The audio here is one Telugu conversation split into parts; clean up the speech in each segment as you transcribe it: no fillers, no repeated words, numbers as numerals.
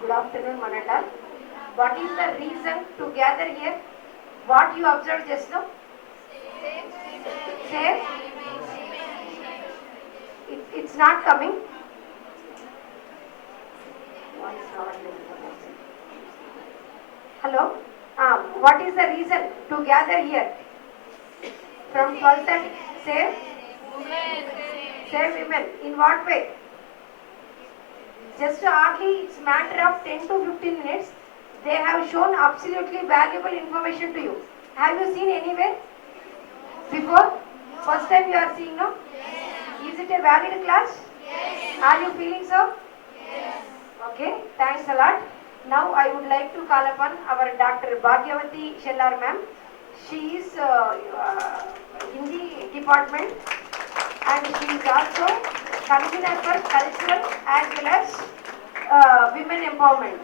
Good afternoon, one and all. What is the reason to gather here? What you observed just now? Say, it's not coming. Hello? What is the reason to gather here? From 12:30, say? Say women. In what way? Just hardly it's matter of 10 to 15 minutes. They have shown absolutely valuable information to you. Have you seen anywhere before? First time you are seeing, no? Is it a valid class? Are you feeling so? Okay, thanks a lot. Now I would like to call upon our Dr. Bhagyavati Shellar ma'am. She is in the department and she is also convener for cultural as well as women empowerment.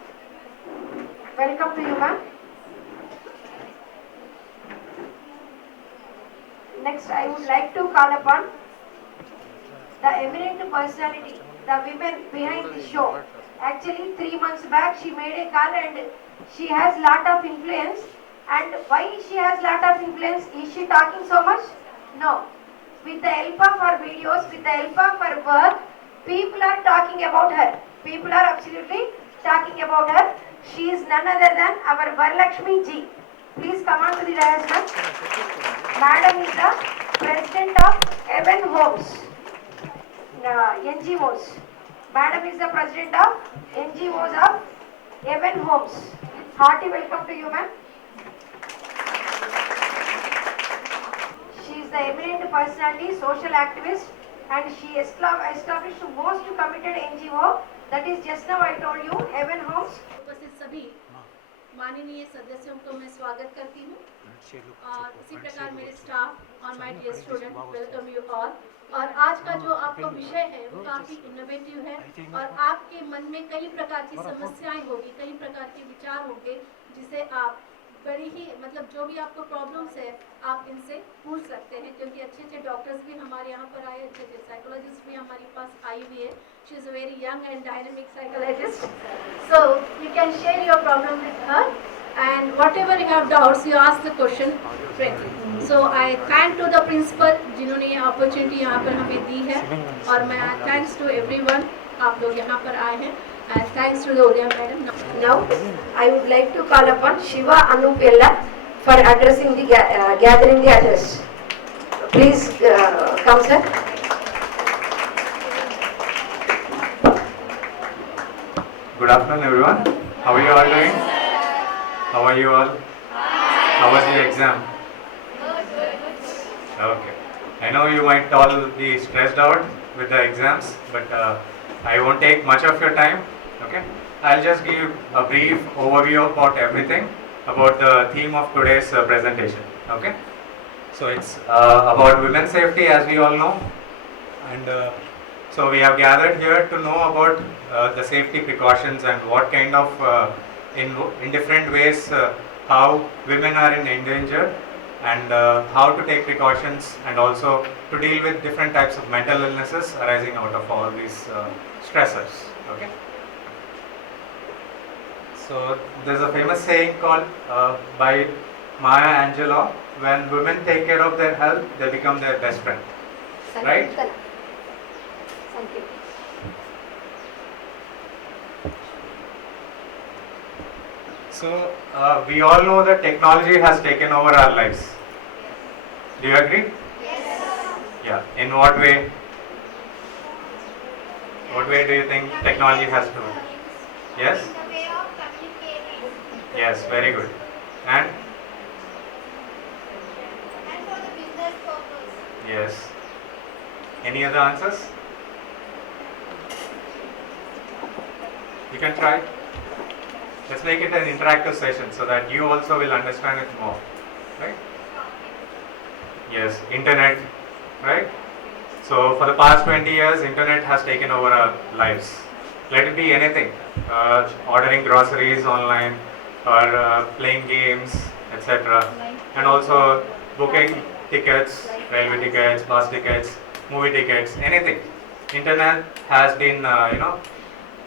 Welcome to you, ma'am. Next, I would like to call upon the eminent personality, the women behind the show. Actually, 3 months back, she made a call and she has lot of influence. And why she has lot of influence? Is she talking so much? No. With the help of her videos, with the help of her work, people are talking about her. People are absolutely talking about her. She is none other than our Varalakshmi ji. Please come on to the dais, ma'am. Madam is the president of Heaven Homes, NGOs. Madam is the president of NGOs of Heaven Homes. Hearty welcome to you, ma'am. She is the eminent personality, social activist, and she established most committed NGO. That is just now I told you, Heaven Homes. उपस्थित सभी माननीय सदस्यों को मैं स्वागत करती हूँ और इसी प्रकार मेरे स्टाफ और my dear student welcome you all. और आज का जो आपका विषय है वो काफ़ी इनोवेटिव है और आपके मन में कई प्रकार की समस्याएं होगी, कई प्रकार के विचार होंगे जिसे आप बड़ी ही मतलब जो भी आपको प्रॉब्लम्स है आप इनसे पूछ सकते हैं, क्योंकि अच्छे अच्छे डॉक्टर्स भी हमारे यहाँ पर आए, अच्छे अच्छे साइकोलॉजिस्ट भी हमारे पास आई हुई है। She is a very young and dynamic psychologist, so you can share your problem with her and whatever you have doubts you ask the question frankly. So I thank to the principal जिन्होंने ये opportunity यहाँ पर हमें दी है और मैं thanks to everyone आप लोग यहाँ पर आए हैं and thanks to the Udia madam. Now I would like to call upon Shiva Anupella for addressing the gathering the address. Please come, sir. Good afternoon, everyone. How are you all doing? How are you all? How was the exam? Okay. I know you might all be stressed out with the exams, but I won't take much of your time. Okay. I'll just give a brief overview about everything, about the theme of today's presentation. Okay. So it's about women's safety, as we all know, and so we have gathered here to know about the safety precautions and what kind of in different ways how women are in danger and how to take precautions and also to deal with different types of mental illnesses arising out of all these stressors. Okay. So there's a famous saying called by Maya Angelou, when women take care of their health, they become their best friend. Right? So we all know that technology has taken over our lives. Do you agree? Yes. Yeah. In what way? What way do you think technology has to? Yes? The way of communicating. Yes, very good. And? And for the business purpose. Yes. Any other answers? You can try. Let's make it an interactive session so that you also will understand it more. Right? Yes, internet, right? So for the past 20 years, internet has taken over our lives. Let it be anything, ordering groceries online or playing games, etc. And also booking tickets, railway tickets, bus tickets, movie tickets, anything. Internet has been,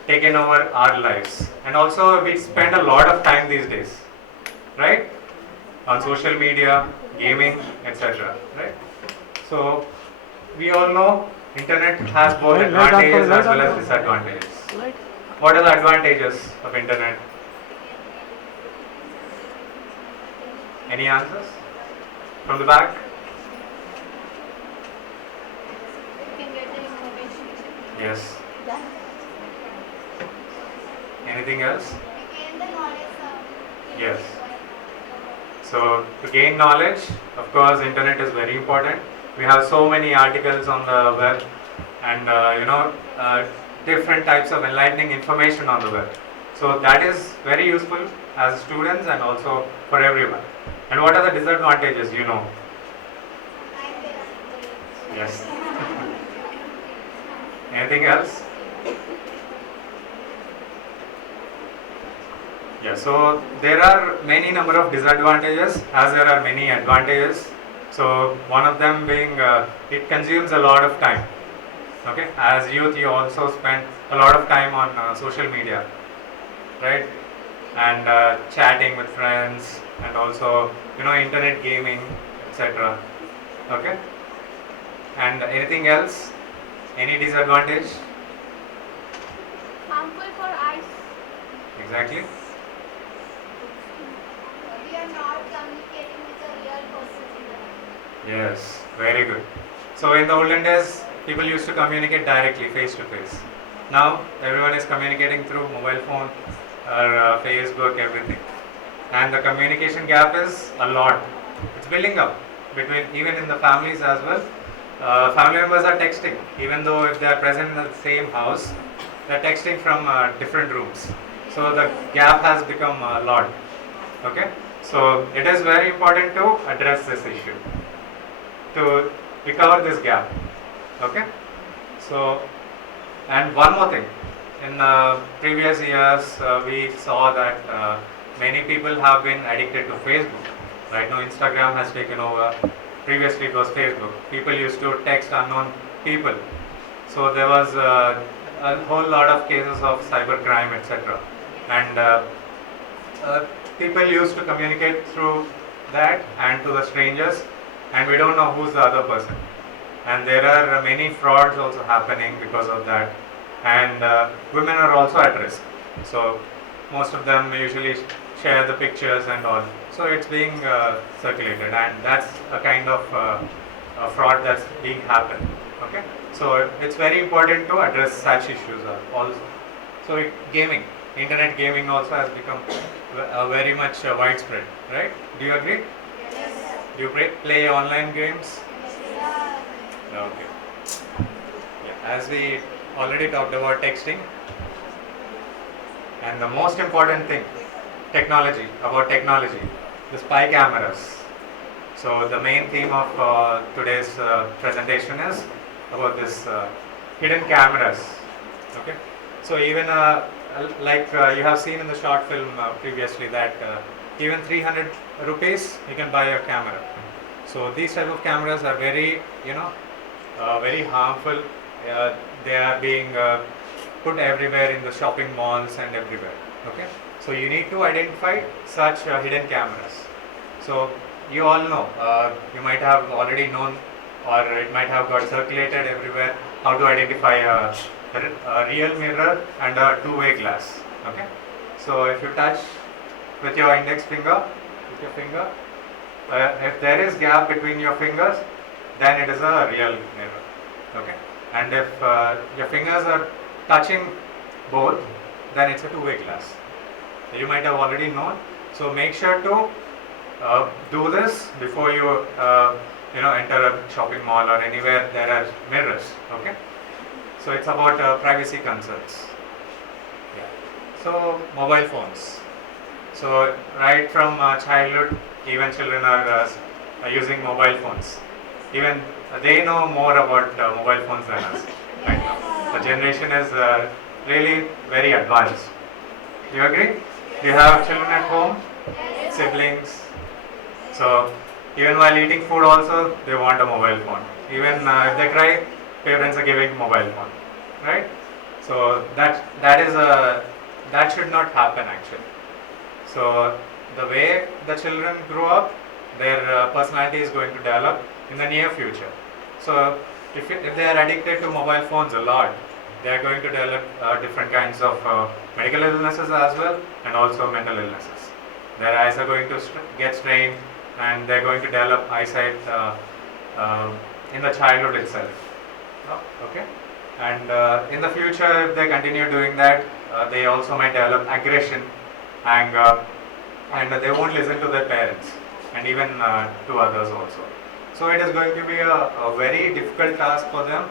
taken over our lives. And also we spend a lot of time these days, right? On social media, gaming, etc. Right? So we all know internet has both advantages as well as disadvantages. What are the advantages of internet? Any answers? From the back? You can get the information. Yes. Anything else? Gain the knowledge. Yes. So to gain knowledge, of course, internet is very important. We have so many articles on the web, and different types of enlightening information on the web. So that is very useful as students and also for everyone. And what are the disadvantages? You know. Yes. Anything else? Yeah, so there are many number of disadvantages as there are many advantages. So one of them being it consumes a lot of time. Okay, as youth you also spend a lot of time on social media, right? And chatting with friends and also internet gaming, etc. Okay, and anything else? Any disadvantage? Harmful for eyes. Exactly. We are not communicating with a real person. Yes, very good. So in the olden days, people used to communicate directly, face to face. Now everyone is communicating through mobile phone or Facebook, everything. And the communication gap is a lot. It's building up between even in the families as well. Family members are texting, even though if they are present in the same house, they're texting from different rooms. So the gap has become a lot. Okay, so it is very important to address this issue to recover this gap. Okay, so and one more thing, in previous years we saw that many people have been addicted to Facebook. Right now Instagram has taken over. Previously it was Facebook. People used to text unknown people. So there was a whole lot of cases of cyber crime, etc. And people used to communicate through that and to the strangers, and we don't know who's the other person. And there are many frauds also happening because of that. And women are also at risk. So most of them usually share the pictures and all. So it's being circulated, and that's a kind of a fraud that's being happened. Okay, so it's very important to address such issues also. So gaming, internet gaming also has become very much widespread, right? Do you agree? Yes. Do you play online games? Yeah. Okay. Yeah. As we already talked about texting, and the most important thing, technology, the spy cameras. So the main theme of today's presentation is about this hidden cameras. Okay. So even like you have seen in the short film previously that even 300 rupees you can buy a camera. So these type of cameras are very very harmful. They are being put everywhere in the shopping malls and everywhere. Okay, so you need to identify such hidden cameras. So you all know, you might have already known, or it might have got circulated everywhere, how to identify a real mirror and a two-way glass. Okay, so if you touch with your index finger, if there is gap between your fingers, then it is a real mirror. Okay, and if your fingers are touching both, then it's a two-way glass. You might have already known. So make sure to do this before you enter a shopping mall or anywhere there are mirrors. Okay, so it's about privacy concerns. Yeah. So mobile phones. So right from childhood, even children are using mobile phones. Even they know more about mobile phones than us. Right now, the generation is really very advanced. Do you agree? Do you have children at home? Siblings? So even while eating food also, they want a mobile phone. Even if they cry, parents are giving mobile phone. Right? So that should not happen actually. So the way the children grow up, their personality is going to develop in the near future. So if they are addicted to mobile phones a lot, they are going to develop different kinds of medical illnesses as well, and also mental illnesses. Their eyes are going to get strained, and they are going to develop eyesight in the childhood itself. Okay, and in the future, if they continue doing that, they also might develop aggression, anger, and they won't listen to their parents, and even to others also. So it is going to be a very difficult task for them,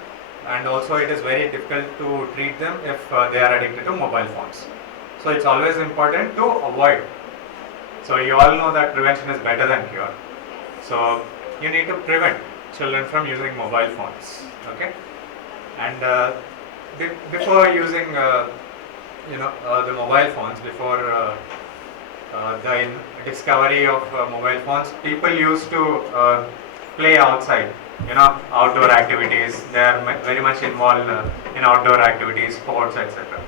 and also it is very difficult to treat them if they are addicted to mobile phones. So it's always important to avoid. So you all know that prevention is better than cure. So you need to prevent children from using mobile phones. Okay, and before using the mobile phones, before the discovery of mobile phones, people used to play outside, outdoor activities. They are very much involved in outdoor activities, sports, etc.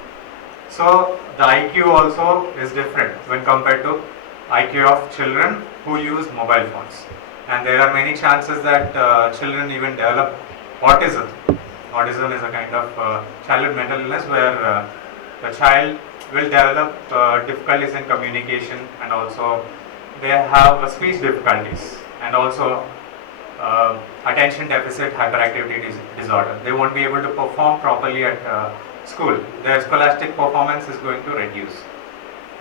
So the IQ also is different when compared to IQ of children who use mobile phones. And there are many chances that children even develop autism. Autism is a kind of childhood mental illness where the child will develop difficulties in communication, and also they have speech difficulties, and also attention deficit hyperactivity disorder. They won't be able to perform properly at school. Their scholastic performance is going to reduce.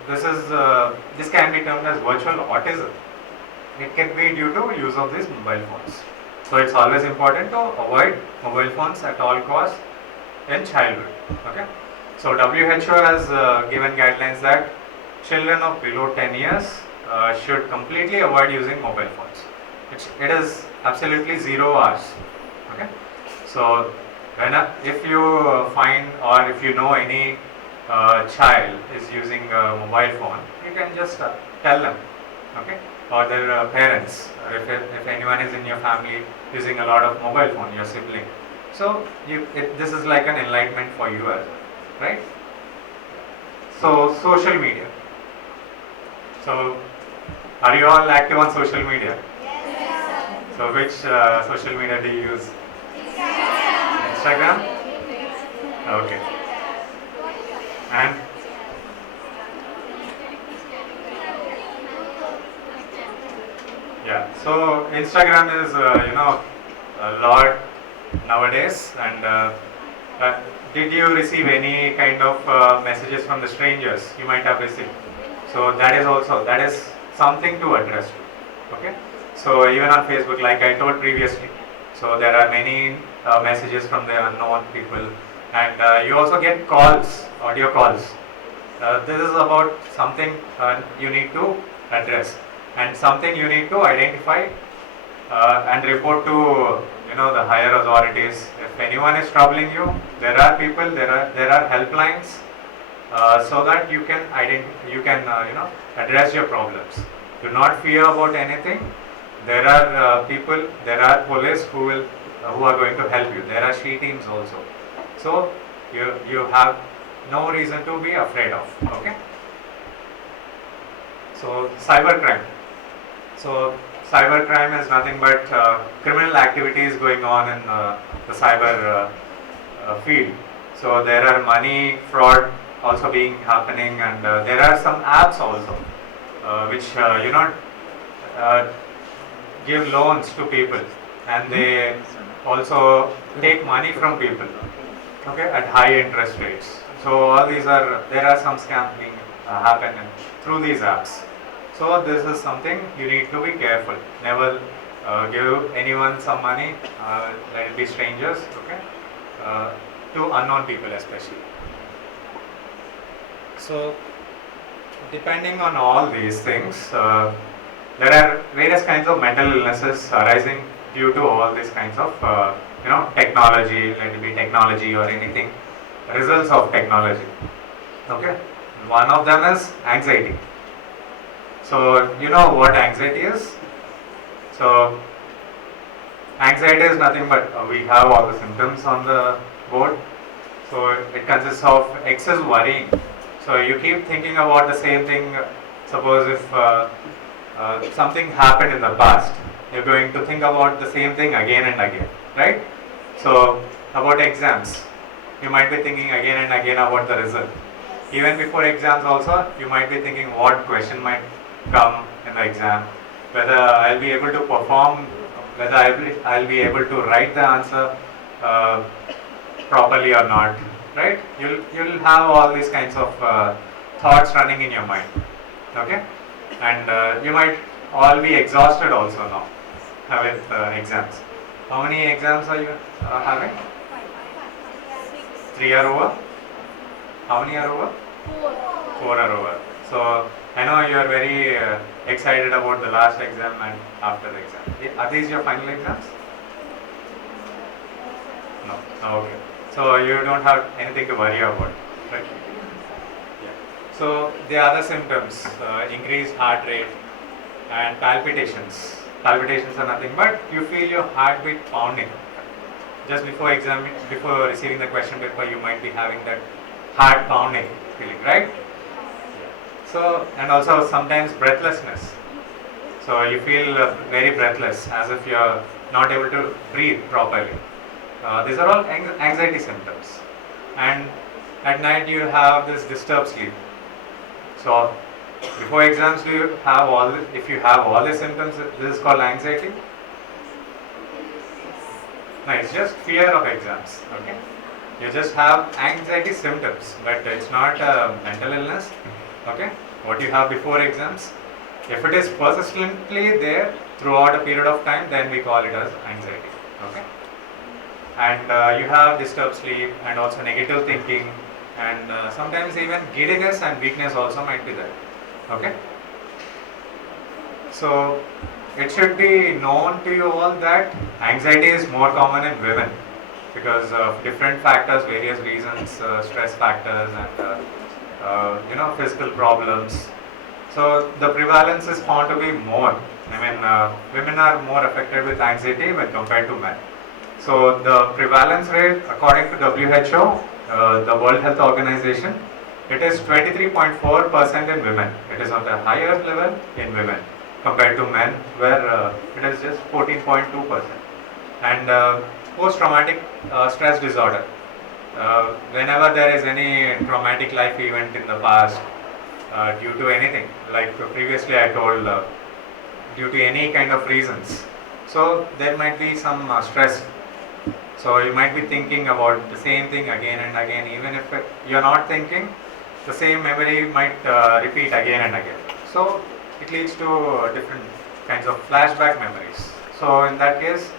This can be termed as virtual autism. It can be due to use of these mobile phones. So it's always important to avoid mobile phones at all costs in childhood. Okay. So WHO has given guidelines that children of below 10 years should completely avoid using mobile phones. It is absolutely 0 hours. Okay. So if you find, or if you know any child is using a mobile phone, you can just tell them. Okay. Or their parents, or if anyone is in your family using a lot of mobile phone, your sibling. So this is like an enlightenment for you as well, right? So social media. So are you all active on social media? Yes. So which social media do you use? Instagram? Okay. And yeah, so Instagram is a lot nowadays. And did you receive any kind of messages from the strangers you might have received? So that is something to address. Okay, so even on Facebook, like I told previously, so there are many messages from the unknown people, and you also get calls, audio calls. This is about something you need to address, and something you need to identify and report to the higher authorities. If anyone is troubling you, there are people, there are helplines, so that you can address your problems. Do not fear about anything. There are people, there are police who are going to help you. There are SHE teams also. So you have no reason to be afraid of. Okay. So cybercrime. So cybercrime is nothing but criminal activities going on in the cyber field. So there are money fraud also being happening, and there are some apps also which give loans to people, and they also take money from people, okay, at high interest rates. So all these there are some scams being happening through these apps. So this is something you need to be careful. Never give anyone some money, let it be strangers, okay, to unknown people especially. So depending on all these things, there are various kinds of mental illnesses arising due to all these kinds of technology, let it be technology or anything, results of technology. Okay, one of them is anxiety. So you know what anxiety is? So anxiety is nothing but we have all the symptoms on the board. So it consists of excess worrying. So you keep thinking about the same thing. Suppose if something happened in the past, you're going to think about the same thing again and again, right? So about exams, you might be thinking again and again about the result. Even before exams also, you might be thinking what question might come in the exam, whether I'll be able to perform, whether I'll be able to write the answer uh, properly or not, right? You'll have all these kinds of thoughts running in your mind, okay? And you might all be exhausted also now with exams. How many exams are you having? 3 are over. How many are over? 4 are over. So I know you are very excited about the last exam and after the exam. Are these your final exams? No. Okay. So you don't have anything to worry about, right? Yeah. So the other symptoms, increased heart rate and palpitations. Palpitations are nothing but you feel your heartbeat pounding. Just before exam, before receiving the question paper, you might be having that heart pounding feeling, right? So, and also sometimes breathlessness. So you feel very breathless, as if you're not able to breathe properly. These are all anxiety symptoms. And at night you have this disturbed sleep. So before exams, do you have all? If you have all the symptoms, this is called anxiety. No, it's just fear of exams. Okay, you just have anxiety symptoms, but it's not a mental illness. Okay, what you have before exams, if it is persistently there throughout a period of time, then we call it as anxiety. Okay, and you have disturbed sleep and also negative thinking, and sometimes even giddiness and weakness also might be there. Okay, so it should be known to you all that anxiety is more common in women because of different factors, various reasons, stress factors, and physical problems. So the prevalence is found to be more. I mean, women are more affected with anxiety when compared to men. So the prevalence rate, according to WHO, the World Health Organization, it is 23.4% in women. It is on the higher level in women compared to men, where it is just 14.2%. And post-traumatic stress disorder. Whenever there is any traumatic life event in the past, due to anything, like previously I told, due to any kind of reasons, so there might be some stress. So you might be thinking about the same thing again and again, even if you're not thinking, the same memory might repeat again and again. So it leads to different kinds of flashback memories. So in that case,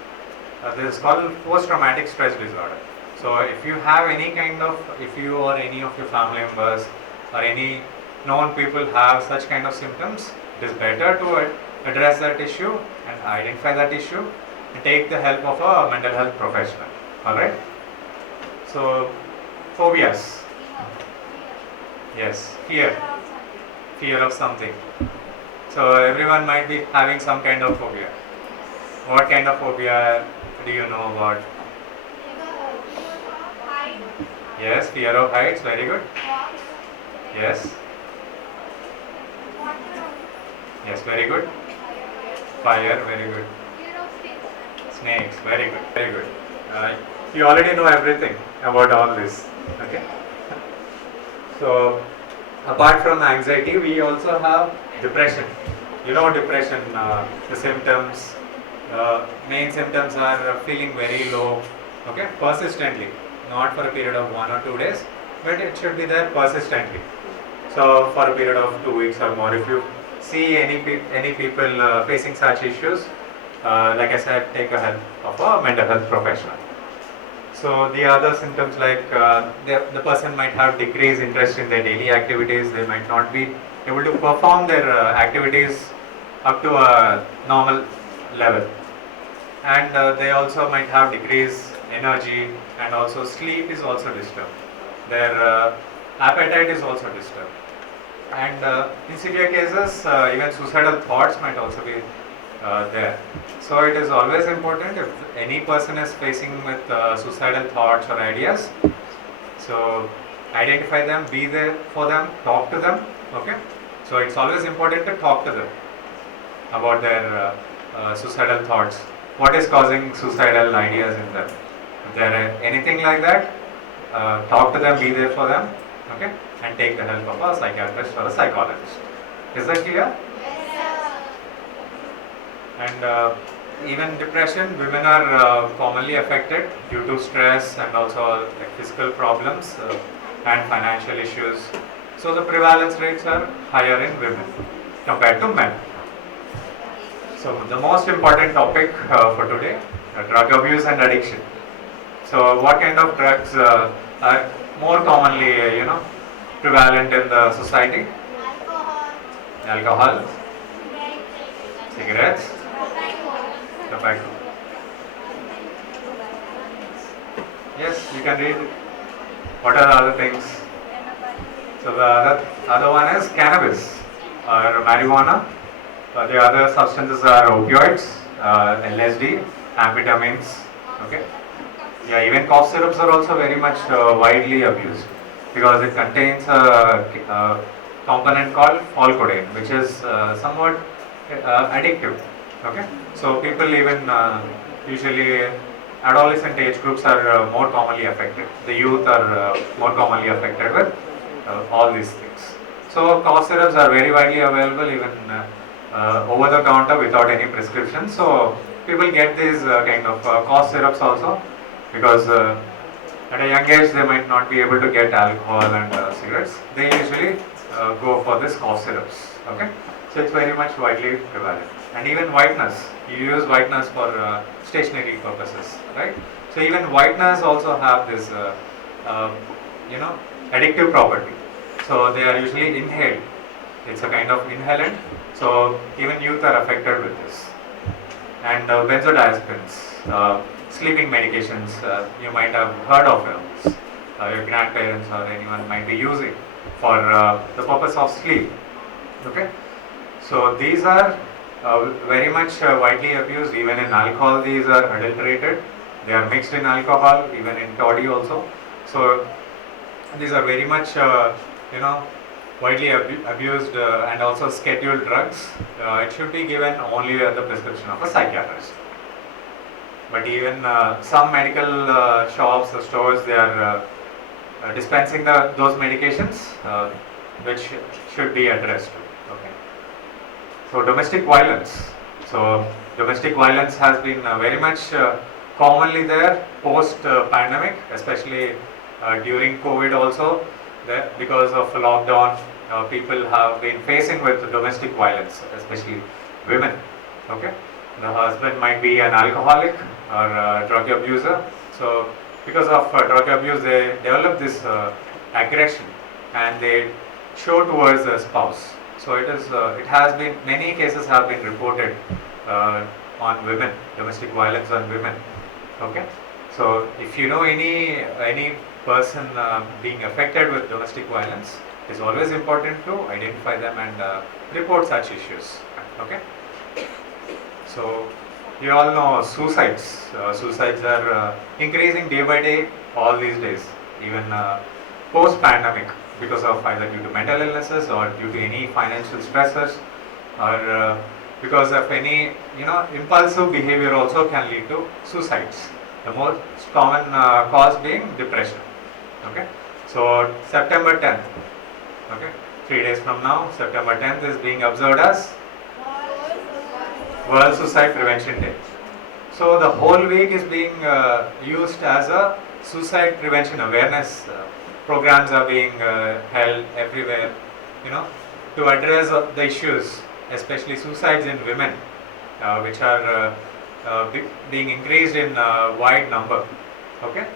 this is called post-traumatic stress disorder. So if you have any kind of, if you or any of your family members or any known people have such kind of symptoms, it is better to address that issue and identify that issue and take the help of a mental health professional. Alright? So, phobias. Yes, fear. Fear of something. So everyone might be having some kind of phobia. What kind of phobia do you know about? Yes, fear of heights, very good. Yes. Yes, very good. Fire, very good. Snakes, very good, very good. You already know everything about all this. Okay. So, apart from anxiety, we also have depression. You know depression, the symptoms, main symptoms are feeling very low, okay, persistently, not for a period of 1 or 2 days, but it should be there persistently. So for a period of 2 weeks or more, if you see any people facing such issues, like I said, take a help of a mental health professional. So the other symptoms, like the person might have decreased interest in their daily activities, they might not be able to perform their activities up to a normal level, and they also might have decreased energy, and also sleep is also disturbed. Their appetite is also disturbed, and in severe cases, even suicidal thoughts might also be there. So it is always important, if any person is facing with suicidal thoughts or ideas, So identify them, be there for them, talk to them. Okay. So it's always important to talk to them about their suicidal thoughts. What is causing suicidal ideas in them? If there are anything like that, talk to them, be there for them, okay, and take the help of a psychiatrist or a psychologist. Is that clear? And even depression, women are commonly affected due to stress and also like physical problems and financial issues. So the prevalence rates are higher in women compared to men. So the most important topic for today, drug abuse and addiction. So what kind of drugs are more commonly, prevalent in the society? Alcohol, cigarettes, tobacco. Yes, you can read. What are the other things? So the other one is cannabis or marijuana. The other substances are opioids, LSD, amphetamines. Okay. Yeah, even cough syrups are also very much widely abused because it contains a component called folcodeine, which is somewhat addictive. Okay. So people even usually adolescent age groups are more commonly affected. The youth are more commonly affected with all these things. So cough syrups are very widely available, even over the counter without any prescription. So people get these kind of cough syrups also because at a young age they might not be able to get alcohol and cigarettes. They usually go for this cough syrups. Okay, so it's very much widely prevalent. And even whiteness, you use whiteness for stationary purposes, right? So even whiteness also have this, addictive property. So they are usually inhaled. It's a kind of inhalant. So even youth are affected with this. And benzodiazepines, sleeping medications, you might have heard of them. Your grandparents or anyone might be using for the purpose of sleep. Okay. So these are very much widely abused. Even in alcohol, these are adulterated. They are mixed in alcohol, even in toddy also. So these are very much, widely abused and also scheduled drugs. It should be given only at the prescription of a psychiatrist. But even some medical shops or stores, they are dispensing those medications, which should be addressed. Okay. So domestic violence. So domestic violence has been very much commonly there post pandemic, especially during COVID also. Because of lockdown, people have been facing with domestic violence, especially women. Okay, the husband might be an alcoholic or a drug abuser. So because of drug abuse, they develop this aggression and they show towards the spouse. So it has been, many cases have been reported on women, domestic violence on women. Okay, so if you know any person being affected with domestic violence, it's always important to identify them and report such issues. Okay, so you all know suicides. Suicides are increasing day by day all these days, even post pandemic, because of either due to mental illnesses or due to any financial stressors, or because of any impulsive behavior also can lead to suicides. The most common cause being depression. Okay, so September 10th, okay, 3 days from now, September 10th is being observed as World Suicide Prevention Day. So the whole week is being used as a suicide prevention awareness. Programs are being held everywhere, to address the issues, especially suicides in women, which are being increased in wide number. Okay.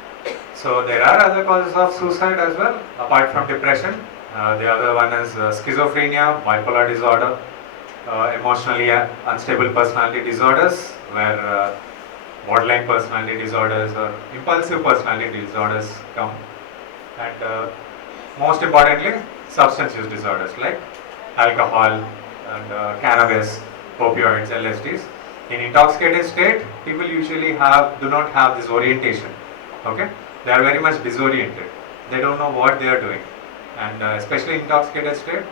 So there are other causes of suicide as well, apart from depression. The other one is schizophrenia, bipolar disorder, emotionally unstable personality disorders, where borderline personality disorders or impulsive personality disorders come, and most importantly, substance use disorders like alcohol and cannabis, opioids, LSDs. In intoxicated state, people usually do not have this orientation. Okay, they are very much disoriented. they don't know what they are doing, and especially intoxicated state,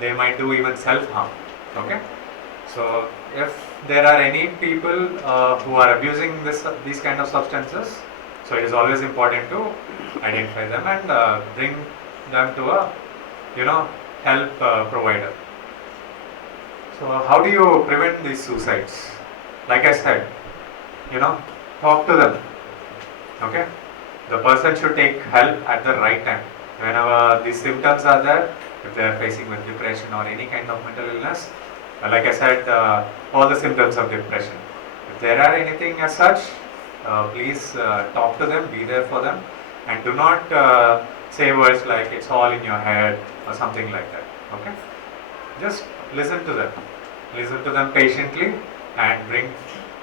they might do even self-harm. Okay, so if there are any people who are abusing these kind of substances, so it is always important to identify them and bring them to a help provider. So how do you prevent these suicides? Like I said, talk to them. Okay, the person should take help at the right time. Whenever these symptoms are there, if they are facing with depression or any kind of mental illness, like I said, all the symptoms of depression. If there are anything as such, please talk to them, be there for them, and do not say words like it's all in your head or something like that. Okay, just listen to them patiently, and bring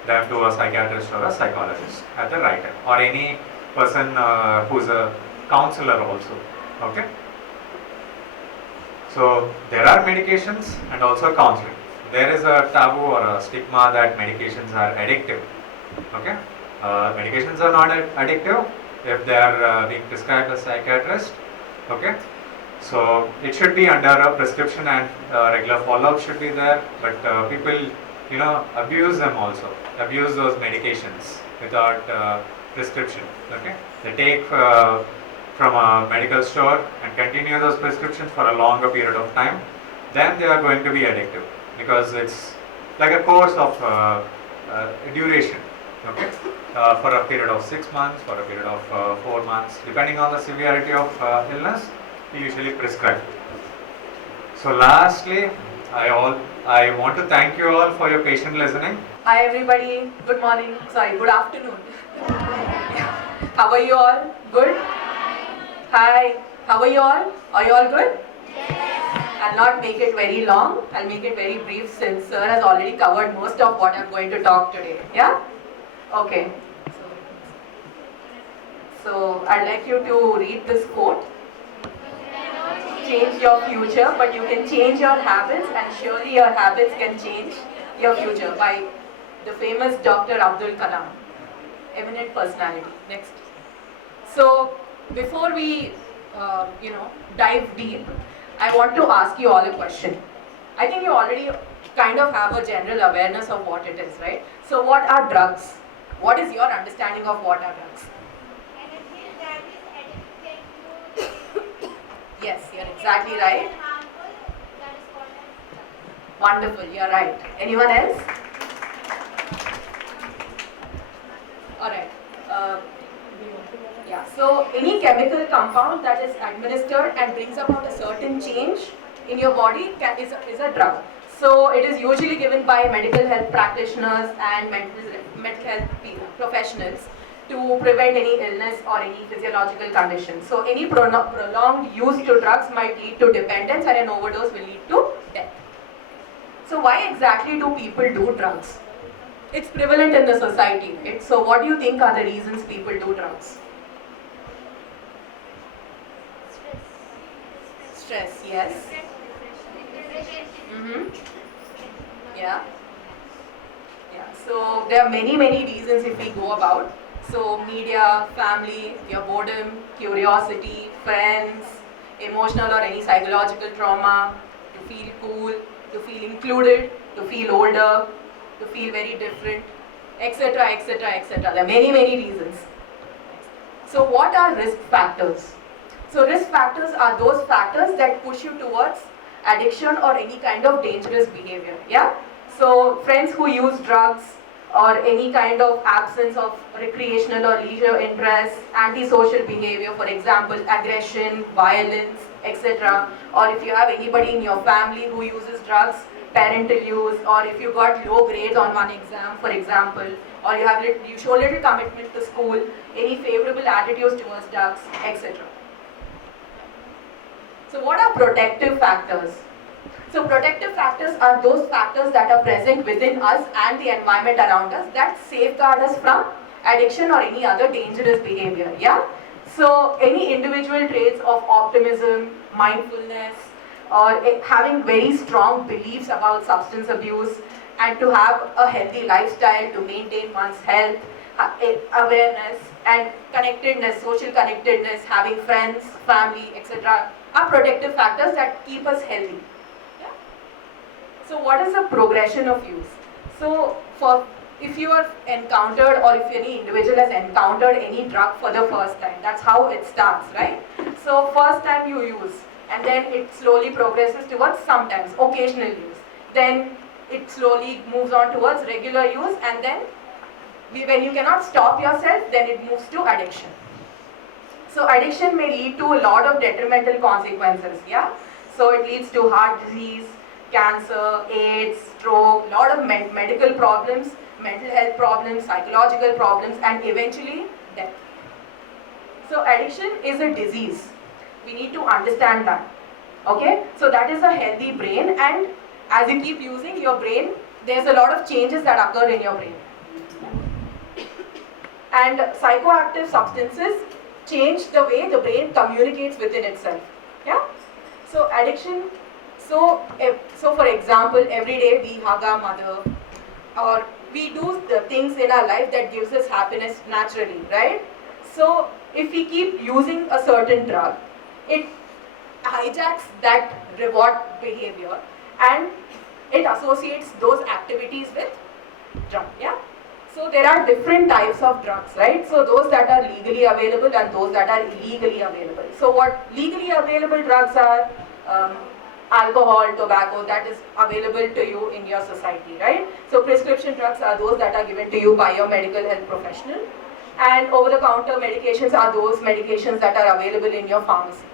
them to a psychiatrist or a psychologist at the right time, or any person who's a counselor also. Okay, so there are medications and also counseling. There is a taboo or a stigma that medications are addictive. Okay, medications are not addictive if they are being prescribed by a psychiatrist. Okay, so it should be under a prescription, and regular follow-up should be there. But people, abuse them also. Abuse those medications without prescription. Okay, they take from a medical store and continue those prescriptions for a longer period of time. Then they are going to be addictive, because it's like a course of duration. Okay, for a period of 6 months, for a period of 4 months, depending on the severity of illness, we usually prescribe. So lastly, I want to thank you all for your patient listening. Hi everybody, good morning, good afternoon. How are you all? Good? Hi, how are you all? Are you all good? I'll not make it very long, I'll make it very brief since sir has already covered most of what I'm going to talk today. Yeah? Okay. So I'd like you to read this quote. Change your future, but you can change your habits, and surely your habits can change your future, by the famous Dr. Abdul Kalam, eminent personality. Next. So before we dive deep, I want to ask you all a question. I think you already kind of have a general awareness of what it is, right? So what are drugs? What is your understanding of what are drugs? Yes, you're exactly right. Wonderful, you're right. Anyone else? Alright. Yeah, so any chemical compound that is administered and brings about a certain change in your body is a drug. So it is usually given by medical health practitioners and mental health professionals to prevent any illness or any physiological condition. So any prolonged use to drugs might lead to dependence, and an overdose will lead to death. So why exactly do people do drugs? It's prevalent in the society, right? So what do you think are the reasons people do drugs? Stress, yes. Yeah. So there are many reasons if we go about. So media, family, your boredom, curiosity, friends, emotional or any psychological trauma, to feel cool, to feel included, to feel older, to feel very different, etc., etc., etc. There are many reasons. So what are risk factors? So risk factors are those factors that push you towards addiction or any kind of dangerous behavior. Yeah. So friends who use drugs, or any kind of absence of recreational or leisure interests, antisocial behavior, for example, aggression, violence, etc. Or if you have anybody in your family who uses drugs, parental use, or if you got low grades on one exam, for example, or you show little commitment to school, any favorable attitudes towards drugs, etc. So what are protective factors? So protective factors are those factors that are present within us and the environment around us that safeguard us from addiction or any other dangerous behavior. Yeah. So any individual traits of optimism, mindfulness, or having very strong beliefs about substance abuse, and to have a healthy lifestyle to maintain one's health, awareness and connectedness, social connectedness, having friends, family, etc. are protective factors that keep us healthy. Yeah? So what is the progression of use? So if you have encountered, or if any individual has encountered any drug for the first time, that's how it starts, right? So first time you use, and then it slowly progresses towards sometimes, occasional use. Then it slowly moves on towards regular use, and then when you cannot stop yourself, then it moves to addiction. So addiction may lead to a lot of detrimental consequences, yeah? So it leads to heart disease, cancer, AIDS, stroke, lot of medical problems, mental health problems, psychological problems, and eventually death. So addiction is a disease. We need to understand that. Okay? So that is a healthy brain, and as you keep using your brain, there's a lot of changes that occur in your brain. And psychoactive substances change the way the brain communicates within itself. Yeah? So addiction, so for example, every day we hug our mother, or we do the things in our life that gives us happiness naturally, right? So if we keep using a certain drug, it hijacks that reward behavior and it associates those activities with drug, yeah? So there are different types of drugs, right? So those that are legally available and those that are illegally available. So what legally available drugs are? Alcohol, tobacco, that is available to you in your society, right? So prescription drugs are those that are given to you by your medical health professional, and over-the-counter medications are those medications that are available in your pharmacy.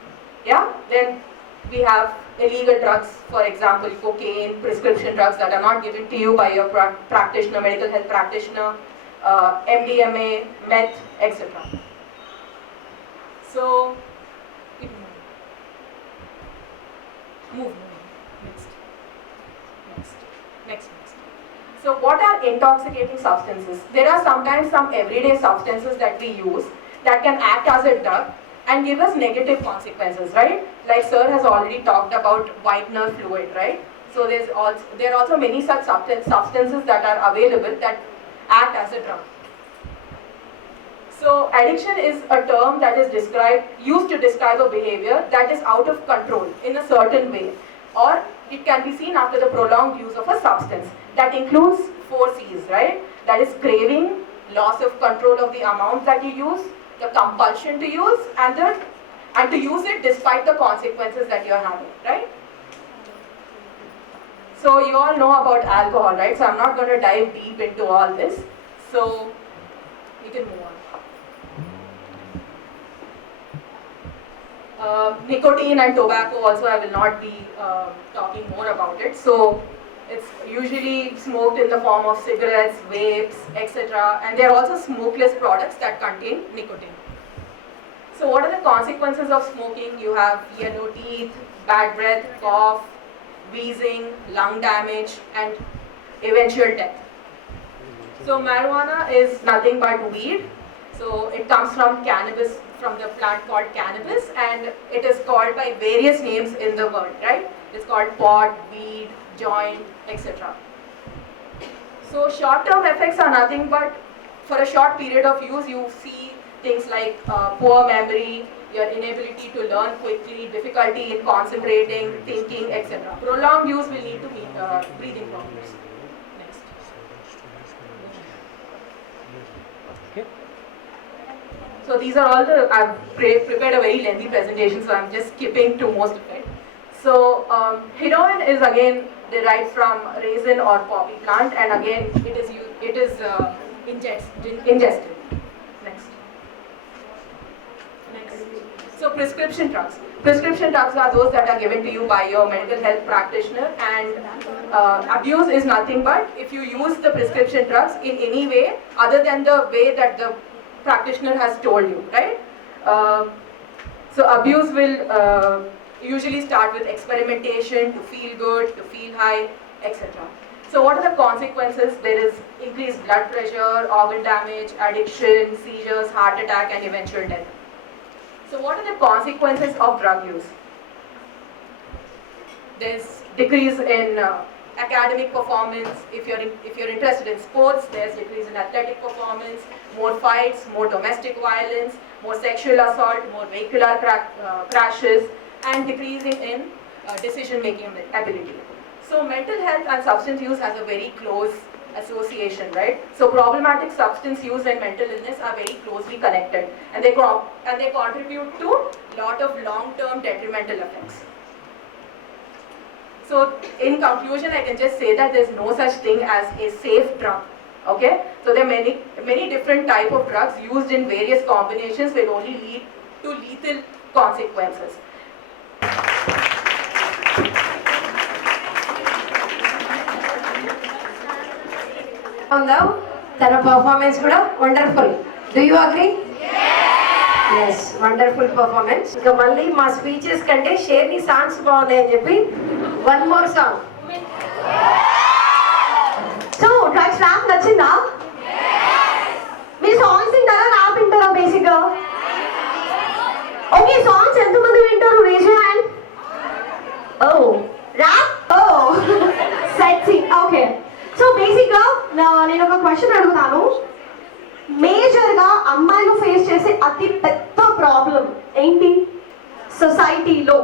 Yeah? Then we have illegal drugs, for example, cocaine, prescription drugs that are not given to you by your practitioner, medical health practitioner, MDMA, meth, etc. So, move. Next. So what are intoxicating substances? There are sometimes some everyday substances that we use that can act as a drug and give us negative consequences, right? Like sir has already talked about whitener fluid, right? So there are also many such substances that are available that act as a drug. So addiction is a term that is used to describe a behavior that is out of control in a certain way, or it can be seen after the prolonged use of a substance. That includes 4 C's, right? That is craving, loss of control of the amount that you use, the compulsion to use, and to use it despite the consequences that you are having, right? So you all know about alcohol, right? So I'm not going to dive deep into all this. So we can move on. Nicotine and tobacco also, I will not be talking more about it. So it's usually smoked in the form of cigarettes, vapes, etc. And there are also smokeless products that contain nicotine. So what are the consequences of smoking? You have yellow teeth, bad breath, cough, wheezing, lung damage, and eventual death. So marijuana is nothing but weed. So it comes from cannabis, from the plant called cannabis, and it is called by various names in the world, right? It's called pot, weed, joint, etc. So short-term effects are nothing but, for a short period of use, you see things like poor memory, your inability to learn quickly, difficulty in concentrating, thinking, etc. Prolonged use will lead to breathing problems. Next. So these are all I've prepared a very lengthy presentation, so I'm just skipping to most of it. So heroin is again derived from raisin or poppy plant, and again it is ingested. Next. So prescription drugs. Prescription drugs are those that are given to you by your medical health practitioner, and abuse is nothing but if you use the prescription drugs in any way other than the way that the practitioner has told you, right? So abuse will usually start with experimentation, to feel good, to feel high, etc. So what are the consequences? There is increased blood pressure, organ damage, addiction, seizures, heart attack, and eventual death. So what are the consequences of drug use? There's decrease in academic performance. If you're interested in sports, there's decrease in athletic performance, more fights, more domestic violence, more sexual assault, more vehicular crashes, and decreasing in decision-making ability. So mental health and substance use has a very close association, right? So problematic substance use and mental illness are very closely connected, and they contribute to lot of long-term detrimental effects. So in conclusion, I can just say that there's no such thing as a safe drug. Okay? So there are many different type of drugs used in various combinations will only lead to lethal consequences. తన పర్ఫార్మెన్స్ కూడా wonderful. Do you agree? Yes, wonderful performance. ఇంకా మళ్ళీ మా స్పీచెస్ కంటే షేర్ని సాంగ్స్ బాగున్నాయని చెప్పి one more song. So drugs rap నచ్చిందా? మీరు సాంగ్స్ వింటారా, ర్యాప్ వింటారా బేసిక్గా? ఓకే, సాంగ్స్ ఎంతమంది వింటారు? Raise your hand. Oh rap, oh sexy. Okay, so బేసిక్గా నేను ఒక క్వశ్చన్ అడుగుతాను. మేజర్గా అమ్మాయిలు ఫేస్ చేసే అతి పెద్ద ప్రాబ్లం ఏంటి? సొసైటీలో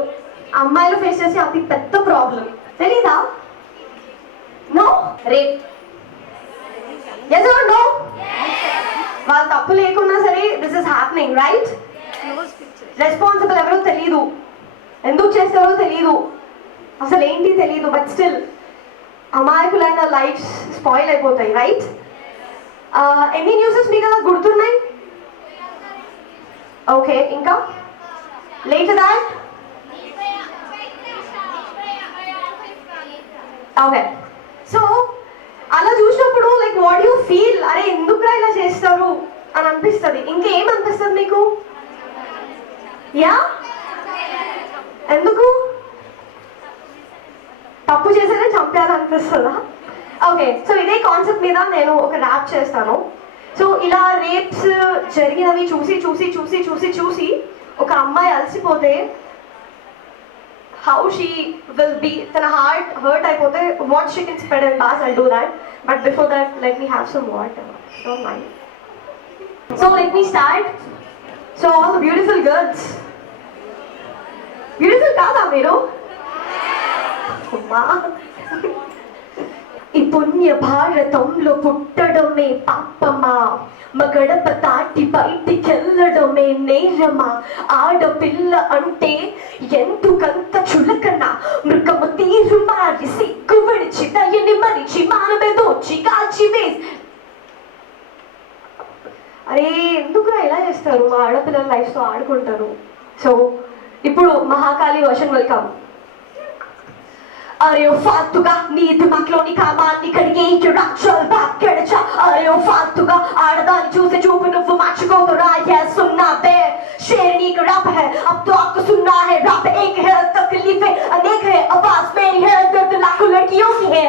అమ్మాయిలు ఫేస్ చేసే అతి పెద్ద ప్రాబ్లం తెలీదా? No, rape. yes or no? వాళ్ళ తప్పు లేకున్నా సరే this is happening, right? Responsible ఎవరో తెలీదు, ఎందుకు చేస్తారో తెలీదు, అసలు ఏంటి తెలీదు, బట్ స్టిల్ అమాయకులైన లైఫ్స్ స్పాయిల్ అయిపోతాయి, రైట్? ఎన్ని న్యూసెస్ మీకు అలా గుర్తున్నాయి? ఓకే, ఇంకా లేట్ దాట్. ఓకే, సో అలా చూసినప్పుడు లైక్ వాట్ యూ ఫీల్? అరే ఎందుకురా ఇలా చేస్తారు అని అనిపిస్తుంది. ఇంకేం అనిపిస్తుంది మీకు? యా, ఎందుకు? తప్పు చేసేదే చంపేయాలనిపిస్తుందా? ఓకే, సో ఇదే కాన్సెప్ట్ మీద నేను ఒక ర్యాప్ చేస్తాను. సో ఇలా రేప్స్ జరిగినవి చూసి చూసి చూసి చూసి చూసి ఒక అమ్మాయి అలసిపోతే how she will be, tana heart hurt aipote, what she can spread and pass, I'll do that. But before that, let me have some water, don't mind. So let me start. So all the beautiful girls, beautiful kada meero? Amma ఈ పుణ్య భారతంలో పుట్టడమే పాపమా, మగడప దాటి బయటికెళ్ళడమే నేరమా, ఆడపిల్ల అంటే ఎందుకంత చులకన, మృగము తీరు మారి సిగ్గు విడిచి దయని మరిచి మానమే దోచి కాల్చి వేసి. అరే ఎందుకురా ఇలా చేస్తారు? మా ఆడపిల్లల లైఫ్తో ఆడుకుంటారు. సో ఇప్పుడు మహాకాళి వర్షన్ వెల్కమ్. अरे ओ फालतूगा नी दिमागलोनी कामाన్ని కడిగేయు రాక్షల్ బాకెడచ. अरे ओ फालतूगा ఆడదాన్ని చూసి చూపు నువ్వు మార్చుకోదు రాయ सुनना बे शेरनी का रैप है अब तो आपको सुनना है. रैप एक है, तकलीफें अनेक है, आवाज मेरी है, दर्द लाखों लड़कियों की है.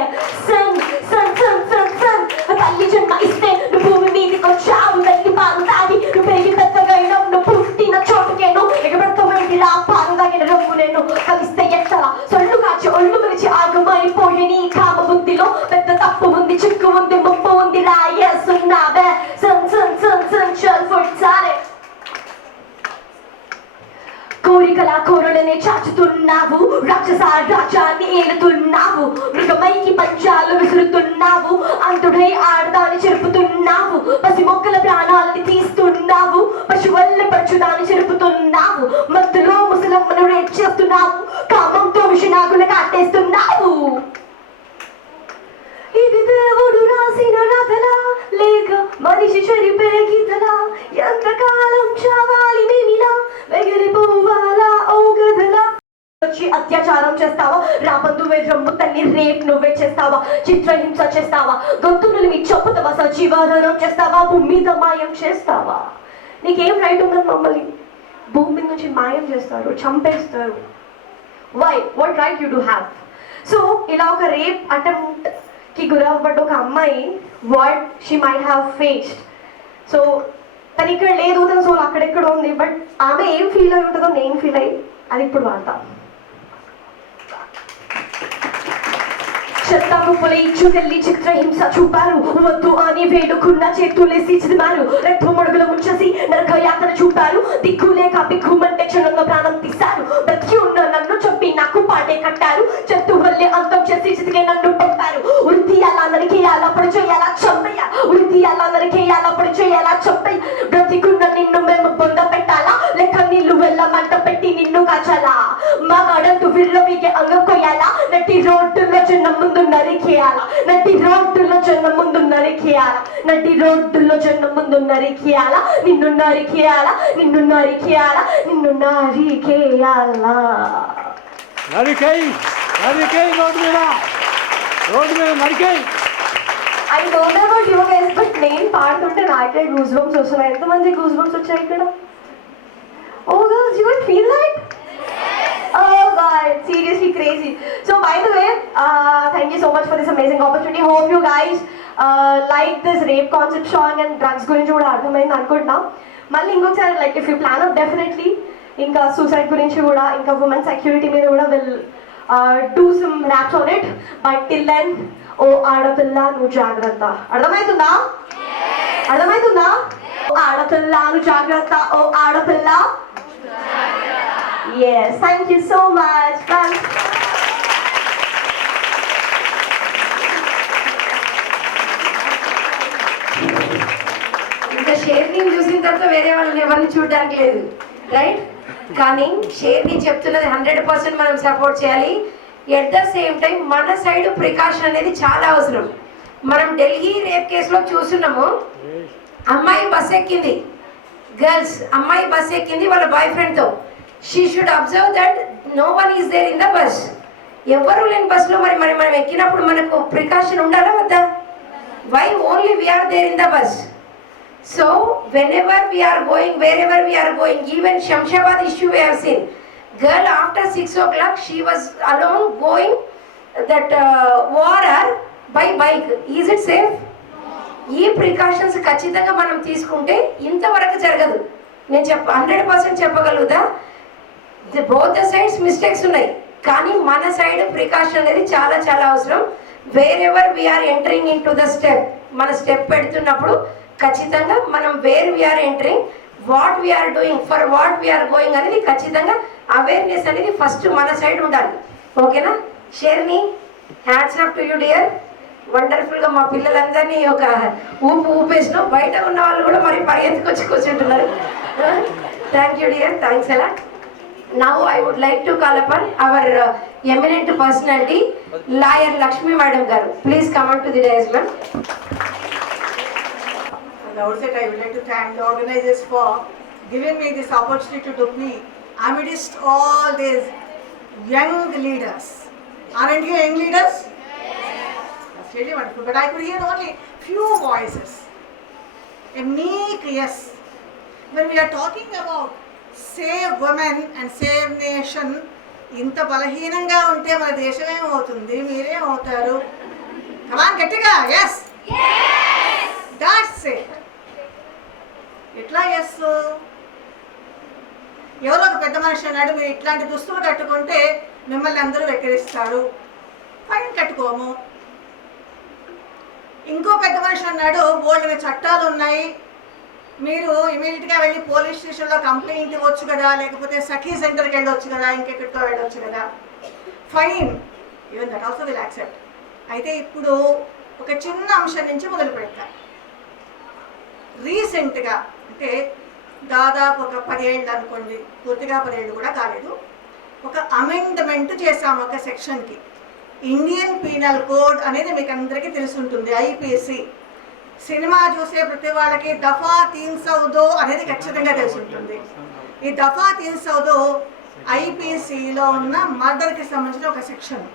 सन सन सन सन सन తల్లి జన్మ ఇస్తే నువ్వు భూమి మీదకి వచ్చావు, తల్లి పాలు తాగి నువ్వు పెరిగి పెద్దగైన నువ్వు పుట్టిన చోటుకేను ఎగబెడతా వెళ్ళిలా పాలు తాగిన రంగు నేను కలిస్తే ఎట్లా సొల్లు కాచి ఒళ్ళు మరిచి ఆగమైపోయి నీ కామ బుద్ధిలో పెద్ద తప్పు ఉంది, చిక్కు ఉంది, ముప్పు ఉంది రాయ సున్నావే. సన్ సన్ సన్ సన్ చల్ ఫుట్ సారే కోరికల కోరలనే చాచుతున్నావు, రాక్షస రాజ్యాన్ని ఏలుతున్నావు, మృగమైకి పంచాలు విసురుతున్నావు, అంతుడై ఆడదాన్ని చెరుపుతున్నావు, పసి మొక్కల ప్రాణాలని తీస్తున్నావు, పశువుల్ని పరచుదాన్ని చెరుపుతున్నావు, మత్తులో ముసలమ్మను రేప్ చేస్తున్నావు, కామంతో విషనాగులు కాటేస్తున్నావు. ఇది దేవుడు రాసిన రథలా లేక మనిషి చెరిపే గీతలా, ఎంతకాలం చావాలి మేమిలా వెగిరిపోవాలా ఓ గదలా. వచ్చి అత్యాచారం చేస్తావా, రాబందువే రొమ్ము తన్ని రేప్ నువ్వే చేస్తావా, చిత్రహింస చేస్తావా, గొంతులు మీ చంపుతావా, సజీవాధారం చేస్తావా, భూమి మీద మాయం చేస్తావా? నీకేం రైట్ ఉందని మమ్మల్ని భూమి మీద నుంచి మాయం చేస్తారు, చంపేస్తారు? Why? What right you do have? So ఇలా ఒక రేప్ అటెంప్ట్ కి గురవ్వబడ్డ ఒక అమ్మాయి what she might have faced. So తను ఇక్కడ లేదు, తన సోల్ అక్కడెక్కడ ఉంది, బట్ ఆమె ఏం ఫీల్ అయి ఉంటుందో నేను ఫీల్ అయ్యి అది ఇప్పుడు వాడతా. చెత్త కుప్పల ఇచ్చు తెల్లి చిత్రహింస చూపారు వద్దు అని వేడుకున్న చేతులేసి చిదిమారు రెప్పమడుగులు ముంచేసి నరక యాత్ర చూపారు దిక్కులేక బిక్కుమంటే క్షణంలో ప్రాణం తీశారు బ్రతికి ఉన్న నన్ను చెప్పి నాకు పాటే కట్టారు చెట్టు వల్లే అంతం చేసి చితికే నన్ను పంపారు ఉరితి అలా నరికేయాలా పొడి చేయాలా చంపయ్య ఉరితి అలా నరికేయాలా పొడి చేయాలా చంపయ్య బ్రతికున్న నిన్ను మేము బొంద పెట్టాలా లెక్క నీళ్లు వెళ్ళమంట పెట్టి నిన్ను కాచాలా మా గడంతు విర్రవిగే అంగం కొయ్యాలా నటి రోడ్డులో జన ముందు నరికేయాలా నటి రోడ్డులో జన ముందు నరికేయాలా నటి రోడ్డులో జన ముందు నరికేయాలా నిన్ను నరికేయాలా నిన్ను నరికేయాలా నిన్ను నరికేయాలా నరికేయ్ నరికేయ్ రోడ్డు మీద నరికేయ్. I don't know about you guys, but నేను పాడుతుంటే నాకే గూస్ బంప్స్ వస్తున్నాయి. ఎంతమంది గూస్ బంప్స్ వచ్చాయి ఇక్కడ? Oh girls, you would feel that? Oh God, seriously crazy. So by the way, thank you so much for this amazing opportunity. Hope you guys like this rape concept song and drugs గురించి కూడా అర్థమైంది అనుకుంటున్నా. మళ్ళీ ఇంకొకసారి like if you plan out definitely ఇంకా suicide గురించి కూడా ఇంకా women security మీద కూడా will do some raps on it. But till then, ఓ ఆడపిల్ల నువ్వు జాగ్రత్త. అర్థమవుతుందా? అర్థమవుతుందా? ఓ ఆడపిల్ల నువ్వు జాగ్రత్త. ఓ ఆడపిల్ల. Yes, thank you so much. Bye. ఇంకా షేర్ని చూసిన తర్వాత వేరే వాళ్ళని ఎవరిని చూడడానికి లేదు, రైట్? కానీ షేర్ని చెప్తున్నది 100% మనం సపోర్ట్ చేయాలి. ఎట్ ద సేమ్ టైం మన సైడ్ ప్రికాషన్ అనేది చాలా అవసరం. మనం ఢిల్లీ రేప్ కేసులో చూస్తున్నాము, అమ్మాయి బస్ ఎక్కింది, గర్ల్స్ అమ్మాయి బస్ ఎక్కింది వాళ్ళ బాయ్ ఫ్రెండ్తో. She should observe that no one is there in the bus. ఎవరు లేని బస్సులో మరి మనం ఎక్కినప్పుడు మనకు ప్రికాషన్ ఉండాలా వద్దా? Why only we're there in the bus? So whenever we're going, wherever we are going, even Shamshabad issue we have seen, girl after 6 o'clock she was alone going that water by bike. Is it safe? ఈ ప్రికాషన్స్ ఖచ్చితంగా మనం తీసుకుంటే ఇంతవరకు జరగదు. నేను 100% చెప్పగలుగుతా. బోత్ ద సైడ్స్ మిస్టేక్స్ ఉన్నాయి, కానీ మన సైడ్ ప్రికాషన్ అనేది చాలా చాలా అవసరం. Where we're entering in to the step, మన స్టెప్ పెడుతున్నప్పుడు ఖచ్చితంగా మనం where we're entering, what we're doing, for what we're going అనేది ఖచ్చితంగా అవేర్నెస్ అనేది ఫస్ట్ మన సైడ్ ఉండాలి. ఓకేనా? షేర్ని hats off to you dear. వండర్ఫుల్గా మా పిల్లలందరినీ ఒక ఊపేసినాం. బయట ఉన్న వాళ్ళు కూడా మరి పరిగెత్తుకొచ్చి కూర్చుంటున్నారు. థ్యాంక్ యూ డియర్, థ్యాంక్స్ ఎలా. Now I would like to call upon our eminent personality, lawyer Lakshmi Madam Garu. Please come on to the dais, ma'am. At the outset, I would like to thank the organizers for giving me this opportunity to be amidst all these young leaders. Aren't you young leaders? Yes. That's really wonderful. But I could hear only few voices. A meek yes. When we are talking about save women and save nation, ఇంత బలహీనంగా ఉంటే మన దేశం ఏమవుతుంది? మీరేమవుతారు? కమాన్ గట్టిగా ఎస్, దాట్స్ ఇట్. ఎట్లా ఎస్? ఎవరో ఒక పెద్ద మనిషి అన్నాడు, మీరు ఇట్లాంటి దుస్తులు కట్టుకుంటే మిమ్మల్ని అందరూ వెక్కిరిస్తారు, ఫైన్ కట్టుకోము. ఇంకో పెద్ద మనిషి అన్నాడు, బోల్డెన చట్టాలు ఉన్నాయి, మీరు ఇమీడియట్గా వెళ్ళి పోలీస్ స్టేషన్లో కంప్లైంట్ ఇవ్వచ్చు కదా, లేకపోతే సఖీ సెంటర్కి వెళ్ళొచ్చు కదా, ఇంకెక్కడికో వెళ్ళొచ్చు కదా, fine. Even that also will accept. అయితే ఇప్పుడు ఒక చిన్న అంశం నుంచి మొదలు పెడతా. రీసెంట్గా అంటే దాదాపు ఒక 10 ఏళ్ళు అనుకోండి, పూర్తిగా 10 ఏళ్ళు కూడా కాలేదు, ఒక అమెండ్మెంట్ చేశాము ఒక సెక్షన్కి. ఇండియన్ పీనల్ కోడ్ అనేది మీకు అందరికీ తెలిసి ఉంటుంది, ఐపీసీ. సినిమా చూసే ప్రతి వాళ్ళకి దఫా 302 అనేది ఖచ్చితంగా తెలిసి ఉంటుంది. ఈ దఫా 302 ఐపీసీలో ఉన్న మర్డర్కి సంబంధించిన ఒక సెక్షన్.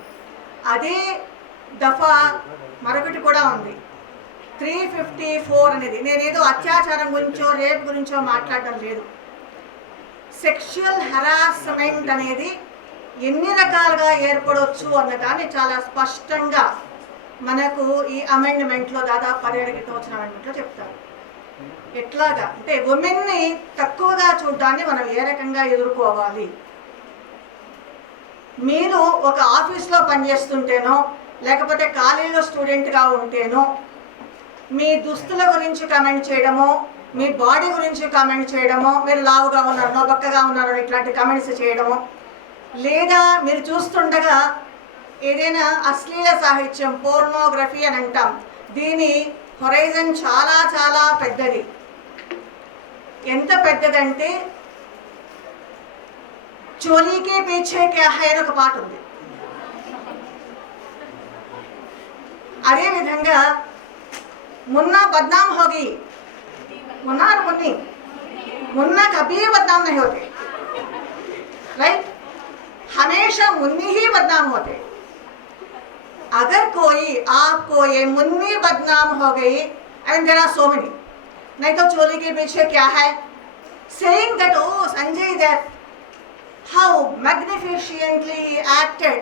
అదే దఫా మరొకటి కూడా ఉంది, 354 అనేది. నేనేదో అత్యాచారం గురించో రేప్ గురించో మాట్లాడడం లేదు. సెక్షువల్ హెరాస్మెంట్ అనేది ఎన్ని రకాలుగా ఏర్పడవచ్చు అన్నదాన్ని చాలా స్పష్టంగా మనకు ఈ అమెండ్మెంట్లో దాదాపు 10 ఏళ్ల క్రితం వచ్చిన అమెండ్మెంట్లో చెప్తారు. ఎట్లాగా అంటే ఉమెన్ని తక్కువగా చూడడాన్ని మనం ఏ రకంగా ఎదుర్కోవాలి. మీరు ఒక ఆఫీస్లో పనిచేస్తుంటేనో లేకపోతే కాలేజీలో స్టూడెంట్గా ఉంటేనో మీ దుస్తుల గురించి కమెంట్ చేయడమో, మీ బాడీ గురించి కమెంట్ చేయడమో, మీరు లావుగా ఉన్నారనో బక్కగా ఉన్నారనో ఇట్లాంటి కమెంట్స్ చేయడమో, లేదా మీరు చూస్తుండగా ఏదైనా అశ్లీల సాహిత్యం పోర్నోగ్రఫీ అని అంటాం, దీని హొరైజన్ చాలా చాలా పెద్దది. ఎంత పెద్దదంటే చోలీకే పీछे क्या है అని ఒక పాట ఉంది. అదేవిధంగా मुन्ना बदनाम होगी, मुन्ना और मुन्नी, मुन्ना कभी बदनाम नहीं होते, राइट? हमेशा मुन्नी ही बदनाम होते. अगर कोई आपको ये मुन्नी बदनाम हो गई, and there are so many, नहीं तो चोली के पीछे क्या है, saying that oh Sanjay that how magnificently acted,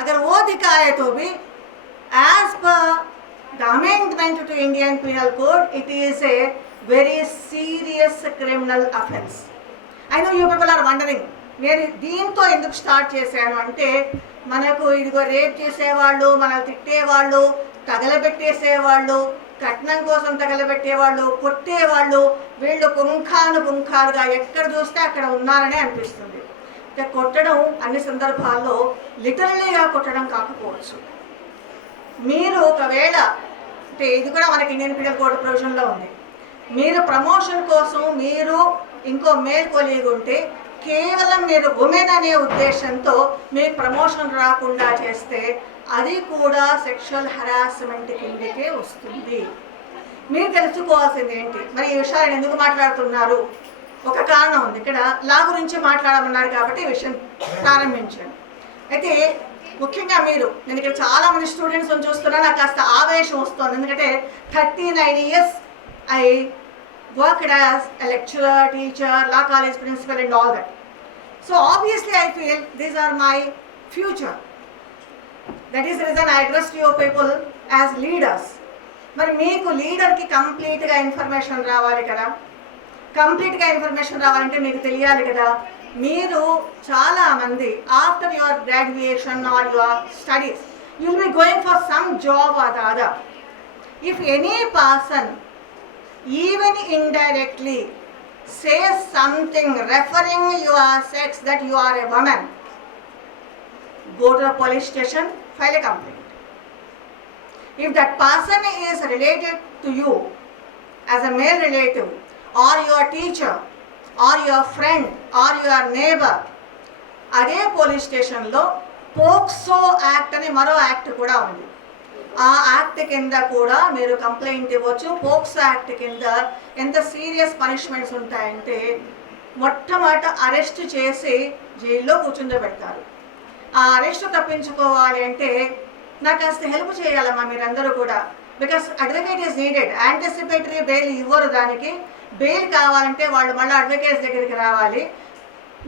अगर वो दिखाए तो भी as per the amendment to Indian Penal Code, it is a very serious criminal offence. I know you people are wondering, నేను దీంతో ఎందుకు స్టార్ట్ చేశాను అంటే, మనకు ఇదిగో రేప్ చేసేవాళ్ళు, మనల్ని తిట్టేవాళ్ళు, తగలబెట్టేసేవాళ్ళు, కట్నం కోసం తగలబెట్టేవాళ్ళు, కొట్టేవాళ్ళు, వీళ్ళు పుంఖాలుగా ఎక్కడ చూస్తే అక్కడ ఉన్నారనే అనిపిస్తుంది. కొట్టడం అన్ని సందర్భాల్లో లిటరలీగా కొట్టడం కాకపోవచ్చు. మీరు ఒకవేళ అంటే ఇది కూడా మనకి ఇండియన్ పీనల్ కోడ్ ప్రొవిజన్లో ఉంది, మీరు ప్రమోషన్ కోసం మీరు ఇంకో మేల్ కొలీగ్ ఉంటే కేవలం మీరు ఉమెన్ అనే ఉద్దేశంతో మీకు ప్రమోషన్ రాకుండా చేస్తే అది కూడా సెక్షువల్ హరాస్మెంట్ కిందకే వస్తుంది. మీరు తెలుసుకోవాల్సింది ఏంటి, మరి ఈ విషయాలు ఎందుకు మాట్లాడుతున్నారు? ఒక కారణం ఉంది. ఇక్కడ లా గురించి మాట్లాడమన్నారు కాబట్టి ఈ విషయం ప్రారంభించాను. అయితే ముఖ్యంగా నేను ఇక్కడ చాలామంది స్టూడెంట్స్ని చూస్తున్నా, నాకు కాస్త ఆవేశం వస్తుంది. ఎందుకంటే 39 years I worked as a lecturer, teacher, law college principal and all that. So obviously I feel these are my future. That is the reason I address to your people as leaders. మరి మీకు లీడర్కి కంప్లీట్గా ఇన్ఫర్మేషన్ రావాలి కదా. కంప్లీట్గా ఇన్ఫర్మేషన్ రావాలంటే మీకు తెలియాలి కదా, మీరు చాలామంది after your graduation are your studies you will be going for some job or the other. If any person even indirectly says something referring your sex that you are a woman, go to the police station, file a complaint. If that person is related to you as a male relative or your teacher or your friend or your neighbor, అదే పోలీస్ స్టేషన్లో పోక్సో యాక్ట్ అని మరో యాక్ట్ కూడా ఉంది. ఆ యాక్ట్ కింద కూడా మీరు కంప్లైంట్ ఇవ్వచ్చు. పోక్సో యాక్ట్ కింద ఎంత సీరియస్ పనిష్మెంట్స్ ఉంటాయంటే, మొట్టమొదట అరెస్ట్ చేసి జైల్లో కూర్చుండబెడతారు. ఆ అరెస్ట్ తప్పించుకోవాలి అంటే నాకు కాస్త హెల్ప్ చేయాలమ్మా మీరందరూ కూడా, because advocate is needed. Anticipatory bail ఇవ్వరు, దానికి బెయిల్ కావాలంటే వాళ్ళు మళ్ళీ అడ్వకేట్స్ దగ్గరికి రావాలి.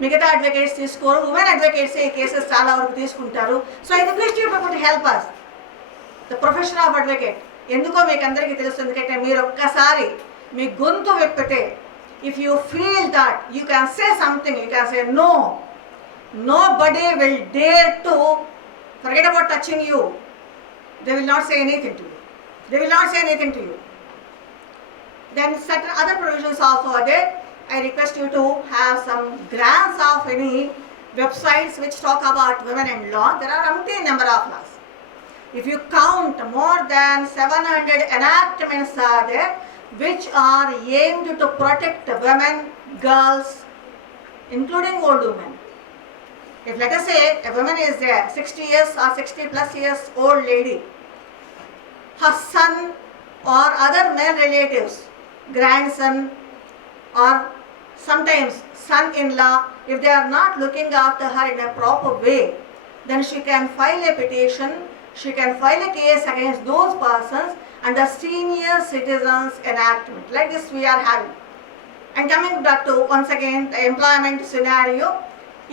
మిగతా అడ్వకేట్స్ తీసుకోరు, ఉమెన్ అడ్వకేట్స్ ఈ కేసెస్ చాలా వరకు తీసుకుంటారు. So I request you people to help us. The profession of advocate ఎందుకో మీకు అందరికీ తెలుసు. ఎందుకంటే మీరు ఒక్కసారి మీ గొంతు విప్పితే, if you feel that you can say something, you can say no, nobody will dare to forget about touching you. They will not say anything to you. They will not say anything to you. Then certain other provisions also are there. I request you to have some grants of any websites which talk about women and law. There are umpteen number of laws. If you count, more than 700 enactments are there which are aimed to protect women, girls, including old women. If let us say a woman is there, 60 years or 60 plus years old lady, her son or other male relatives, grandson or sometimes son-in-law, if they are not looking after her in a proper way, then she can file a petition, she can file a case against those persons under Senior Citizens Enactment. Like this we are having. And coming back to once again the employment scenario,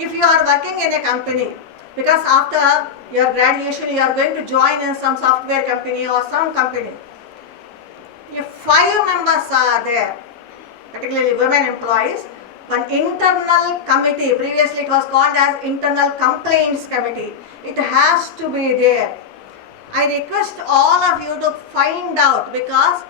if you are working in a company, because after your graduation you are going to join in some software company or some company, if 5 members are there, particularly women employees, one internal committee, previously it was called as internal complaints committee, it has to be there. I request all of you to find out, because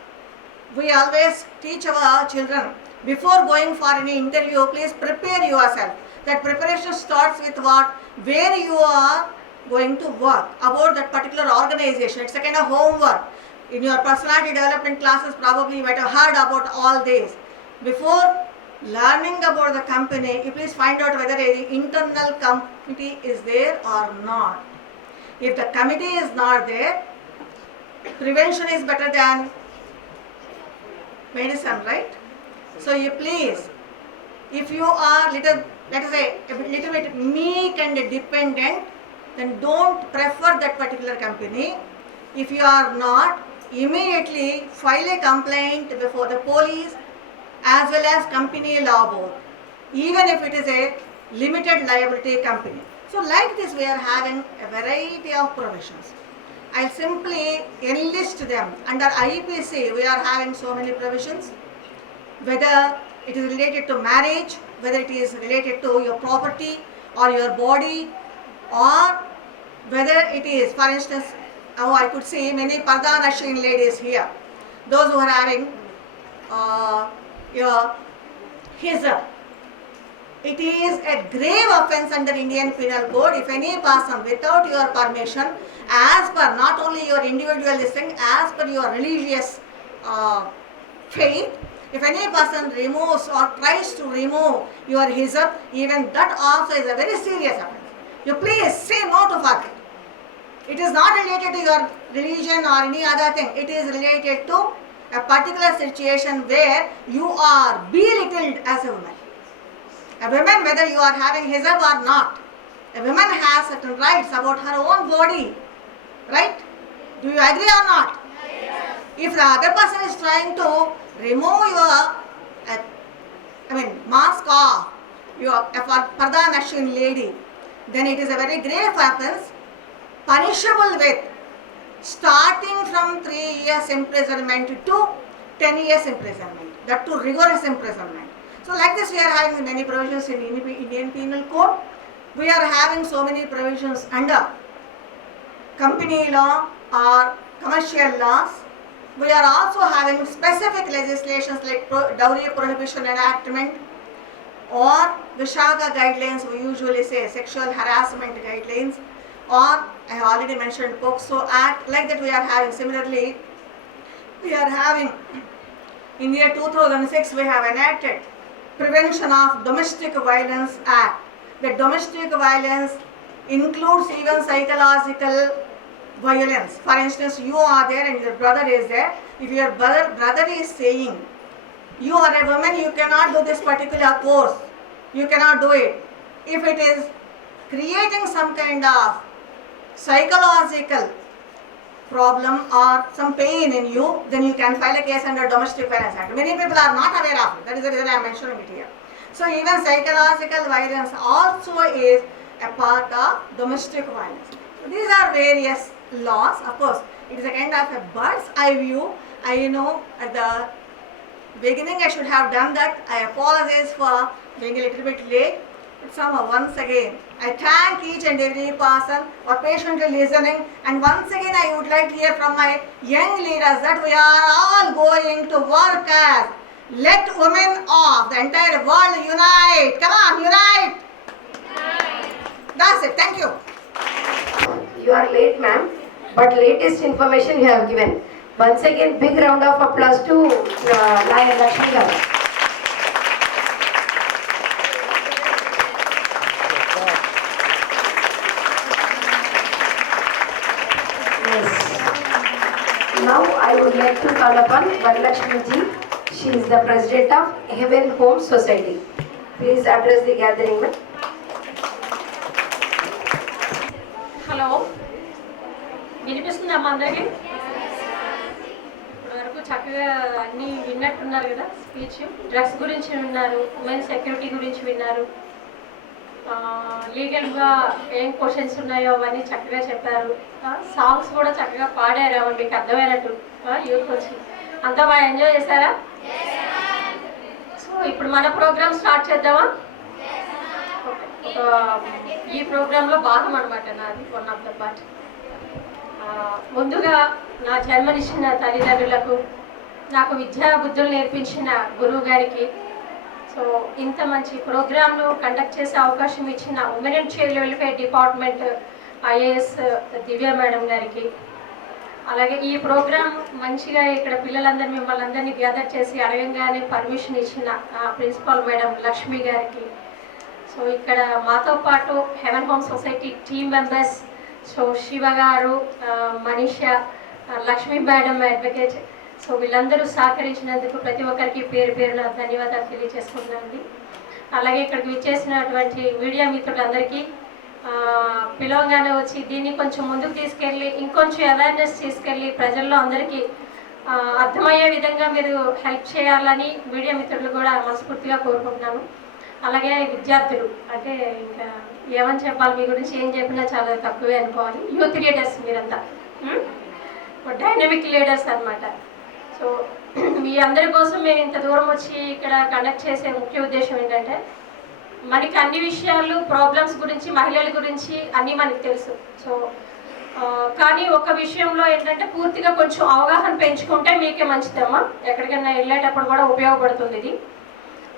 we always teach our children before going for any interview, please prepare yourself. That preparation starts with what? Where you are going to work, about that particular organization. It's a kind of homework. In your personality development classes, probably you might have heard about all this. Before learning about the company, you please find out whether any internal committee is there or not. If the committee is not there, prevention is better than medicine, right? So you please, if you are let us say a little bit meek and dependent, then don't prefer that particular company. If you are not, immediately file a complaint before the police as well as company law board, even if it is a limited liability company. So like this, we are having a variety of provisions. I'll simply enlist them. Under IPC, we are having so many provisions, whether it is related to marriage, whether it is related to your property or your body, or whether it is, for instance, I could see many Parda Nashin ladies here, those who are having your hijab. It is a grave offence under Indian Penal Code if any person without your permission, as per not only your individual listing, as per your religious faith, if any person removes or tries to remove your hijab, even that also is a very serious offence. You please say no to that. It is not related to your religion or any other thing. It is related to a particular situation where you are belittled as a woman. A woman, whether you are having hijab or not, a woman has certain rights about her own body, right? Do you agree or not? Yes. If the other person is trying to remove your, mask off, your Parda Nashin lady, then it is a very grave offence, punishable with starting from 3 years imprisonment to 10 years imprisonment, that too rigorous imprisonment. So like this, we are having many provisions in Indian Penal Code. We are having so many provisions under company law or commercial laws. We are also having specific legislations like dowry prohibition enactment, or Vishaka guidelines, we usually say sexual harassment guidelines, or I have already mentioned POCSO Act. Like that we are having. Similarly, we are having in the year 2006 we have enacted Prevention of Domestic Violence Act. The domestic violence includes even psychological violence. For instance, you are there and your brother is there. If your brother is saying, you are a woman, you cannot do this particular course, you cannot do it. If it is creating some kind of psychological problem or some pain in you, then you can file a case under Domestic Violence Act. Many people are not aware of it. That is the reason I am mentioning it here. So even psychological violence also is a part of domestic violence. So these are various laws. Of course, it is a kind of a bird's eye view. I know at the beginning I should have done that. I apologize for being a little bit late. But somehow, once again, I thank each and every person for patiently listening. And once again, I would like to hear from my young leaders that we are all going to work as let women of the entire world unite. Come on, unite. That's it. Thank you. You are late, ma'am, but latest information you have given. Once again, big round of applause to Lakshmi Garu. Now I would like to call upon Varalakshmi ji. She is the president of Heaven Home Society. Please address the gathering. Hello, వినిపిస్తుందమ్మా అందరికి? ఇప్పటివరకు చక్కగా అన్నీ విన్నట్టున్నారు కదా. స్పీచ్ డ్రగ్స్ గురించి విన్నారు, ఉమెన్ సెక్యూరిటీ గురించి విన్నారు, లీగల్గా ఏం క్వశ్చన్స్ ఉన్నాయో అవన్నీ చక్కగా చెప్పారు. సాంగ్స్ కూడా చక్కగా పాడారు, అవి మీకు అర్థమైనట్టు యూత్ వచ్చి అంతా బాగా ఎంజాయ్ చేశారా? సో ఇప్పుడు మన ప్రోగ్రామ్ స్టార్ట్ చేద్దామా? ఈ ప్రోగ్రాంలో భాగం అనమాట నాది, వన్ ఆఫ్ ద పార్ట్. ముందుగా నా జన్మనిచ్చిన తల్లిదండ్రులకు, నాకు విద్యా బుద్ధులు నేర్పించిన గురువు గారికి, సో ఇంత మంచి ప్రోగ్రామ్ను కండక్ట్ చేసే అవకాశం ఇచ్చిన women and child welfare department IAS Divya madam గారికి, అలాగే ఈ ప్రోగ్రామ్ మంచిగా ఇక్కడ పిల్లలందరూ మిమ్మల్ని అందరినీ గ్యాదర్ చేసి అడగంగానే పర్మిషన్ ఇచ్చిన ప్రిన్సిపాల్ మేడం లక్ష్మి గారికి, సో ఇక్కడ మాతో పాటు heaven home society team members, so Shiva garu, Manisha, Lakshmi madam advocate, so వీళ్ళందరూ సహకరించినందుకు ప్రతి ఒక్కరికి పేరు పేరున ధన్యవాదాలు తెలియజేసుకుంటున్నానండి. అలాగే ఇక్కడికి విచ్చేసినటువంటి మీడియా మిత్రులందరికీ పిలవగానే వచ్చి దీన్ని కొంచెం ముందుకు తీసుకెళ్ళి ఇంకొంచెం అవేర్నెస్ తీసుకెళ్ళి ప్రజల్లో అందరికీ అర్థమయ్యే విధంగా మీరు హెల్ప్ చేయాలని మీడియా మిత్రులు కూడా మనస్ఫూర్తిగా కోరుకుంటున్నాను. అలాగే విద్యార్థులు అంటే ఇంకా ఏమని చెప్పాలి, మీ గురించి ఏం చెప్పినా చాలా తక్కువే అనుకోవాలి. యూత్ లీడర్స్ మీరంతా డైనమిక్ లీడర్స్ అనమాట. సో మీ అందరి కోసం మేము ఇంత దూరం వచ్చి ఇక్కడ కండక్ట్ చేసే ముఖ్య ఉద్దేశం ఏంటంటే, మనకి అన్ని విషయాలు ప్రాబ్లమ్స్ గురించి మహిళల గురించి అన్నీ మనకు తెలుసు. సో కానీ ఒక విషయంలో ఏంటంటే పూర్తిగా కొంచెం అవగాహన పెంచుకుంటే మీకే మంచిదమ్మా, ఎక్కడికైనా వెళ్ళేటప్పుడు కూడా ఉపయోగపడుతుంది. ఇది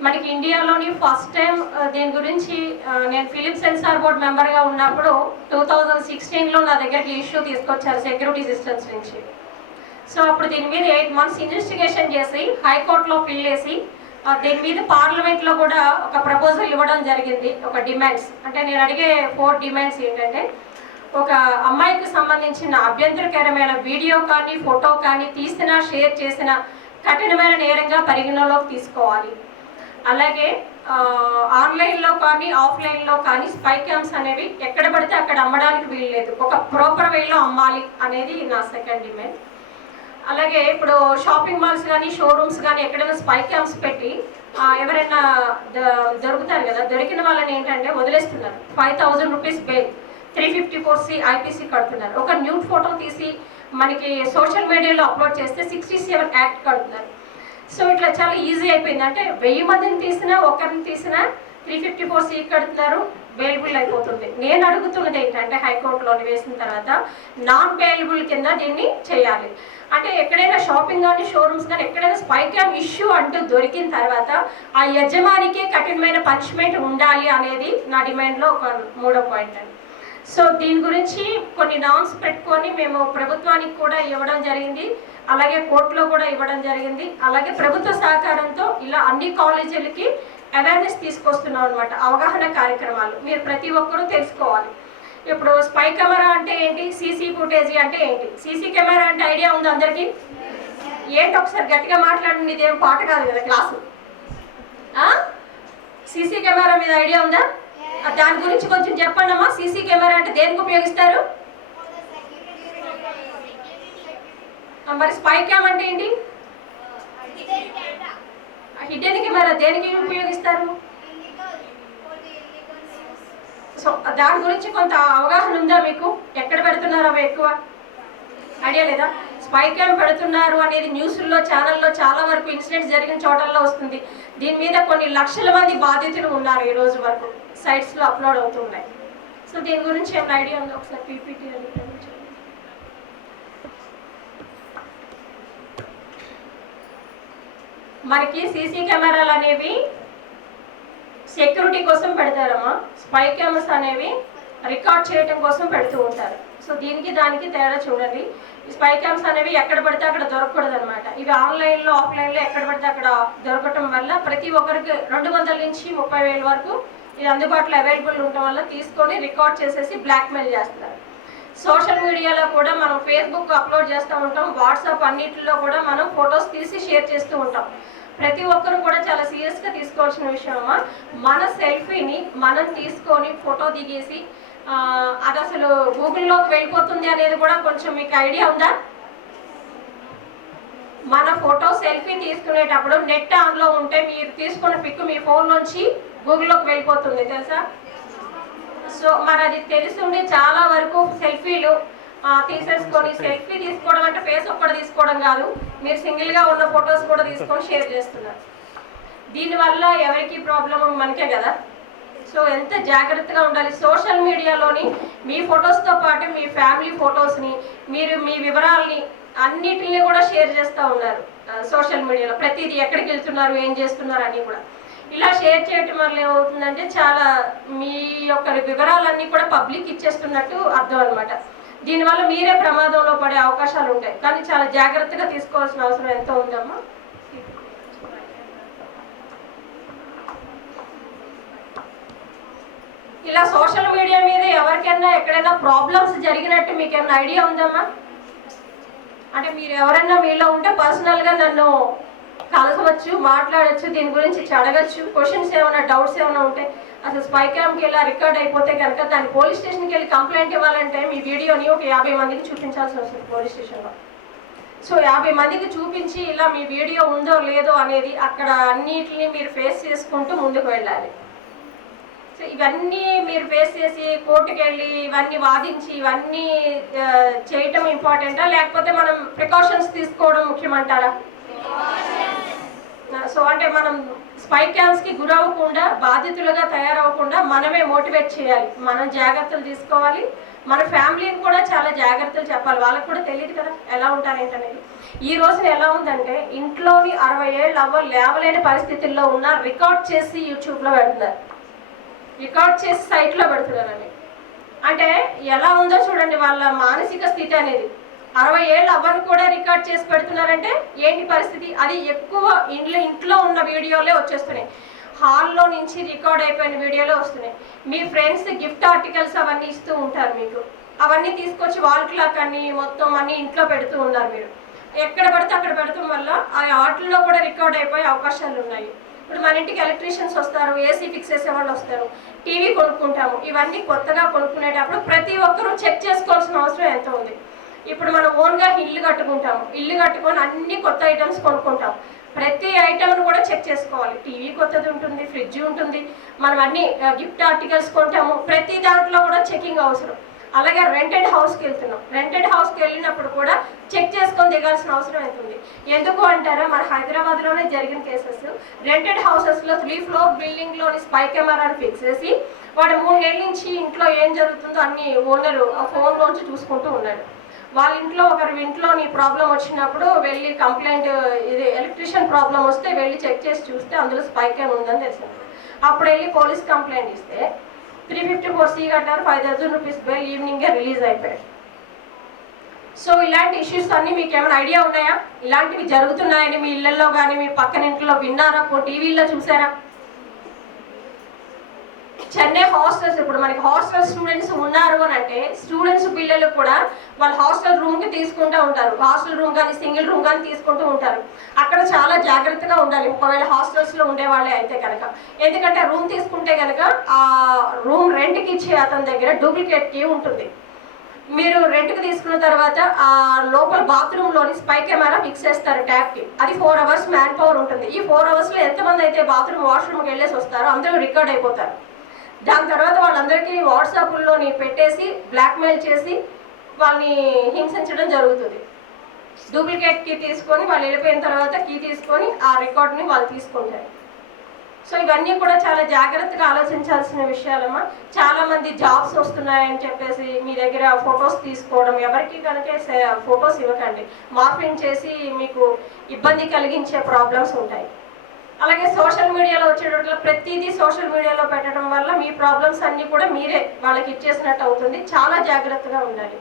మనకి ఇండియాలోని ఫస్ట్ టైం దీని గురించి నేను ఫిలిం సెన్సార్ బోర్డ్ మెంబర్గా ఉన్నప్పుడు 2016లో నా దగ్గరికి ఇష్యూ తీసుకొచ్చారు సెక్యూరిటీ సిస్టమ్స్ నుంచి. సో అప్పుడు దీని మీద 8 months ఇన్వెస్టిగేషన్ చేసి హైకోర్టులో పిల్లేసి దీని మీద పార్లమెంట్లో కూడా ఒక ప్రపోజల్ ఇవ్వడం జరిగింది. ఒక డిమాండ్స్ అంటే నేను అడిగే 4 డిమాండ్స్ ఏంటంటే, ఒక అమ్మాయికి సంబంధించిన అభ్యంతరకరమైన వీడియో కానీ ఫోటో కానీ తీసినా షేర్ చేసిన కఠినమైన నేరంగా పరిగణలోకి తీసుకోవాలి. అలాగే ఆన్లైన్లో కానీ ఆఫ్లైన్లో కానీ స్పై క్యామ్స్ అనేవి ఎక్కడ పడితే అక్కడ అమ్మడానికి వీల్లేదు, ఒక ప్రాపర్ వేలో అమ్మాలి అనేది నా సెకండ్ డిమాండ్. అలాగే ఇప్పుడు షాపింగ్ మాల్స్ కానీ షోరూమ్స్ కానీ ఎక్కడైనా స్పై క్యామ్స్ పెట్టి ఎవరైనా దొరుకుతారు కదా, దొరికిన వాళ్ళని ఏంటంటే వదిలేస్తున్నారు. 5000 రూపీస్ బెయిల్, 354C IPC కడుతున్నారు. ఒక న్యూడ్ ఫోటో తీసి మనకి సోషల్ మీడియాలో అప్లోడ్ చేస్తే 67 యాక్ట్ కడుతున్నారు. సో ఇట్లా చాలా ఈజీ అయిపోయింది. అంటే 1000 మందిని తీసినా ఒకరిని తీసినా 354C కడుతున్నారు, బెయిలబుల్ అయిపోతుంది. నేను అడుగుతున్నది ఏంటంటే హైకోర్టులో వేసిన తర్వాత నాన్ బెయిలబుల్ కింద దీన్ని చేయాలి. అంటే ఎక్కడైనా షాపింగ్ కానీ షోరూమ్స్ కానీ ఎక్కడైనా స్పై క్యామ్ ఇష్యూ అంటూ దొరికిన తర్వాత ఆ యజమానికే కఠినమైన పనిష్మెంట్ ఉండాలి అనేది నా డిమాండ్లో ఒక 3వ పాయింట్ అండి. సో దీని గురించి కొన్ని నామ్స్ పెట్టుకొని మేము ప్రభుత్వానికి కూడా ఇవ్వడం జరిగింది, అలాగే కోర్టులో కూడా ఇవ్వడం జరిగింది. అలాగే ప్రభుత్వ సహకారంతో ఇలా అన్ని కాలేజీలకి అవేర్నెస్ తీసుకొస్తున్నాం అనమాట, అవగాహన కార్యక్రమాలు. మీరు ప్రతి ఒక్కరూ తెలుసుకోవాలి. ఇప్పుడు స్పై కెమెరా అంటే ఏంటి, సీసీ ఫుటేజీ అంటే ఏంటి. సీసీ కెమెరా అంటే ఐడియా ఉంది అందరికీ? ఏంటి ఒకసారి గట్టిగా మాట్లాడండి, ఇదేం పాట కాదు కదా క్లాసు. సీసీ కెమెరా మీద ఐడియా ఉందా? దాని గురించి కొంచెం చెప్పండి అమ్మా. సీసీ కెమెరా అంటే దేనికి ఉపయోగిస్తారు? మరి స్పై క్యామ్ అంటే ఏంటి? హిడెన్ కెమెరా దేనికి ఉపయోగిస్తారు? సో దాని గురించి కొంత అవగాహన ఉందా మీకు? ఎక్కడ పెడుతున్నారు అవి ఎక్కువ ఐడియా లేదా? స్పై క్యామ్ పెడుతున్నారు అనేది న్యూస్లో ఛానల్లో చాలా వరకు ఇన్సిడెంట్స్ జరిగిన చోటల్లో వస్తుంది. దీని మీద కొన్ని లక్షల మంది బాధితులు ఉన్నారు ఈ రోజు వరకు, సైట్స్లో అప్లోడ్ అవుతున్నాయి. సో దీని గురించి ఏమైనా ఐడియా ఉందా? ఒకసారి పీపీటీ అని మనకి సీసీ కెమెరాలు అనేవి సెక్యూరిటీ కోసం పెడతారమ్మా, స్పై క్యామ్స్ అనేవి రికార్డ్ చేయడం కోసం పెడుతూ ఉంటారు. సో దీనికి దానికి తేడా చూడండి. ఈ స్పై క్యామ్స్ అనేవి ఎక్కడ పడితే అక్కడ దొరకకూడదు అనమాట. ఇవి ఆన్లైన్లో ఆఫ్లైన్లో ఎక్కడ పడితే అక్కడ దొరకటం వల్ల ప్రతి ఒక్కరికి 200 నుంచి 30,000 వరకు ఇది అందుబాటులో అవైలబుల్ ఉండటం వల్ల తీసుకొని రికార్డ్ చేసేసి బ్లాక్మెయిల్ చేస్తారు. సోషల్ మీడియాలో కూడా మనం ఫేస్బుక్ అప్లోడ్ చేస్తూ ఉంటాం, వాట్సాప్ అన్నిటిలో కూడా మనం ఫొటోస్ తీసి షేర్ చేస్తూ ఉంటాం. ప్రతి ఒక్కరు కూడా చాలా సీరియస్గా తీసుకోవాల్సిన విషయమా. మన సెల్ఫీని మనం తీసుకొని ఫోటో దిగేసి అది అసలు గూగుల్లోకి వెళ్ళిపోతుంది అనేది కూడా కొంచెం మీకు ఐడియా ఉందా? మన ఫోటో సెల్ఫీ తీసుకునేటప్పుడు నెట్ ఆన్లో ఉంటే మీరు తీసుకున్న పిక్ మీ ఫోన్ నుంచి గూగుల్లోకి వెళ్ళిపోతుంది, తెలుసా? సో మరి అది తెలుసుండి చాలా వరకు సెల్ఫీలు తీసేసుకొని, సెల్ఫీ తీసుకోవడం అంటే ఫేస్ ఒక్కటి తీసుకోవడం కాదు, మీరు సింగిల్గా ఉన్న ఫొటోస్ కూడా తీసుకొని షేర్ చేస్తున్నారు. దీనివల్ల ఎవరికి ప్రాబ్లం? మనకే కదా. సో ఎంత జాగ్రత్తగా ఉండాలి. సోషల్ మీడియాలోని మీ ఫొటోస్తో పాటు మీ ఫ్యామిలీ ఫొటోస్ని, మీరు మీ వివరాలని అన్నిటిని కూడా షేర్ చేస్తూ ఉన్నారు సోషల్ మీడియాలో. ప్రతిదీ ఎక్కడికి వెళ్తున్నారు, ఏం చేస్తున్నారు అని కూడా ఇలా షేర్ చేయటం వల్ల ఏమవుతుందంటే చాలా మీ యొక్క వివరాలన్నీ కూడా పబ్లిక్ ఇచ్చేస్తున్నట్టు అర్థం అనమాట. దీనివల్ల మీరే ప్రమాదంలో పడే అవకాశాలు ఉంటాయి. కానీ చాలా జాగ్రత్తగా తీసుకోవాల్సిన అవసరం ఎంతో ఉందమ్మా. ఇలా సోషల్ మీడియా మీద ఎవరికైనా ఎక్కడైనా ప్రాబ్లమ్స్ జరిగినట్టు మీకు ఏమైనా ఐడియా ఉందమ్మా? అంటే మీరు ఎవరైనా మీలో ఉంటే పర్సనల్గా నన్ను కలసవచ్చు, మాట్లాడచ్చు, దీని గురించి అడగచ్చు. క్వశ్చన్స్ ఏమైనా, డౌట్స్ ఏమైనా ఉంటే అసలు స్పై క్యామ్కి ఇలా రికార్డ్ అయిపోతే కనుక దాన్ని పోలీస్ స్టేషన్కి వెళ్ళి కంప్లైంట్ ఇవ్వాలంటే మీ వీడియోని ఒక 50 మందికి చూపించాల్సి వస్తుంది పోలీస్ స్టేషన్లో. సో 50 మందికి చూపించి ఇలా మీ వీడియో ఉందో లేదో అనేది అక్కడ అన్నిటిని మీరు ఫేస్ చేసుకుంటూ ముందుకు వెళ్ళాలి. సో ఇవన్నీ మీరు ఫేస్ చేసి కోర్టుకి వెళ్ళి ఇవన్నీ వాదించి ఇవన్నీ చేయటం ఇంపార్టెంటా, లేకపోతే మనం ప్రికాషన్స్ తీసుకోవడం ముఖ్యమంటారా? సో అంటే మనం స్పై క్యామ్స్కి గురవ్వకుండా, బాధితులుగా తయారవ్వకుండా మనమే మోటివేట్ చేయాలి. మనం జాగ్రత్తలు తీసుకోవాలి. మన ఫ్యామిలీని కూడా చాలా జాగ్రత్తలు చెప్పాలి. వాళ్ళకి కూడా తెలియదు కదా ఎలా ఉంటారు ఏంటనేది. ఈ రోజున ఎలా ఉందంటే ఇంట్లోని 60 ఏళ్ళు లేవలేని పరిస్థితుల్లో ఉన్న రికార్డ్ చేసి యూట్యూబ్లో పెడుతున్నారు, రికార్డ్ చేసి సైట్లో పెడుతున్నారని. అంటే ఎలా ఉందో చూడండి వాళ్ళ మానసిక స్థితి అనేది. 60 ఏళ్ళు అవ్వని కూడా రికార్డ్ చేసి పెడుతున్నారంటే ఏంటి పరిస్థితి? అది ఎక్కువ ఇంట్లో ఉన్న వీడియోలే వచ్చేస్తున్నాయి. హాల్లో నుంచి రికార్డ్ అయిపోయిన వీడియోలే వస్తున్నాయి. మీ ఫ్రెండ్స్ గిఫ్ట్ ఆర్టికల్స్ అవన్నీ ఇస్తూ ఉంటారు మీకు, అవన్నీ తీసుకొచ్చి వాల్ క్లాక్ అన్ని మొత్తం అన్ని ఇంట్లో పెడుతూ ఉన్నారు. మీరు ఎక్కడ పడితే అక్కడ పెడతాం వల్ల ఆ వాటిల్లో కూడా రికార్డ్ అయిపోయే అవకాశాలు ఉన్నాయి. ఇప్పుడు మన ఇంటికి ఎలక్ట్రీషియన్స్ వస్తారు, ఏసీ ఫిక్స్ చేసే వాళ్ళు వస్తారు, టీవీ కొనుక్కుంటాము. ఇవన్నీ కొత్తగా కొనుక్కునేటప్పుడు ప్రతి ఒక్కరూ చెక్ చేసుకోవాల్సిన అవసరం ఎంత ఉంది. ఇప్పుడు మనం ఓన్గా ఇల్లు కట్టుకుంటాము, ఇల్లు కట్టుకొని అన్ని కొత్త ఐటమ్స్ కొనుక్కుంటాం. ప్రతి ఐటమ్ను కూడా చెక్ చేసుకోవాలి. టీవీ కొత్తది ఉంటుంది, ఫ్రిడ్జ్ ఉంటుంది, మనం అన్ని గిఫ్ట్ ఆర్టికల్స్ కొంటాము, ప్రతి దాంట్లో కూడా చెకింగ్ అవసరం. అలాగే రెంటెడ్ హౌస్కి వెళ్తున్నాం, రెంటెడ్ హౌస్కి వెళ్ళినప్పుడు కూడా చెక్ చేసుకొని దిగాల్సిన అవసరం అవుతుంది. ఎందుకు అంటారా, మన హైదరాబాద్లోనే జరిగిన కేసెస్. రెంటెడ్ హౌసెస్లో 3 ఫ్లోర్ బిల్డింగ్లోని స్పై కెమెరాని ఫిక్స్ చేసి వాడు 3 నెలల నుంచి ఇంట్లో ఏం జరుగుతుందో అన్ని ఓనరు ఆ ఫోన్లోంచి చూసుకుంటూ ఉన్నాడు. వాళ్ళ ఇంట్లో ఒకరి ఇంట్లోని ప్రాబ్లం వచ్చినప్పుడు వెళ్ళి కంప్లైంట్, ఇది ఎలక్ట్రీషియన్ ప్రాబ్లం వస్తే వెళ్ళి చెక్ చేసి చూస్తే అందులో స్పై క్యామ్ ఉందని తెలిసింది. అప్పుడు వెళ్ళి పోలీస్ కంప్లైంట్ ఇస్తే 354C కట్టారు, 5000 రూపీస్ బెయిల్, ఈవినింగే రిలీజ్ అయిపోయాడు. సో ఇలాంటి ఇష్యూస్ అన్నీ మీకు ఏమైనా ఐడియా ఉన్నాయా? ఇలాంటివి జరుగుతున్నాయని మీ ఇళ్లలో కానీ మీ పక్కన ఇంట్లో విన్నారా, టీవీలో చూసారా? చెన్నై హాస్టల్స్, ఇప్పుడు మనకి హాస్టల్ స్టూడెంట్స్ ఉన్నారు అని అంటే స్టూడెంట్స్ పిల్లలు కూడా వాళ్ళ హాస్టల్ రూమ్కి తీసుకుంటూ ఉంటారు. హాస్టల్ రూమ్ కానీ సింగిల్ రూమ్ కానీ తీసుకుంటూ ఉంటారు. అక్కడ చాలా జాగ్రత్తగా ఉండాలి ఒకవేళ హాస్టల్స్లో ఉండేవాళ్ళే అయితే కనుక. ఎందుకంటే రూమ్ తీసుకుంటే కనుక ఆ రూమ్ రెంట్కి ఇచ్చే అతని దగ్గర డూప్లికేట్ కీ ఉంటుంది. మీరు రెంట్కి తీసుకున్న తర్వాత ఆ లోపల బాత్రూంలోని స్పై కెమెరా ఫిక్స్ చేస్తారు ట్యాప్కి. అది 4 అవర్స్ మ్యాన్ పవర్ ఉంటుంది. ఈ 4 అవర్స్లో ఎంతమంది అయితే బాత్రూమ్ వాష్రూమ్కి వెళ్ళేసి వస్తారో అందరూ రికార్డ్ అయిపోతారు. దాని తర్వాత వాళ్ళందరికీ వాట్సాప్లోని పెట్టేసి బ్లాక్మెయిల్ చేసి వాళ్ళని హింసించడం జరుగుతుంది. డూప్లికేట్ కీ తీసుకొని వాళ్ళు వెళ్ళిపోయిన తర్వాత కీ తీసుకొని ఆ రికార్డ్ని వాళ్ళు తీసుకుంటారు. సో ఇవన్నీ కూడా చాలా జాగ్రత్తగా ఆలోచించాల్సిన విషయాలమ్మా. చాలామంది జాబ్స్ వస్తున్నాయని చెప్పేసి మీ దగ్గర ఫొటోస్ తీసుకోవడం, ఎవరికి కనుక ఫొటోస్ ఇవ్వకండి. మార్ఫింగ్ చేసి మీకు ఇబ్బంది కలిగించే ప్రాబ్లమ్స్ ఉంటాయి. అలాగే సోషల్ మీడియాలో వచ్చేటట్లు ప్రతిదీ సోషల్ మీడియాలో పెట్టడం వల్ల మీ ప్రాబ్లమ్స్ అన్నీ కూడా మీరే వాళ్ళకి ఇచ్చేసినట్టు అవుతుంది. చాలా జాగ్రత్తగా ఉండాలి.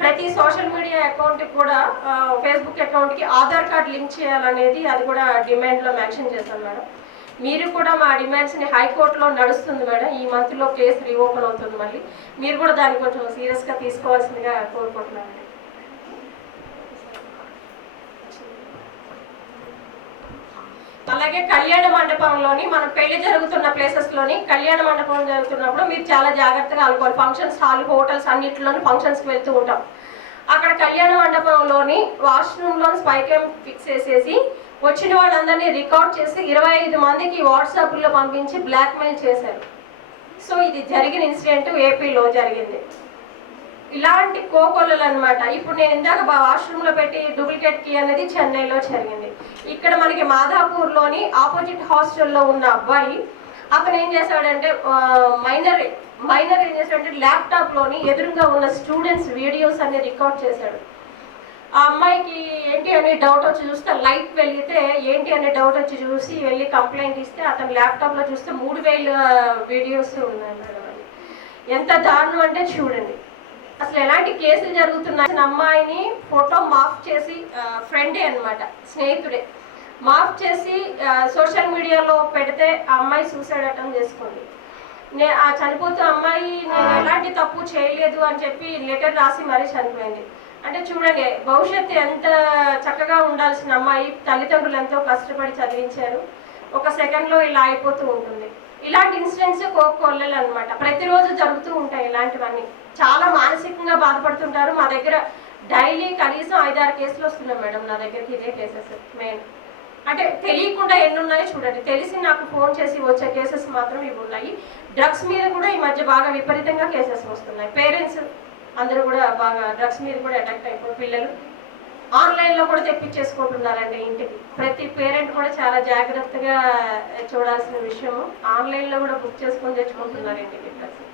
ప్రతి సోషల్ మీడియా అకౌంట్కి కూడా ఫేస్బుక్ అకౌంట్కి ఆధార్ కార్డ్ లింక్ చేయాలనేది అది కూడా డిమాండ్లో మెన్షన్ చేశాను మేడం. మీరు కూడా మా డిమాండ్స్ని హైకోర్టులో నడుస్తుంది మేడం. ఈ మంత్లో కేసు రీఓపెన్ అవుతుంది. మళ్ళీ మీరు కూడా దాన్ని కొంచెం సీరియస్గా తీసుకోవాల్సిందిగా కోరుకుంటున్నాను. అలాగే కళ్యాణ మండపంలోని మనం పెళ్లి జరుగుతున్న ప్లేసెస్లోని కళ్యాణ మండపం జరుగుతున్నప్పుడు మీరు చాలా జాగ్రత్తగా అనుకోవాలి. ఫంక్షన్స్ హాల్, హోటల్స్ అన్నింటిలోని ఫంక్షన్స్కి వెళ్తూ ఉంటాం. అక్కడ కళ్యాణ మండపంలోని వాష్రూమ్లో స్పై క్యామ్ ఫిక్స్ చేసేసి వచ్చిన వాళ్ళందరినీ రికార్డ్ చేసి 25 మందికి వాట్సాప్లో పంపించి బ్లాక్మెయిల్ చేశారు. సో ఇది జరిగిన ఇన్సిడెంట్ ఏపీలో జరిగింది. ఇలాంటి కోకొల్లలు అనమాట. ఇప్పుడు నేను ఇందాక వాష్రూమ్లో పెట్టి డూప్లికేట్ కీ అనేది చెన్నైలో జరిగింది. ఇక్కడ మనకి మాధాపూర్లోని ఆపోజిట్ హాస్టల్లో ఉన్న అబ్బాయి అతను ఏం చేశాడంటే మైనర్ ఏం చేశాడంటే ల్యాప్టాప్లోని ఎదురుగా ఉన్న స్టూడెంట్స్ వీడియోస్ అన్ని రికార్డ్ చేశాడు. ఆ అమ్మాయికి ఏంటి అనే డౌట్ వచ్చి చూస్తే లైట్ వెలిగితే ఏంటి అనే డౌట్ వచ్చి చూసి వెళ్ళి కంప్లైంట్ ఇస్తే అతను ల్యాప్టాప్లో చూస్తే 3000 వీడియోస్ ఉన్నాయి మేడం. అది ఎంత దారుణం అంటే చూడండి, అసలు ఎలాంటి కేసులు జరుగుతున్నాయి. అమ్మాయిని ఫోటో మాఫ్ చేసి, ఫ్రెండే అనమాట, స్నేహితుడే, మాఫ్ చేసి సోషల్ మీడియాలో పెడితే ఆ అమ్మాయి సూసైడ్ అటెంప్ట్ చేసుకుంది. ఆ చనిపోతూ అమ్మాయి నేను ఎలాంటి తప్పు చేయలేదు అని చెప్పి లెటర్ రాసి మరీ చనిపోయింది. అంటే చూడండి, భవిష్యత్తు ఎంత చక్కగా ఉండాల్సిన అమ్మాయి తల్లిదండ్రులు ఎంతో కష్టపడి చదివించారు, ఒక సెకండ్లో ఇలా అయిపోతూ ఉంటుంది. ఇలాంటి ఇన్సిడెంట్స్ కోకొల్లలు అనమాట, ప్రతిరోజు జరుగుతూ ఉంటాయి ఇలాంటివన్నీ. చాలా మానసికంగా బాధపడుతుంటారు. మా దగ్గర డైలీ కనీసం 5-6 కేసులు వస్తున్నాయి మేడం నా దగ్గరికి, ఇదే కేసెస్ మెయిన్. అంటే తెలియకుండా ఎన్ని ఉన్నాయో చూడండి, తెలిసి నాకు ఫోన్ చేసి వచ్చే కేసెస్ మాత్రం ఇవి ఉన్నాయి. డ్రగ్స్ మీద కూడా ఈ మధ్య బాగా విపరీతంగా కేసెస్ వస్తున్నాయి. పేరెంట్స్ అందరూ కూడా బాగా డ్రగ్స్ మీద కూడా అటాక్ట్ అయిపోయి పిల్లలు ఆన్లైన్లో కూడా తెప్పించేసుకుంటున్నారండి ఇంటికి. ప్రతి పేరెంట్ కూడా చాలా జాగ్రత్తగా చూడాల్సిన విషయము. ఆన్లైన్లో కూడా బుక్ చేసుకొని తెచ్చుకుంటున్నారు ఇంటికి డ్రగ్స్.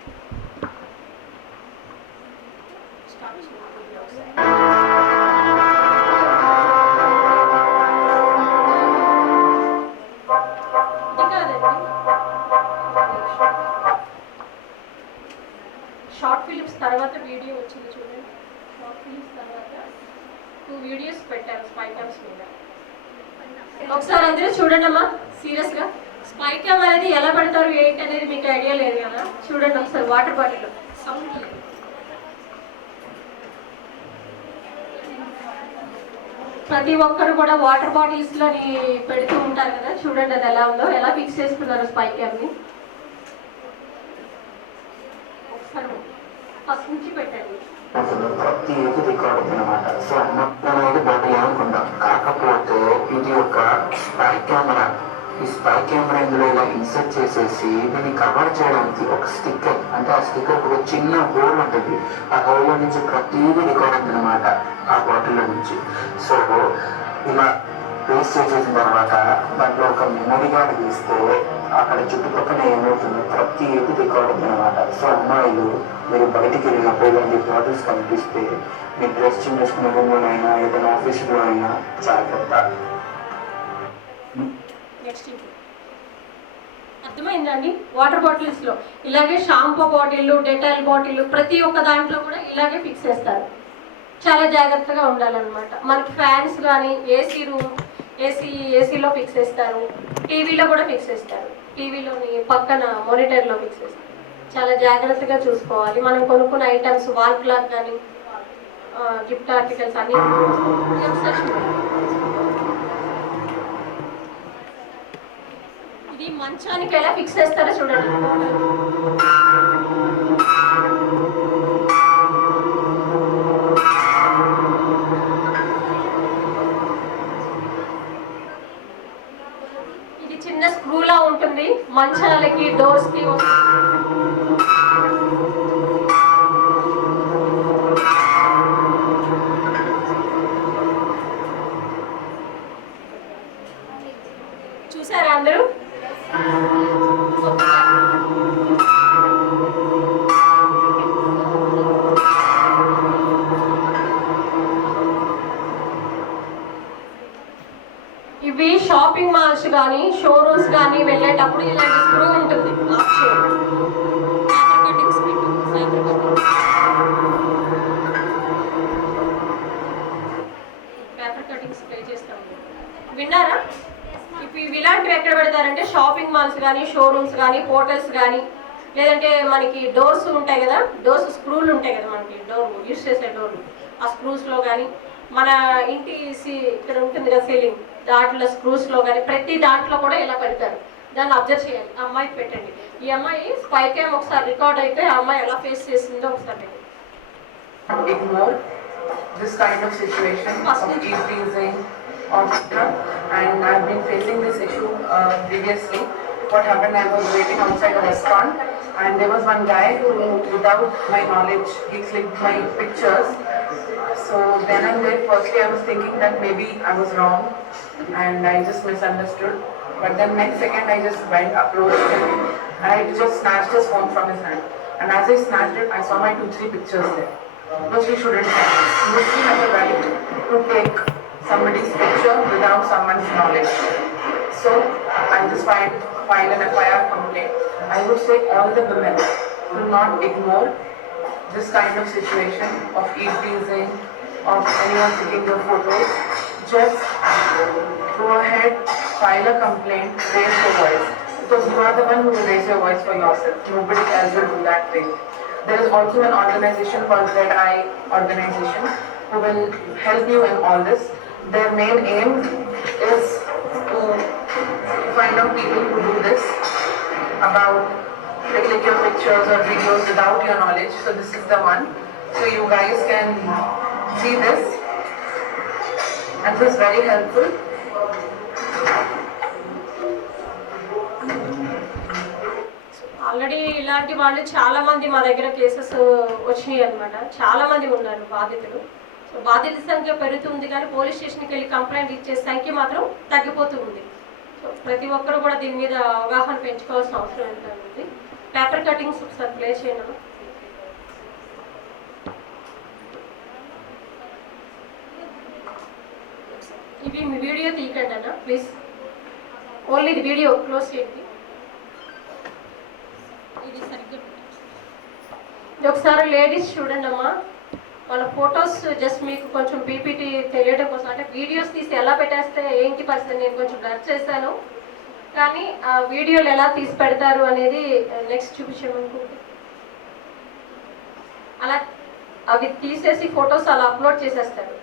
షార్ట్ ఫిలిమ్స్ తర్వాత వీడియో వచ్చింది చూడండి. షార్ట్ ఫిలిమ్స్ తర్వాత 2 వీడియోస్ పెట్టారు స్పై క్యామ్స్ మీద. ఒకసారి అందరూ చూడండి అమ్మా సీరియస్గా. స్పై క్యామ్ అనేది ఎలా పెడతారు ఏంటి అనేది మీకు ఐడియా లేదు కదా. చూడండి ఒకసారి, వాటర్ బాటిల్ సౌండ్ లేదు. ప్రతి ఒక్కరు కూడా వాటర్ బాటిల్స్లోని పెడుతూ ఉంటారు కదా, చూడండి అది ఎలా ఉందో, ఎలా ఫిక్స్ చేస్తున్నారు స్పై క్యామ్ని. ఒకసారి ఫస్ట్ నుంచి పెట్టండి. ప్రతి ఏది రికార్డ్ అవుతుందన్నమాట. సో మొత్తం అనేది బాగా ఏమనుకుంటాం. కాకపోతే ఇది ఒక స్పై కెమెరా. ఈ స్పై కెమెరా ఇందులో ఇలా ఇన్సర్ట్ చేసేసి దీన్ని కవర్ చేయడానికి ఒక స్టిక్కర్, అంటే ఆ స్టిక్కర్ ఒక చిన్న హోల్ ఉంటుంది. ఆ హోల్లో నుంచి ప్రతిదీ రికార్డ్ అవుతుంది అనమాట ఆ బాటిల్లో నుంచి. సో ఇలా పేస్ట్ చేసేసిన తర్వాత దాంట్లో ఒక మెమరీ కార్డు తీస్తే అక్కడ చుట్టుపక్కల ఏమవుతుందో ప్రతి ఏది రికార్డ్ అవుతుంది అనమాట. సో అమ్మాయిలు మీరు బయటికి వెళ్ళినప్పుడు ఇలాంటి బాటిల్స్ కనిపిస్తే మీరు డ్రెస్ చేంజ్ చేసుకునే రూమ్లో అయినా ఏదైనా ఆఫీస్లో అయినా జాగ్రత్త. నెక్స్ట్ అర్థమైందండి. వాటర్ బాటిల్స్లో ఇలాగే షాంపూ బాటిల్, డెటాల్ బాటిల్ ప్రతి ఒక్క దాంట్లో కూడా ఇలాగే ఫిక్స్ చేస్తారు. చాలా జాగ్రత్తగా ఉండాలన్నమాట. మనకి ఫ్యాన్స్ కానీ ఏసీలో ఫిక్స్ చేస్తారు, టీవీలో కూడా ఫిక్స్ చేస్తారు. టీవీలోని పక్కన మానిటర్లో ఫిక్స్ చేస్తారు. చాలా జాగ్రత్తగా చూసుకోవాలి. మనం కొనుక్కున్న ఐటమ్స్, వాల్ క్లాక్ కానీ గిఫ్ట్ ఆర్టికల్స్ అన్నీ ఇది మంచానికి ఎలా ఫిక్స్ చేస్తారో చూడండి. ఇది చిన్న స్క్రూలా ఉంటుంది, మంచాలకి డోర్స్కి చూసారా అందరూ. ఇవి షాపింగ్ మాల్స్ కానీ షోరూమ్స్ కానీ వెళ్ళేటప్పుడు ఇలాంటి స్క్రూ ఉంటుంది. పేపర్ కటింగ్స్ ప్లే చేస్తాం, విన్నారా? ఇప్పుడు ఇవి ఇలాంటివి ఎక్కడ పెడతారంటే షాపింగ్ మాల్స్ కానీ షోరూమ్స్ కానీ హోటల్స్ కానీ, లేదంటే మనకి డోర్స్ ఉంటాయి కదా, డోర్స్ స్క్రూలు ఉంటాయి కదా, మనకి డోర్ యూస్ చేసే డోర్లు, ఆ స్క్రూస్లో కానీ మన ఇంటి ఇక్కడ ఉంటుంది కదా సీలింగ్, దాంట్లో స్క్రూస్లో కానీ ప్రతి దాంట్లో కూడా ఇలా పెడతారు. దాన్ని అబ్జర్వ్ చేయాలి. ఆ అమ్మాయికి పెట్టండి. ఈ అమ్మాయి స్పై క్యామ్ ఒకసారి రికార్డ్ అయితే ఆ అమ్మాయి ఎలా ఫేస్ చేసిందో ఒకసారి పెట్టండి. Ignore this kind of situation of increasing obstacle, and I've been facing this issue previously. What happened, I was waiting outside a restaurant and there was one guy who, without my knowledge, he clicked my pictures. So then and there, firstly I was thinking that maybe I was wrong and I just misunderstood. But then next second I just went, approached him, and I just snatched his phone from his hand. And as I snatched it, I saw my 2-3 pictures there, which he shouldn't have. Muslim has a right to take somebody's picture without someone's knowledge. So I just filed an FIR complaint. I would say all the women do not ignore this kind of situation of teasing, of anyone taking your photos. Just go ahead, file a complaint, raise your voice. Because you are the one who will raise your voice for yourself. Nobody else will do that thing. There is also an organization called ZI organization who will help you in all this. Their main aim is to find out people who do this, about they click your pictures or videos without your knowledge. So this is the one. So you guys can see this, and this is very helpful. Already ఇలాంటి వాళ్ళు చాలా మంది మా దగ్గర కేసెస్ వచ్చినాయి అనమాట. చాలా మంది ఉన్నారు బాధితులు. సో బాధితుల సంఖ్య పెరుగుతుంది కానీ పోలీస్ స్టేషన్కి వెళ్ళి కంప్లైంట్ ఇచ్చే సంఖ్య మాత్రం తగ్గిపోతూ ఉంది. సో ప్రతి ఒక్కరు కూడా దీని మీద అవగాహన పెంచుకోవాల్సిన అవసరం ఎంత ఉంది. పేపర్ కటింగ్స్ ఒకసారి ప్లే చేయను. ఇవి మీ వీడియో తీయకండి అన్న ప్లీజ్, ఓన్లీ ఇది వీడియో క్లోజ్ చేయండి. ఇది సరిగ్గా ఇది ఒకసారి లేడీస్ చూడండి అమ్మా, వాళ్ళ ఫొటోస్ జస్ట్ మీకు కొంచెం పీపీటీ తెలియడం కోసం, అంటే వీడియోస్ తీసి ఎలా పెట్టేస్తే ఏంటి పరిస్థితి నేను కొంచెం డర్ చేశాను, కానీ ఆ వీడియోలు ఎలా తీసి పెడతారు అనేది నెక్స్ట్ చూపించామనుకుంటే అలా అవి తీసేసి ఫొటోస్ అలా అప్లోడ్ చేసేస్తారు.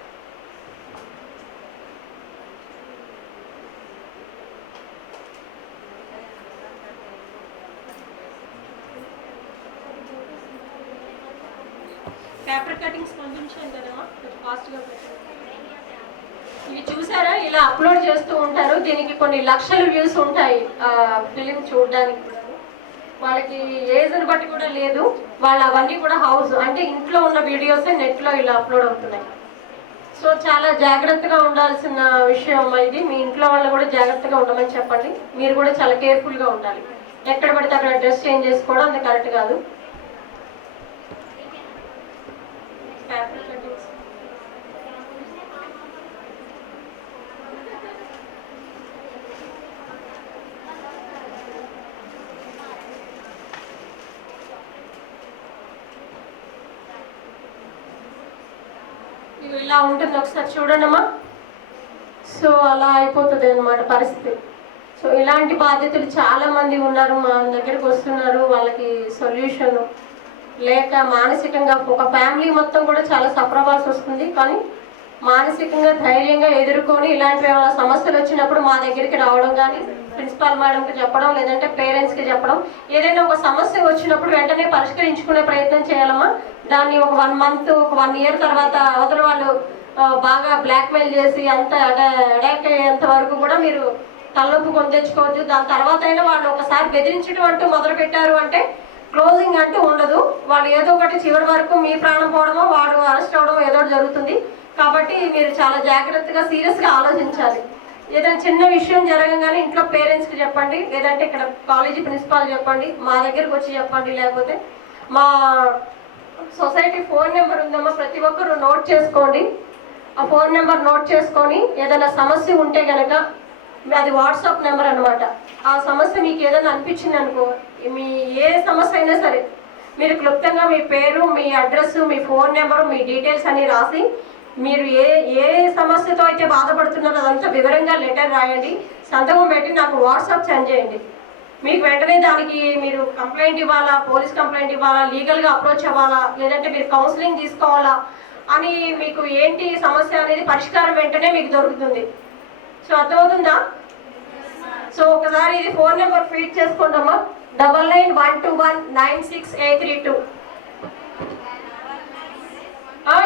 పేపర్ కటింగ్స్ పంపించాను కదమ్మా, కొంచెం ఫాస్ట్గా పెట్టండి. ఇవి చూసారా, ఇలా అప్లోడ్ చేస్తూ ఉంటారు. దీనికి కొన్ని లక్షల వ్యూస్ ఉంటాయి ఫిలిం చూడడానికి కూడా. వాళ్ళకి ఏజ్ని బట్టి కూడా లేదు, వాళ్ళు అవన్నీ కూడా హౌస్ అంటే ఇంట్లో ఉన్న వీడియోస్ నెట్లో ఇలా అప్లోడ్ అవుతున్నాయి. సో చాలా జాగ్రత్తగా ఉండాల్సిన విషయం ఇది. మీ ఇంట్లో వాళ్ళు కూడా జాగ్రత్తగా ఉండమని చెప్పండి. మీరు కూడా చాలా కేర్ఫుల్గా ఉండాలి. ఎక్కడ పడితే అక్కడ డ్రెస్ చేంజ్ చేసుకోవడం అది కరెక్ట్ కాదు. పేపర్ కటింగ్స్ ఇవి ఇలా ఉంటుంది, ఒకసారి చూడండి అమ్మా. సో అలా అయిపోతుంది అన్నమాట పరిస్థితి. సో ఇలాంటి బాధ్యతలు చాలా మంది ఉన్నారు, మా దగ్గరకు వస్తున్నారు. వాళ్ళకి సొల్యూషన్ లేక మానసికంగా ఒక ఫ్యామిలీ మొత్తం కూడా చాలా సఫర్ అవ్వాల్సి వస్తుంది. కానీ మానసికంగా ధైర్యంగా ఎదుర్కొని ఇలాంటి ఏమైనా సమస్యలు వచ్చినప్పుడు మా దగ్గరికి రావడం, కానీ ప్రిన్సిపాల్ మేడంకి చెప్పడం, లేదంటే పేరెంట్స్కి చెప్పడం. ఏదైనా ఒక సమస్య వచ్చినప్పుడు వెంటనే పరిష్కరించుకునే ప్రయత్నం చేయాలమ్మా. దాన్ని ఒక 1 month, ఒక 1 year తర్వాత అవతల వాళ్ళు బాగా బ్లాక్మెయిల్ చేసి అంత అటాక్ అయ్యేంత వరకు కూడా మీరు తలనొప్పి కొని తెచ్చుకోవద్దు. దాని తర్వాత అయినా వాళ్ళు ఒకసారి బెదిరించడం అంటూ మొదలు పెట్టారు అంటే క్లోజింగ్ అంటూ ఉండదు. వాళ్ళు ఏదో ఒకటి చివరి వరకు మీ ప్రాణం పోవడమో వాడు అరెస్ట్ అవ్వడమో ఏదో జరుగుతుంది. కాబట్టి మీరు చాలా జాగ్రత్తగా సీరియస్గా ఆలోచించాలి. ఏదైనా చిన్న విషయం జరగగానే ఇంట్లో పేరెంట్స్కి చెప్పండి, లేదంటే ఇక్కడ కాలేజీ ప్రిన్సిపాల్ చెప్పండి, మా దగ్గరకు వచ్చి చెప్పండి. లేకపోతే మా సొసైటీ ఫోన్ నెంబర్ ఉందమ్మా, ప్రతి ఒక్కరు నోట్ చేసుకోండి. ఆ ఫోన్ నెంబర్ నోట్ చేసుకొని ఏదైనా సమస్య ఉంటే కనుక అది వాట్సాప్ నెంబర్ అనమాట. ఆ సమస్య మీకు ఏదైనా అనిపించింది అనుకో, మీ ఏ సమస్య అయినా సరే మీరు క్లుప్తంగా మీ పేరు, మీ అడ్రస్, మీ ఫోన్ నెంబరు, మీ డీటెయిల్స్ అన్ని రాసి మీరు ఏ సమస్యతో అయితే బాధపడుతున్నారో అదంతా వివరంగా లెటర్ రాయండి, సంతకం పెట్టి నాకు వాట్సాప్ సెండ్ చేయండి. మీకు వెంటనే దానికి మీరు కంప్లైంట్ ఇవ్వాలా, పోలీస్ కంప్లైంట్ ఇవ్వాలా, లీగల్గా అప్రోచ్ అవ్వాలా, లేదంటే మీరు కౌన్సిలింగ్ తీసుకోవాలా అని మీకు ఏంటి సమస్య అనేది పరిష్కారం వెంటనే మీకు దొరుకుతుంది. సో అర్థమవుతుందా? సో ఒకసారి ఇది ఫోన్ నెంబర్ ఫీడ్ చేసుకోండమ్మా, 9912196832.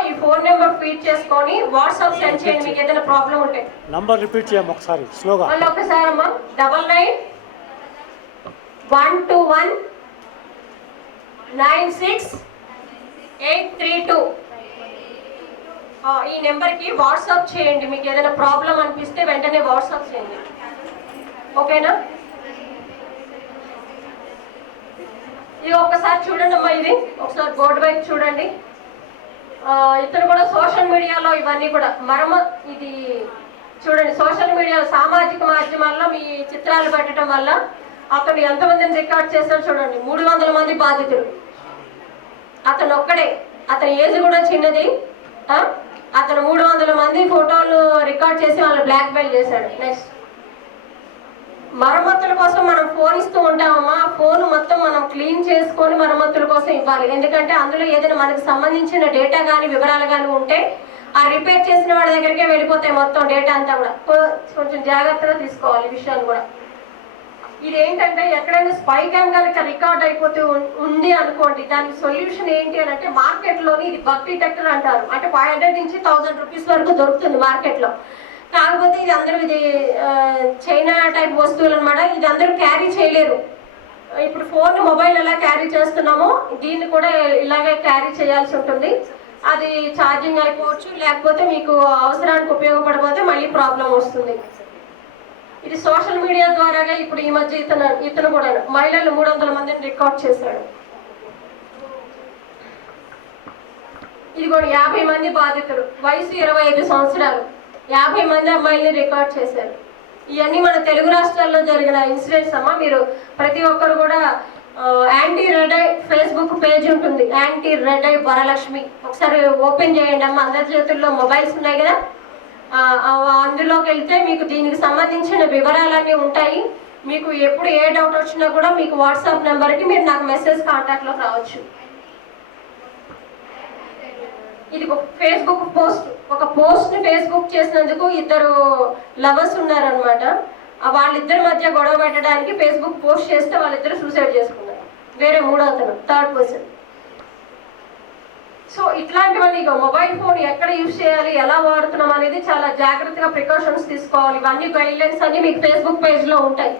ఈ ఫోన్ నెంబర్ ఫీడ్ చేసుకొని వాట్సాప్ సెండ్ చేయండి మీకు ఏదైనా ప్రాబ్లం ఉంటే. నంబర్ రిపీట్ చేయమ్మా ఒకసారి స్లోగా. మళ్ళీ ఒకసారి అమ్మా, 9912196832. ఈ నెంబర్కి వాట్సాప్ చేయండి. మీకు ఏదైనా ప్రాబ్లం అనిపిస్తే వెంటనే వాట్సాప్ చేయండి. ఓకేనా? ఇది ఒక్కసారి చూడండి అమ్మా, ఇది ఒకసారి బోర్డు వైపు చూడండి. ఇతను కూడా సోషల్ మీడియాలో ఇవన్నీ కూడా ఇది చూడండి, సోషల్ మీడియా సామాజిక మాధ్యమాల్లో మీ చిత్రాలు పెట్టడం వల్ల అతను ఎంతమందిని రికార్డ్ చేశారో చూడండి. 300 మంది బాధితులు. అతను ఒక్కడే, అతని ఏజ్ కూడా చిన్నది. అతను 300 మంది ఫోటోలు రికార్డ్ చేసి వాళ్ళు బ్లాక్మెయిల్ చేశాడు. నెక్స్ట్, మరమ్మతుల కోసం మనం ఫోన్ ఇస్తూ ఉంటామమ్మా. ఆ ఫోన్ మొత్తం మనం క్లీన్ చేసుకొని మరమ్మతుల కోసం ఇవ్వాలి. ఎందుకంటే అందులో ఏదైనా మనకు సంబంధించిన డేటా కానీ వివరాలు కానీ ఉంటే ఆ రిపేర్ చేసిన వాడి దగ్గరికే వెళ్ళిపోతాయి మొత్తం డేటా అంతా కూడా. కొంచెం జాగ్రత్తగా తీసుకోవాలి విషయాలు కూడా. ఇదేంటంటే ఎక్కడైనా స్పై క్యామ్ కనుక రికార్డ్ అయిపోతే ఉంది అనుకోండి, దానికి సొల్యూషన్ ఏంటి అని అంటే మార్కెట్లోని ఇది బగ్ డిటెక్టర్ అంటారు. అంటే 500 నుంచి 1000 రూపీస్ వరకు దొరుకుతుంది మార్కెట్లో. కాకపోతే ఇది అందరూ ఇది చైనా టైప్ వస్తువులు అనమాట. ఇది అందరూ క్యారీ చేయలేరు. ఇప్పుడు ఫోన్ మొబైల్ ఎలా క్యారీ చేస్తున్నామో దీన్ని కూడా ఇలాగే క్యారీ చేయాల్సి ఉంటుంది. అది ఛార్జింగ్ అయిపోవచ్చు, లేకపోతే మీకు అవసరానికి ఉపయోగపడకపోతే మళ్ళీ ప్రాబ్లం వస్తుంది. ఇది సోషల్ మీడియా ద్వారాగా ఇప్పుడు ఈ మధ్య ఇతను కూడా మహిళలు 300 మందిని రికార్డ్ చేశాడు. ఇది కూడా 50 మంది బాధితులు, వయసు 25 సంవత్సరాలు, 50 మంది అమ్మాయిల్ని రికార్డ్ చేశారు. ఇవన్నీ మన తెలుగు రాష్ట్రాల్లో జరిగిన ఇన్సిడెంట్స్ అమ్మా. మీరు ప్రతి ఒక్కరు కూడా anti red I Facebook page ఉంటుంది, యాంటీ రెడ్ ఐ వరలక్ష్మి. ఒకసారి ఓపెన్ చేయండి అమ్మ. అందరి చేతుల్లో మొబైల్స్ ఉన్నాయి కదా, అందులోకి వెళ్తే మీకు దీనికి సంబంధించిన వివరాలన్నీ ఉంటాయి. మీకు ఎప్పుడు ఏ డౌట్ వచ్చినా కూడా మీకు వాట్సాప్ నెంబర్కి మీరు నాకు మెసేజ్ కాంటాక్ట్లోకి రావచ్చు. ఇది ఒక ఫేస్బుక్ పోస్ట్. ఒక పోస్ట్ని ఫేస్బుక్ చేసినందుకు 2 లవర్స్ ఉన్నారనమాట. వాళ్ళిద్దరి మధ్య గొడవ పెట్టడానికి ఫేస్బుక్ పోస్ట్ చేస్తే వాళ్ళిద్దరు సూసైడ్ చేసుకున్నారు. వేరే 3వ థర్డ్ పర్సన్. సో ఇట్లాంటివన్నీ మొబైల్ ఫోన్ ఎక్కడ యూజ్ చేయాలి, ఎలా వాడుతున్నాం అనేది చాలా జాగ్రత్తగా ప్రికాషన్స్ తీసుకోవాలి. ఇవన్నీ గైడ్లైన్స్ అన్ని మీకు ఫేస్బుక్ పేజ్లో ఉంటాయి.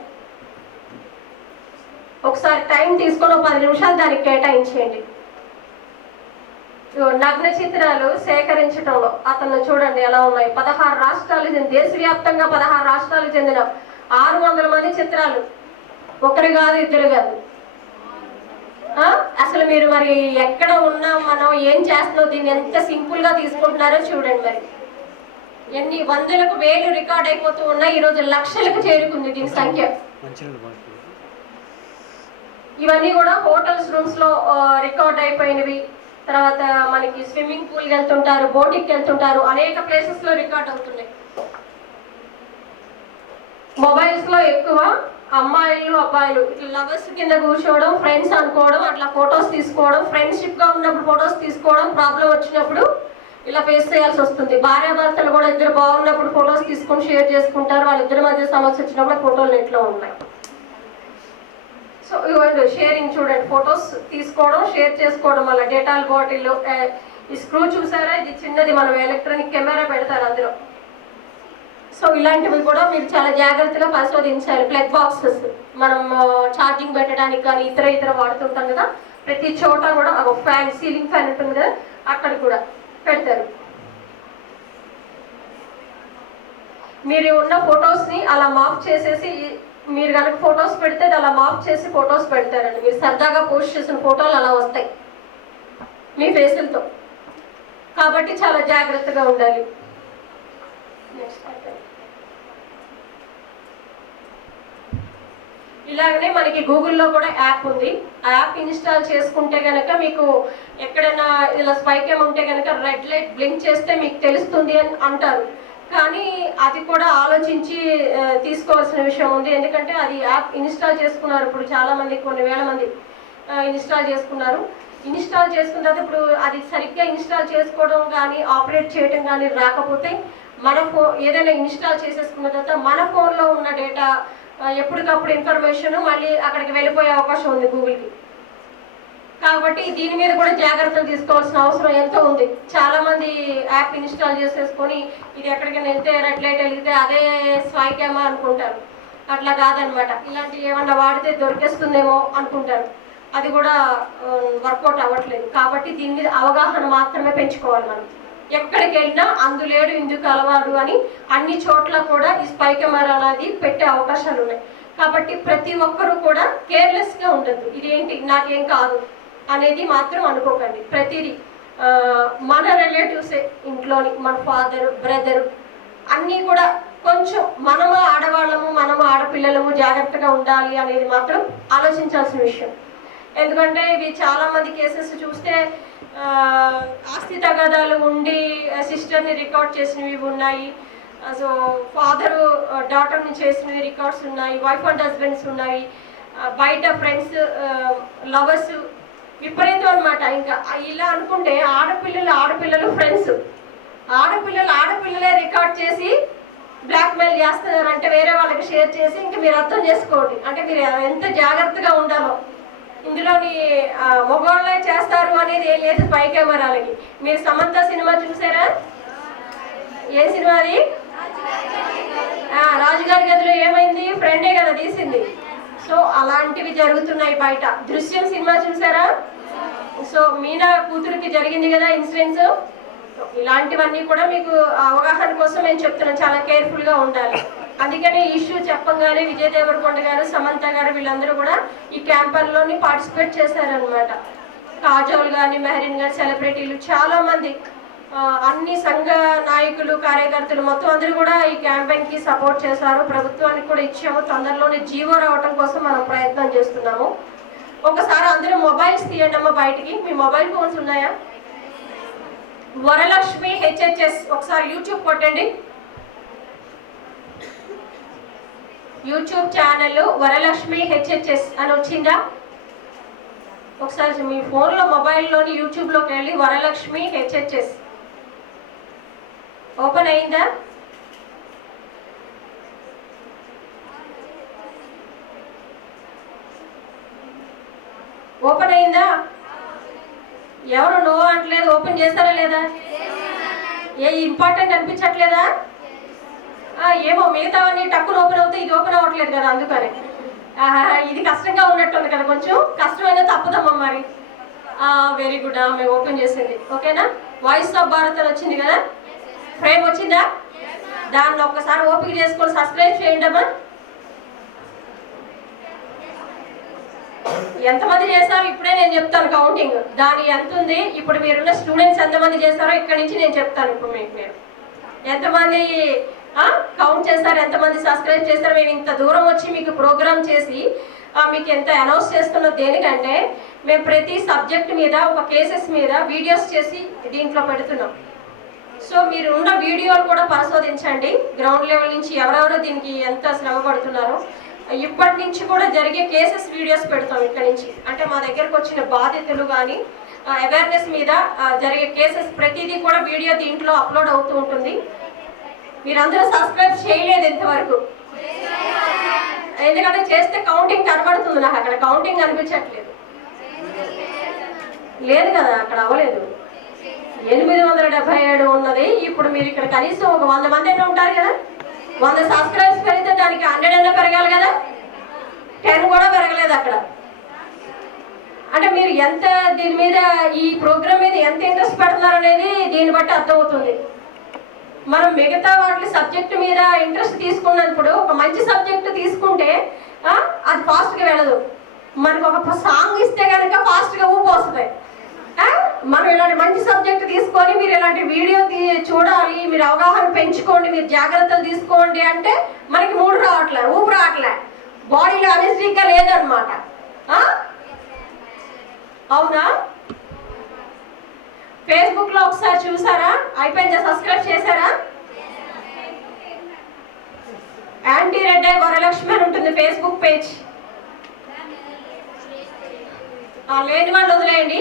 ఒకసారి టైం తీసుకొని 10 నిమిషాలు దానికి కేటాయించేయండి. నగ్న చిత్రాలు సేకరించడంలో అతను చూడండి ఎలా ఉన్నాయి. 16 రాష్ట్రాలు, దేశవ్యాప్తంగా 16 రాష్ట్రాలకు చెందిన 600 మంది చిత్రాలు. ఒకరు కాదు, ఇద్దరు కాదు. అసలు మీరు మరి ఎక్కడ ఉన్నాం, మనం ఏం చేస్తున్నాం, దీన్ని ఎంత సింపుల్ గా తీసుకుంటున్నారో చూడండి. మరి ఎన్ని వందలకు వేలు రికార్డ్ అయిపోతూ ఉన్నాయి. ఈరోజు లక్షలకు చేరుకుంది దీని సంఖ్య. ఇవన్నీ కూడా హోటల్స్ రూమ్స్ లో రికార్డ్ అయిపోయినవి. తర్వాత మనకి స్విమ్మింగ్ పూల్కి వెళ్తుంటారు, బోటింగ్కి వెళ్తుంటారు, అనేక ప్లేసెస్ లో రికార్డ్ అవుతున్నాయి. మొబైల్స్ లో ఎక్కువ అమ్మాయిలు అబ్బాయిలు ఇట్లా లవర్స్ కింద కూర్చోవడం, ఫ్రెండ్స్ అనుకోవడం, అట్లా ఫొటోస్ తీసుకోవడం, ఫ్రెండ్షిప్ గా ఉన్నప్పుడు ఫొటోస్ తీసుకోవడం, ప్రాబ్లం వచ్చినప్పుడు ఇలా ఫేస్ చేయాల్సి వస్తుంది. భార్యాభర్తలు కూడా ఇద్దరు బాగున్నప్పుడు ఫొటోస్ తీసుకొని షేర్ చేసుకుంటారు. వాళ్ళిద్దరి మధ్య సమస్య వచ్చినప్పుడు ఫోటోలు నెట్లో ఉన్నాయి. సో ఇవ్వండి షేరింగ్ చూడండి, ఫొటోస్ తీసుకోవడం, షేర్ చేసుకోవడం వల్ల డేటాల్ బాటిల్. ఈ స్క్రూ చూసారా, ఇది చిన్నది, మనం ఎలక్ట్రానిక్ కెమెరా పెడతారు అందులో. సో ఇలాంటివి కూడా మీరు చాలా జాగ్రత్తగా పరిశోధించాలి. ప్లగ్ బాక్సెస్ మనం ఛార్జింగ్ పెట్టడానికి కానీ ఇతర వాడుతుంటాం కదా, ప్రతి చోట కూడా ఒక ఫ్యాన్, సీలింగ్ ఫ్యాన్ ఉంటుంది కదా, అక్కడ కూడా పెడతారు. మీరు ఉన్న ఫొటోస్ని అలా మాఫ్ చేసేసి, మీరు కనుక ఫొటోస్ పెడితే అలా మాఫ్ చేసి ఫొటోస్ పెడతారండి. మీరు సరదాగా పోస్ట్ చేసిన ఫోటోలు అలా వస్తాయి మీ ఫేసులతో. కాబట్టి చాలా జాగ్రత్తగా ఉండాలి. ఇలాగనే మనకి గూగుల్లో కూడా యాప్ ఉంది. ఆ యాప్ ఇన్స్టాల్ చేసుకుంటే కనుక మీకు ఎక్కడైనా ఇలా స్పై క్యామ్ ఉంటే కనుక రెడ్ లైట్ బ్లింక్ చేస్తే మీకు తెలుస్తుంది అని అంటారు. కానీ అది కూడా ఆలోచించి తీసుకోవాల్సిన విషయం ఉంది. ఎందుకంటే అది యాప్ ఇన్స్టాల్ చేసుకున్నారు ఇప్పుడు చాలామంది, కొన్ని వేల మంది ఇన్స్టాల్ చేసుకున్నారు. ఇన్స్టాల్ చేసుకున్న తర్వాత ఇప్పుడు అది సరిగ్గా ఇన్స్టాల్ చేసుకోవడం కానీ ఆపరేట్ చేయడం కానీ రాకపోతే మన ఏదైనా ఇన్స్టాల్ చేసేసుకున్న తర్వాత మన ఫోన్లో ఉన్న డేటా ఎప్పటికప్పుడు ఇన్ఫర్మేషన్ మళ్ళీ అక్కడికి వెళ్ళిపోయే అవకాశం ఉంది గూగుల్కి. కాబట్టి దీని మీద కూడా జాగ్రత్తలు తీసుకోవాల్సిన అవసరం ఎంతో ఉంది. చాలా మంది యాప్ ఇన్స్టాల్ చేసేసుకొని ఇది ఎక్కడికైనా వెళ్తే రెడ్ లైట్ వెళ్తే అదే స్పై క్యామ్ అనుకుంటారు. అట్లా కాదనమాట. ఇలాంటి ఏమన్నా వాడితే దొరికేస్తుందేమో అనుకుంటారు. అది కూడా వర్కౌట్ అవ్వట్లేదు. కాబట్టి దీని మీద అవగాహన మాత్రమే పెంచుకోవాలి మనం. ఎక్కడికి వెళ్ళినా అందులేడు ఇందుకు అలవాడు అని అన్ని చోట్ల కూడా ఈ స్పై కెమెరా అనేది పెట్టే అవకాశాలు ఉన్నాయి. కాబట్టి ప్రతి ఒక్కరూ కూడా కేర్లెస్గా ఉండద్దు. ఇదేంటి నాకేం కాదు అనేది మాత్రం అనుకోకండి. ప్రతిదీ మన రిలేటివ్సే, ఇంట్లోని మన ఫాదరు, బ్రదరు అన్నీ కూడా కొంచెం మనము ఆడవాళ్ళము, మనము ఆడపిల్లలము జాగ్రత్తగా ఉండాలి అనేది మాత్రం ఆలోచించాల్సిన విషయం. ఎందుకంటే ఇవి చాలామంది కేసెస్ చూస్తే ఆస్తి తగాదాలు ఉండి సిస్టర్ని రికార్డ్ చేసినవి ఉన్నాయి. సో ఫాదరు డాటర్ని చేసినవి రికార్డ్స్ ఉన్నాయి, వైఫ్ అండ్ హస్బెండ్స్ ఉన్నాయి, బయట ఫ్రెండ్స్ లవర్స్ విపరీతం అనమాట. ఇంకా ఇలా అనుకుంటే ఆడపిల్లలు ఫ్రెండ్స్, ఆడపిల్లలే రికార్డ్ చేసి బ్లాక్మెయిల్ చేస్తున్నారంటే వేరే వాళ్ళకి షేర్ చేసి, ఇంకా మీరు అర్థం చేసుకోండి అంటే మీరు ఎంత జాగ్రత్తగా ఉండాలో. ఇందులోని మగవాళ్ళే చేస్తారు అనేది ఏం లేదు స్పై కెమెరాలకి. మీరు సమంత సినిమా చూసారా? ఏ సినిమా అది? రాజుగారి గదిలో ఏమైంది? ఫ్రెండే కదా తీసింది. సో అలాంటివి జరుగుతున్నాయి బయట. దృశ్యం సినిమా చూసారా? సో మీనా కూతురికి జరిగింది కదా ఇన్సిడెంట్స్. ఇలాంటివన్నీ కూడా మీకు అవగాహన కోసం నేను చెప్తున్నాను, చాలా కేర్ఫుల్గా ఉండాలి. అందుకని ఇష్యూ చెప్పంగానే విజయ్ దేవరకొండ గారు, సమంత గారు వీళ్ళందరూ కూడా ఈ క్యాంపెయిన్లోని పార్టిసిపేట్ చేశారనమాట. కాజోల్ కానీ, మెహరీన్ గారు, సెలబ్రిటీలు చాలామంది, అన్ని సంఘ నాయకులు, కార్యకర్తలు మొత్తం అందరూ కూడా ఈ క్యాంపెయిన్కి సపోర్ట్ చేశారు. ప్రభుత్వానికి కూడా ఇచ్చాము. తొందరలోనే జీవో రావడం కోసం మనం ప్రయత్నం చేస్తున్నాము. ఒకసారి అందరూ మొబైల్స్ తీయండి అమ్మ బయటికి. మీ మొబైల్ ఫోన్స్ ఉన్నాయా? వరలక్ష్మి హెచ్హెచ్ఎస్ ఒకసారి యూట్యూబ్ కొట్టండి. యూట్యూబ్ ఛానల్ వరలక్ష్మి హెచ్హెచ్ఎస్ అని వచ్చిందా? ఒకసారి మీ ఫోన్లో మొబైల్లోని యూట్యూబ్లోకి వెళ్ళి వరలక్ష్మి హెచ్హెచ్ఎస్ ఓపెన్ అయిందా? ఓపెన్ అయిందా? ఎవరు నో అంటలేదు. ఓపెన్ చేస్తారా లేదా? ఏ ఇంపార్టెంట్ అనిపించట్లేదా? ఏమో మిగతావన్నీ టక్కున ఓపెన్ అవుతాయి, ఇది ఓపెన్ అవ్వట్లేదు కదా, అందుకని ఇది కష్టంగా ఉన్నట్టుంది కదా. కొంచెం కష్టమైనా తప్పదమ్మా మరి. వెరీ గుడ్, మేము ఓపెన్ చేసింది ఓకేనా. వాయిస్ ఆఫ్ భారత్ అని వచ్చింది కదా, ఫ్రేమ్ వచ్చిందా? దాన్ని ఒక్కసారి ఓపిక చేసుకొని సబ్స్క్రైబ్ చేయండి అమ్మా. ఎంతమంది చేశారో ఇప్పుడే నేను చెప్తాను కౌంటింగ్. దాని ఎంత ఉంది ఇప్పుడు మీరున్న స్టూడెంట్స్ ఎంతమంది చేశారో ఇక్కడి నుంచి నేను చెప్తాను. ఇప్పుడు మీరు ఎంతమంది కౌంట్ చేస్తారు, ఎంతమంది సబ్స్క్రైబ్ చేస్తారు. మేము ఇంత దూరం వచ్చి మీకు ప్రోగ్రామ్ చేసి మీకు ఎంత అనౌన్స్ చేస్తున్నది దేనికంటే, మేము ప్రతి సబ్జెక్ట్ మీద ఒక కేసెస్ మీద వీడియోస్ చేసి దీంట్లో పెడుతున్నాం. సో మీరు ఉన్న వీడియోలు కూడా పరిశోధించండి. గ్రౌండ్ లెవెల్ నుంచి ఎవరెవరు దీనికి ఎంత శ్రమ పడుతున్నారో ఇప్పటి నుంచి కూడా జరిగే కేసెస్ వీడియోస్ పెడతాం ఇక్కడ నుంచి. అంటే మా దగ్గరకు వచ్చిన బాధితులు కానీ అవేర్నెస్ మీద జరిగే కేసెస్ ప్రతిదీ కూడా వీడియో దీంట్లో అప్లోడ్ అవుతూ ఉంటుంది. మీరందరూ సబ్స్క్రైబ్ చేయలేదు ఇంతవరకు, ఎందుకంటే చేస్తే కౌంటింగ్ కనబడుతుంది. నాకు అక్కడ కౌంటింగ్ కనిపించట్లేదు. లేదు కదా, అక్కడ అవ్వలేదు. 877 ఉన్నది. ఇప్పుడు మీరు ఇక్కడ కనీసం ఒక 100 మంది అయినా ఉంటారు కదా. 100 సబ్స్క్రైబ్స్ పెరిగితే దానికి 100 అయినా పెరగాలి కదా. 10 కూడా పెరగలేదు అక్కడ. అంటే మీరు ఎంత దీని మీద, ఈ ప్రోగ్రామ్ మీద ఎంత ఇంట్రెస్ట్ పెడుతున్నారు అనేది దీన్ని బట్టి అర్థమవుతుంది. మనం మిగతా వాటి సబ్జెక్ట్ మీద ఇంట్రెస్ట్ తీసుకున్నప్పుడు ఒక మంచి సబ్జెక్ట్ తీసుకుంటే అది ఫాస్ట్గా వెళ్ళదు. మనకు ఒక సాంగ్ ఇస్తే కనుక ఫాస్ట్గా ఊపు వస్తుంది. మనం ఇలాంటి మంచి సబ్జెక్ట్ తీసుకొని మీరు ఇలాంటి వీడియో చూడాలి, మీరు అవగాహన పెంచుకోండి, మీరు జాగ్రత్తలు తీసుకోండి అంటే మనకి మూడు రావట్లే, ఊపు రావట్లే, బాడీలో అనెస్టిక్గా లేదనమాట. అవునా? ఫేస్బుక్లో ఒకసారి చూసారా? అయిపోయిందా? సబ్స్క్రైబ్ చేశారా? యాంటీ రెడ్డి వరలక్ష్మి అని ఉంటుంది ఫేస్బుక్ పేజ్. లేని వాళ్ళు వదిలేయండి.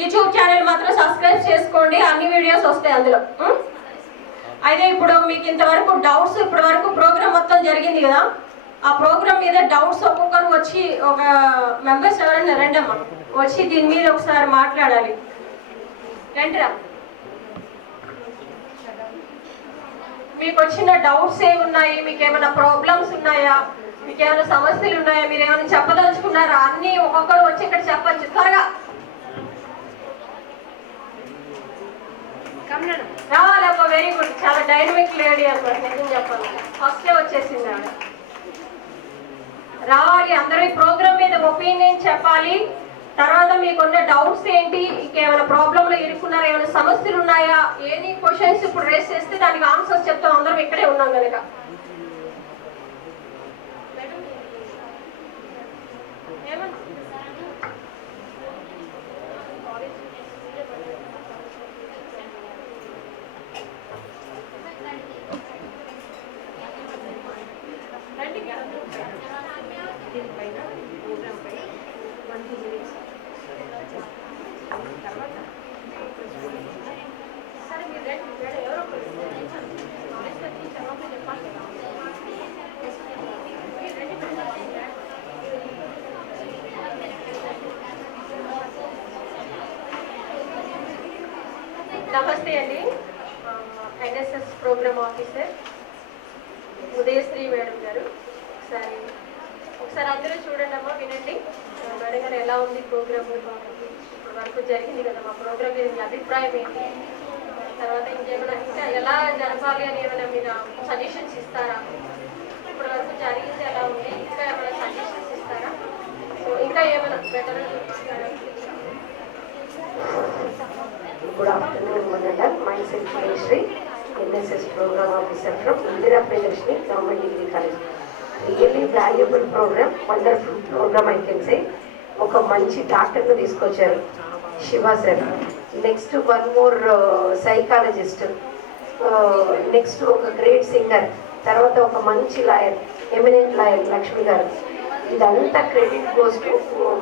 యూట్యూబ్ ఛానల్ మాత్రం సబ్స్క్రైబ్ చేసుకోండి, అన్ని వీడియోస్ వస్తాయి అందులో. అయితే ఇప్పుడు మీకు ఇంతవరకు డౌట్స్, ఇప్పటి వరకు ప్రోగ్రామ్ మొత్తం జరిగింది కదా, ఆ ప్రోగ్రామ్ మీద డౌట్స్ ఒక్కొక్కరు వచ్చి, ఒక మెంబర్స్ ఎవరైనా రండమ్మా వచ్చి దీని మీద ఒకసారి మాట్లాడాలి. రండిరా. మీకు వచ్చిన డౌట్స్ ఏమున్నాయి, మీకు ఏమైనా ప్రాబ్లమ్స్ ఉన్నాయా, మీకు ఏమైనా సమస్యలు ఉన్నాయా, మీరు ఏమైనా చెప్పదలుచుకున్నారా, అన్నీ ఒక్కొక్కరు వచ్చి ఇక్కడ చెప్పచ్చు త్వరగా. కమ్ రావాలబ్బా, వెరీ గుడ్, చాలా డైనమిక్ లేడీ అనమాట. నిజం చెప్పాలి, ఫస్టే వచ్చేసింది ఆవిడ. రావాలి, అందరూ ఈ ప్రోగ్రామ్ మీద ఒపీనియన్ చెప్పాలి. తర్వాత మీకున్న డౌట్స్ ఏంటి, ఇంకేమైనా ప్రాబ్లంలో ఇరుక్కున్నారా, ఏమైనా సమస్యలు ఉన్నాయా, ఏది క్వశ్చన్స్ ఇప్పుడు రేస్ చేస్తే దానికి ఆన్సర్స్ చెప్తాం. అందరం ఇక్కడే ఉన్నాం కనుక. నమస్తే అండి, NSS programme officer Udayasri madam గారు. ఒకసారి అందరూ చూడండి అమ్మా, వినండి. మేడం గారు ఎలా ఉంది ప్రోగ్రామ్, ఇప్పటి వరకు జరిగింది కదా మా ప్రోగ్రామ్ మీద మీ అభిప్రాయం ఏంటి, తర్వాత ఇంకేమైనా ఇంకా ఎలా జరపాలి అని ఏమైనా మీరు సజెషన్స్ ఇస్తారా, ఇప్పటి వరకు జరిగింది ఎలా ఉంది, ఇంకా ఏమైనా సజెషన్స్ ఇస్తారా, సో ఇంకా ఏమైనా better Good afternoon, Madam. Myself Shri, NSS Program Officer from Indirapriyadarsini Government Degree College. Really valuable program, wonderful program I can say. ఒక మంచి డాక్టర్ను తీసుకొచ్చారు Shiva sir. Next one more psychologist, next ఒక గ్రేట్ సింగర్, తర్వాత ఒక మంచి లాయర్, ఎమినెంట్ లాయర్ లక్ష్మి గారు. ఇదంతా క్రెడిట్ గోస్ టు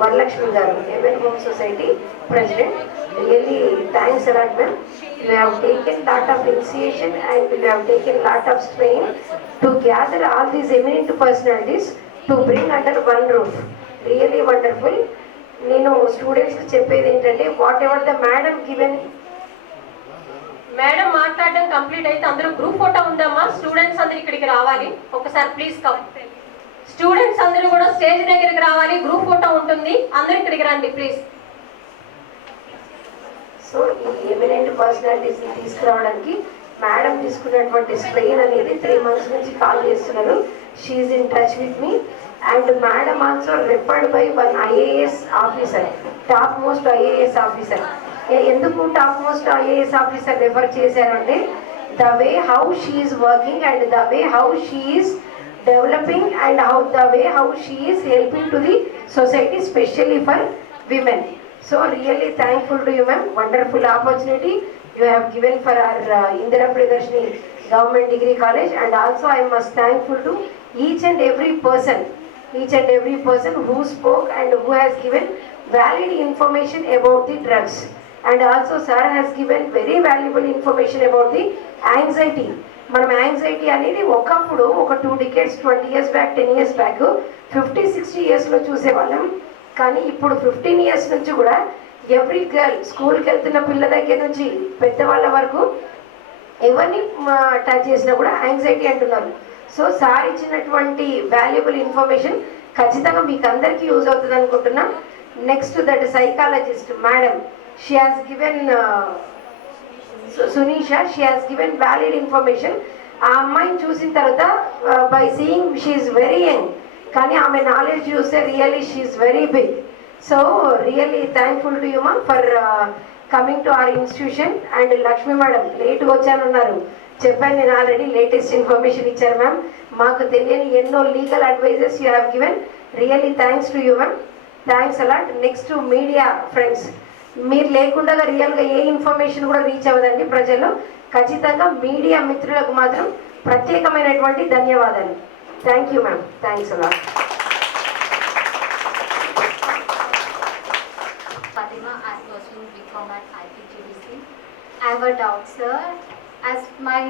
వరలక్ష్మి గారు, even home society president. Really thanks a lot, ma'am. You have taken lot of initiation and you have taken lot of strain to gather all these eminent personalities to bring under one roof. Really wonderful. నేను స్టూడెంట్స్కి చెప్పేది ఏంటంటే, what ever the madam given. Madam మాట్లాడడం కంప్లీట్ అయితే అందరూ గ్రూప్ ఫోటో ఉందమ్మా. స్టూడెంట్స్ అందరూ ఇక్కడికి రావాలి ఒకసారి ప్లీజ్ కమ్. స్టూడెంట్స్ అందరూ కూడా స్టేజ్ దగ్గరికి రావాలి, గ్రూప్ ఫోటో ఉంటుంది, అందరూ ఇక్కడికి రండి ప్లీజ్. సో ఈ ఎమినెంట్ పర్సనాలిటీస్ని తీసుకురావడానికి మేడం తీసుకున్నటువంటి స్ట్రెయిన్ అనేది 3 months నుంచి కాల్ చేస్తున్నారు. She in touch with me and madam also referred by one IAS officer, top most IAS officer. ఎందుకు top most IAS officer refer చేశారంటే, the way how she's working and the way how she's developing and the way how she is helping to the society, especially for women. So really thankful to you, ma'am. Wonderful opportunity you have given for our Indirapriyadarsini Government Degree College, and also I must thankful to each and every person who spoke and who has given valid information about the drugs. And also sir has given very valuable information about the anxiety. మనం యాంగ్జైటీ అనేది ఒకప్పుడు ఒక 2 decades 20 years back 10 years back 50-60 yearsలో చూసేవాళ్ళం. కానీ ఇప్పుడు 15 years నుంచి కూడా ఎవ్రీ గర్ల్, స్కూల్కి వెళ్తున్న పిల్ల దగ్గర నుంచి పెద్దవాళ్ళ వరకు ఎవరిని టచ్ చేసినా కూడా యాంగ్జైటీ అంటున్నారు. సో సార్ ఇచ్చినటువంటి వాల్యుబుల్ ఇన్ఫర్మేషన్ ఖచ్చితంగా మీకు అందరికీ యూజ్ అవుతుంది అనుకుంటున్నా. Next that psychologist madam, she has given Sunisha, she has given valid information. ఆ అమ్మాయిని చూసిన తర్వాత by seeing she is very young, కానీ ఆమె నాలెడ్జ్ చూస్తే really she is very big. So really thankful to you ma'am for coming to our institution. And Lakshmi madam లేట్గా వచ్చానన్నారు, చెప్పాను నేను ఆల్రెడీ, లేటెస్ట్ ఇన్ఫర్మేషన్ ఇచ్చారు మ్యామ్. మాకు తెలియని ఎన్నో legal advices you have given. Really thanks to you ma'am, thanks a lot. Next media friends, మీరు లేకుండా రియల్గా ఏ ఇన్ఫర్మేషన్ కూడా రీచ్ అవ్వదండి ప్రజలు. ఖచ్చితంగా మీడియా మిత్రులకు మాత్రం ప్రత్యేకమైనటువంటి ధన్యవాదాలు. Thank you ma'am, thanks allot. Fatima, I'm pursuing BCom at IPGDC. I have a doubt, sir. As my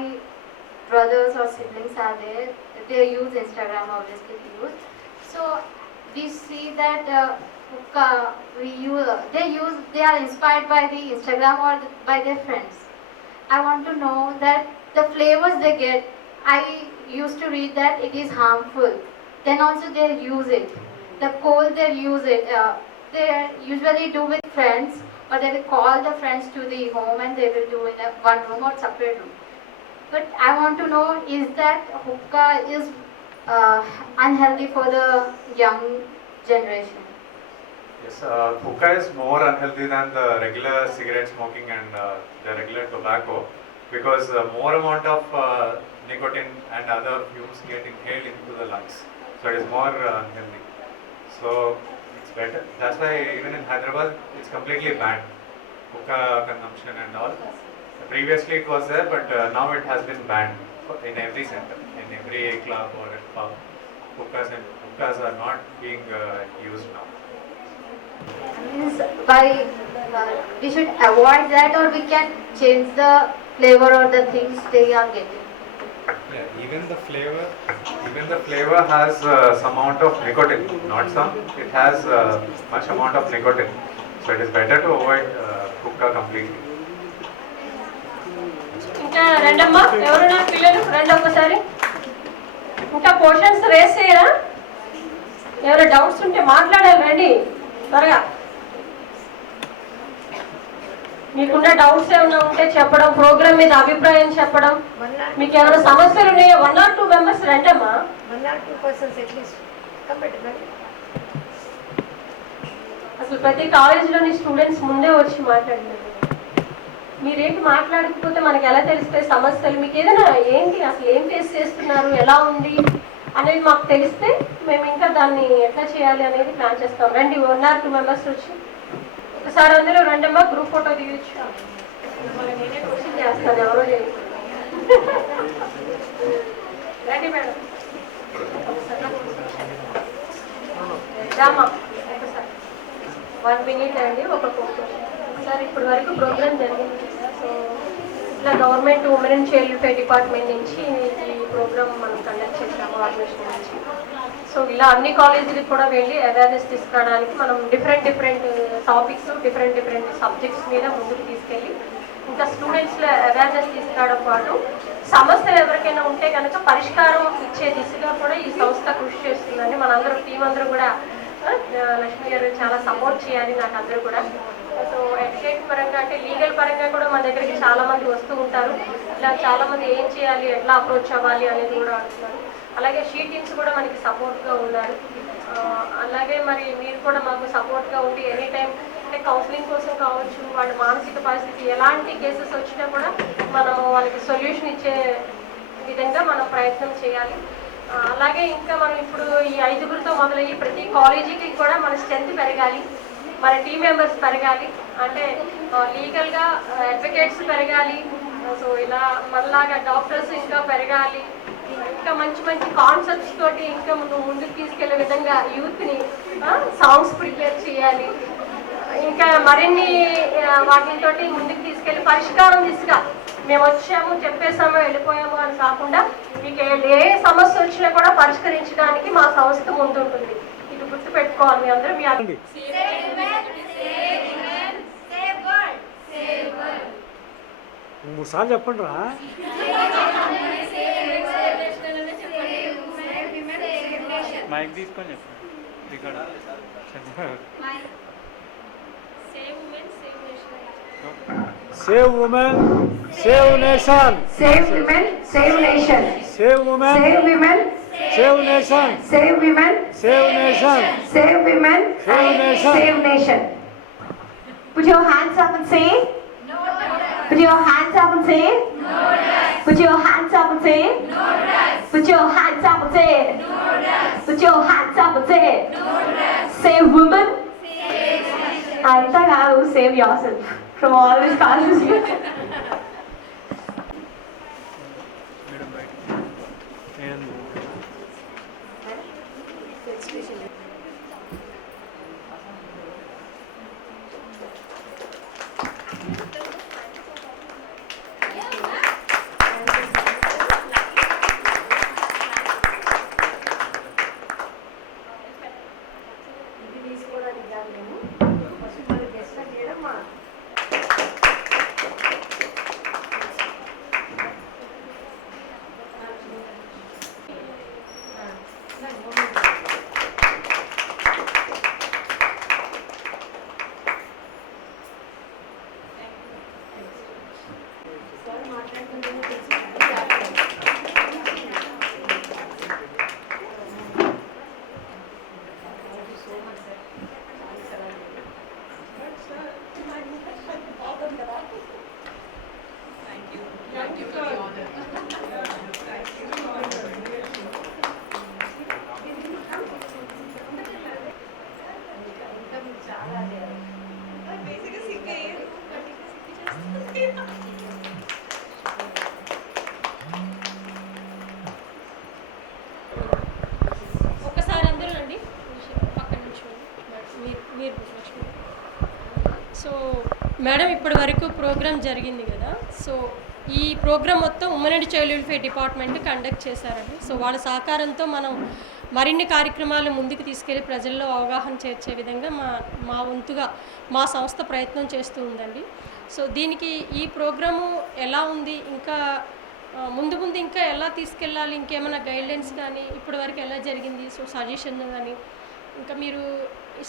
brothers or siblings are there, they use Instagram, obviously they use. So we see that they are inspired by the Instagram or by their friends. I want to know that the flavors they get, I used to read that it is harmful. Then also they use it. The coal they use it. They usually do with friends or they will call the friends to the home and they will do in a one room or separate room. But I want to know, is that hookah is unhealthy for the young generation? Yes, hookah is more unhealthy than the regular cigarette smoking and the regular tobacco, because more amount of nicotine and other fumes get inhaled into the lungs. So it is more unhealthy. So it's better. That's why even in Hyderabad, it's completely banned, hookah consumption and all. Previously it was there, but now it has been banned in every center, in every club or pub. Hookahs are not being used now. Means by we should avoid that, or we can change the flavor or the things they are getting. Yeah, even the flavor has some amount of nicotine, not some. It has much amount of nicotine, so it is better to avoid hookah completely. ఇంకా రెండమ్మా ఎవరున్నారు పిల్లలు రండి ఒకసారి. ఇంకా క్వశ్చన్స్ రేస్ చేయరా? ఎవరు డౌట్స్ ఉంటే మాట్లాడాలి, రండి త్వరగా. మీకున్న డౌట్స్ ఏమైనా ఉంటే చెప్పడం, ప్రోగ్రామ్ మీద అభిప్రాయం చెప్పడం, మీకు ఏమైనా సమస్యలు ఉన్నాయో 1 or 2 మెంబర్స్ రండమ్మా. 1 or 2 persons at least. Come better. అసలు ప్రతి కాలేజీలోని స్టూడెంట్స్ ముందే వచ్చి మాట్లాడినారు. మీరేంటి మాట్లాడకపోతే మనకి ఎలా తెలుస్తాయి సమస్యలు? మీకు ఏదైనా ఏంటి అసలు ఏం ఫేస్ చేస్తున్నారు, ఎలా ఉంది అనేది మాకు తెలిస్తే మేము ఇంకా దాన్ని ఎట్లా చేయాలి అనేది ప్లాన్ చేస్తాం. రండి 1 or 2 మెంబర్స్ వచ్చి ఒకసారి అందరూ రండమ్మా, గ్రూప్ ఫోటో దిగచ్చు. నేనే క్వశ్చన్ చేస్తాను, ఎవరో చేయాలి. రండి మేడం రామా ఒకసారి 1 minute అండి. ఒక ఫోటో సార్. ఇప్పటి వరకు ప్రోగ్రామ్ జరిగింది. సో ఇట్లా government women and child welfare department నుంచి ఈ ప్రోగ్రామ్ మనం కండక్ట్ చేసాము ఆర్గనైజేషన్ నుంచి. సో ఇలా అన్ని కాలేజీలకు కూడా వెళ్ళి అవేర్నెస్ తీసుకురావడానికి మనం డిఫరెంట్ టాపిక్స్, డిఫరెంట్ సబ్జెక్ట్స్ మీద ముందుకు తీసుకెళ్ళి ఇంకా స్టూడెంట్స్లో అవేర్నెస్ తీసుకురావడం పాటు సమస్యలు ఎవరికైనా ఉంటే కనుక పరిష్కారం ఇచ్చే దిశగా కూడా ఈ సంస్థ కృషి చేస్తుందండి. మనందరూ టీం అందరూ కూడా లక్ష్మి గారు చాలా సపోర్ట్ చేయాలి నాకు అందరూ కూడా. సో ఎడ్యుకేషన్ పరంగా అంటే లీగల్ పరంగా కూడా మన దగ్గరికి చాలామంది వస్తూ ఉంటారు. ఇలా చాలామంది ఏం చేయాలి, ఎట్లా అప్రోచ్ అవ్వాలి అనేది కూడా అడుగుతారు. అలాగే షీ టీమ్స్ కూడా మనకి సపోర్ట్గా ఉన్నారు. అలాగే మరి మీరు కూడా మాకు సపోర్ట్గా ఉండి ఎనీ టైం అంటే కౌన్సిలింగ్ కోసం కావచ్చు, వాళ్ళ మానసిక పరిస్థితి ఎలాంటి కేసెస్ వచ్చినా కూడా మనం వాళ్ళకి సొల్యూషన్ ఇచ్చే విధంగా మనం ప్రయత్నం చేయాలి. అలాగే ఇంకా మనం ఇప్పుడు ఈ 5గురితో మొదలయ్యి ప్రతి కాలేజీకి కూడా మన స్ట్రెంత్ పెరగాలి, మన టీం మెంబర్స్ పెరగాలి, అంటే లీగల్గా అడ్వకేట్స్ పెరగాలి. సో ఇలా మనలాగా డాక్టర్స్ ఇంకా పెరగాలి. ఇంకా మంచి కాన్సెప్ట్స్ తోటి ఇంకా ముందుకు తీసుకెళ్లే విధంగా యూత్ని సాంగ్స్ ప్రిపేర్ చేయాలి. ఇంకా మరిన్ని వాటితోటి ముందుకు తీసుకెళ్ళి పరిష్కారం దిశగా మేము వచ్చాము, చెప్పేసాము, వెళ్ళిపోయాము అని కాకుండా మీకు ఏ సమస్య వచ్చినా కూడా పరిష్కరించడానికి మా సంస్థ ముందుంటుంది. ఇది గుర్తు పెట్టుకోవాలి మీ అందరూ. మీ 3 సార్లు చెప్పండి రా. మైక్ తీసుకొని చెప్పండి. Save women, save nation. Save women, save nation. Save women, Save women, save nation. save women, Save nation. save women, Save nation. save nation. Put your hands up and say. No drugs. Put your hands up and say. No drugs. Put your hands up and say. No drugs. Put your hands up and say. No drugs. Put your hands up and say. No drugs. Save women. Save nation. I thought I will save yourself from all these causes. Madam ఇప్పటి వరకు ప్రోగ్రామ్ జరిగింది కదా, సో ఈ ప్రోగ్రామ్ మొత్తం women and child welfare department conduct చేశారండి. సో వాళ్ళ సహకారంతో మనం మరిన్ని కార్యక్రమాలు ముందుకు తీసుకెళ్లి ప్రజల్లో అవగాహన చేర్చే విధంగా మా వంతుగా మా సంస్థ ప్రయత్నం చేస్తూ ఉందండి. సో దీనికి ఈ ప్రోగ్రాము ఎలా ఉంది, ఇంకా ముందు ఇంకా ఎలా తీసుకెళ్ళాలి, ఇంకేమైనా గైడ్లైన్స్ కానీ ఇప్పటి వరకు ఎలా జరిగింది, సో సజెషన్ కానీ, ఇంకా మీరు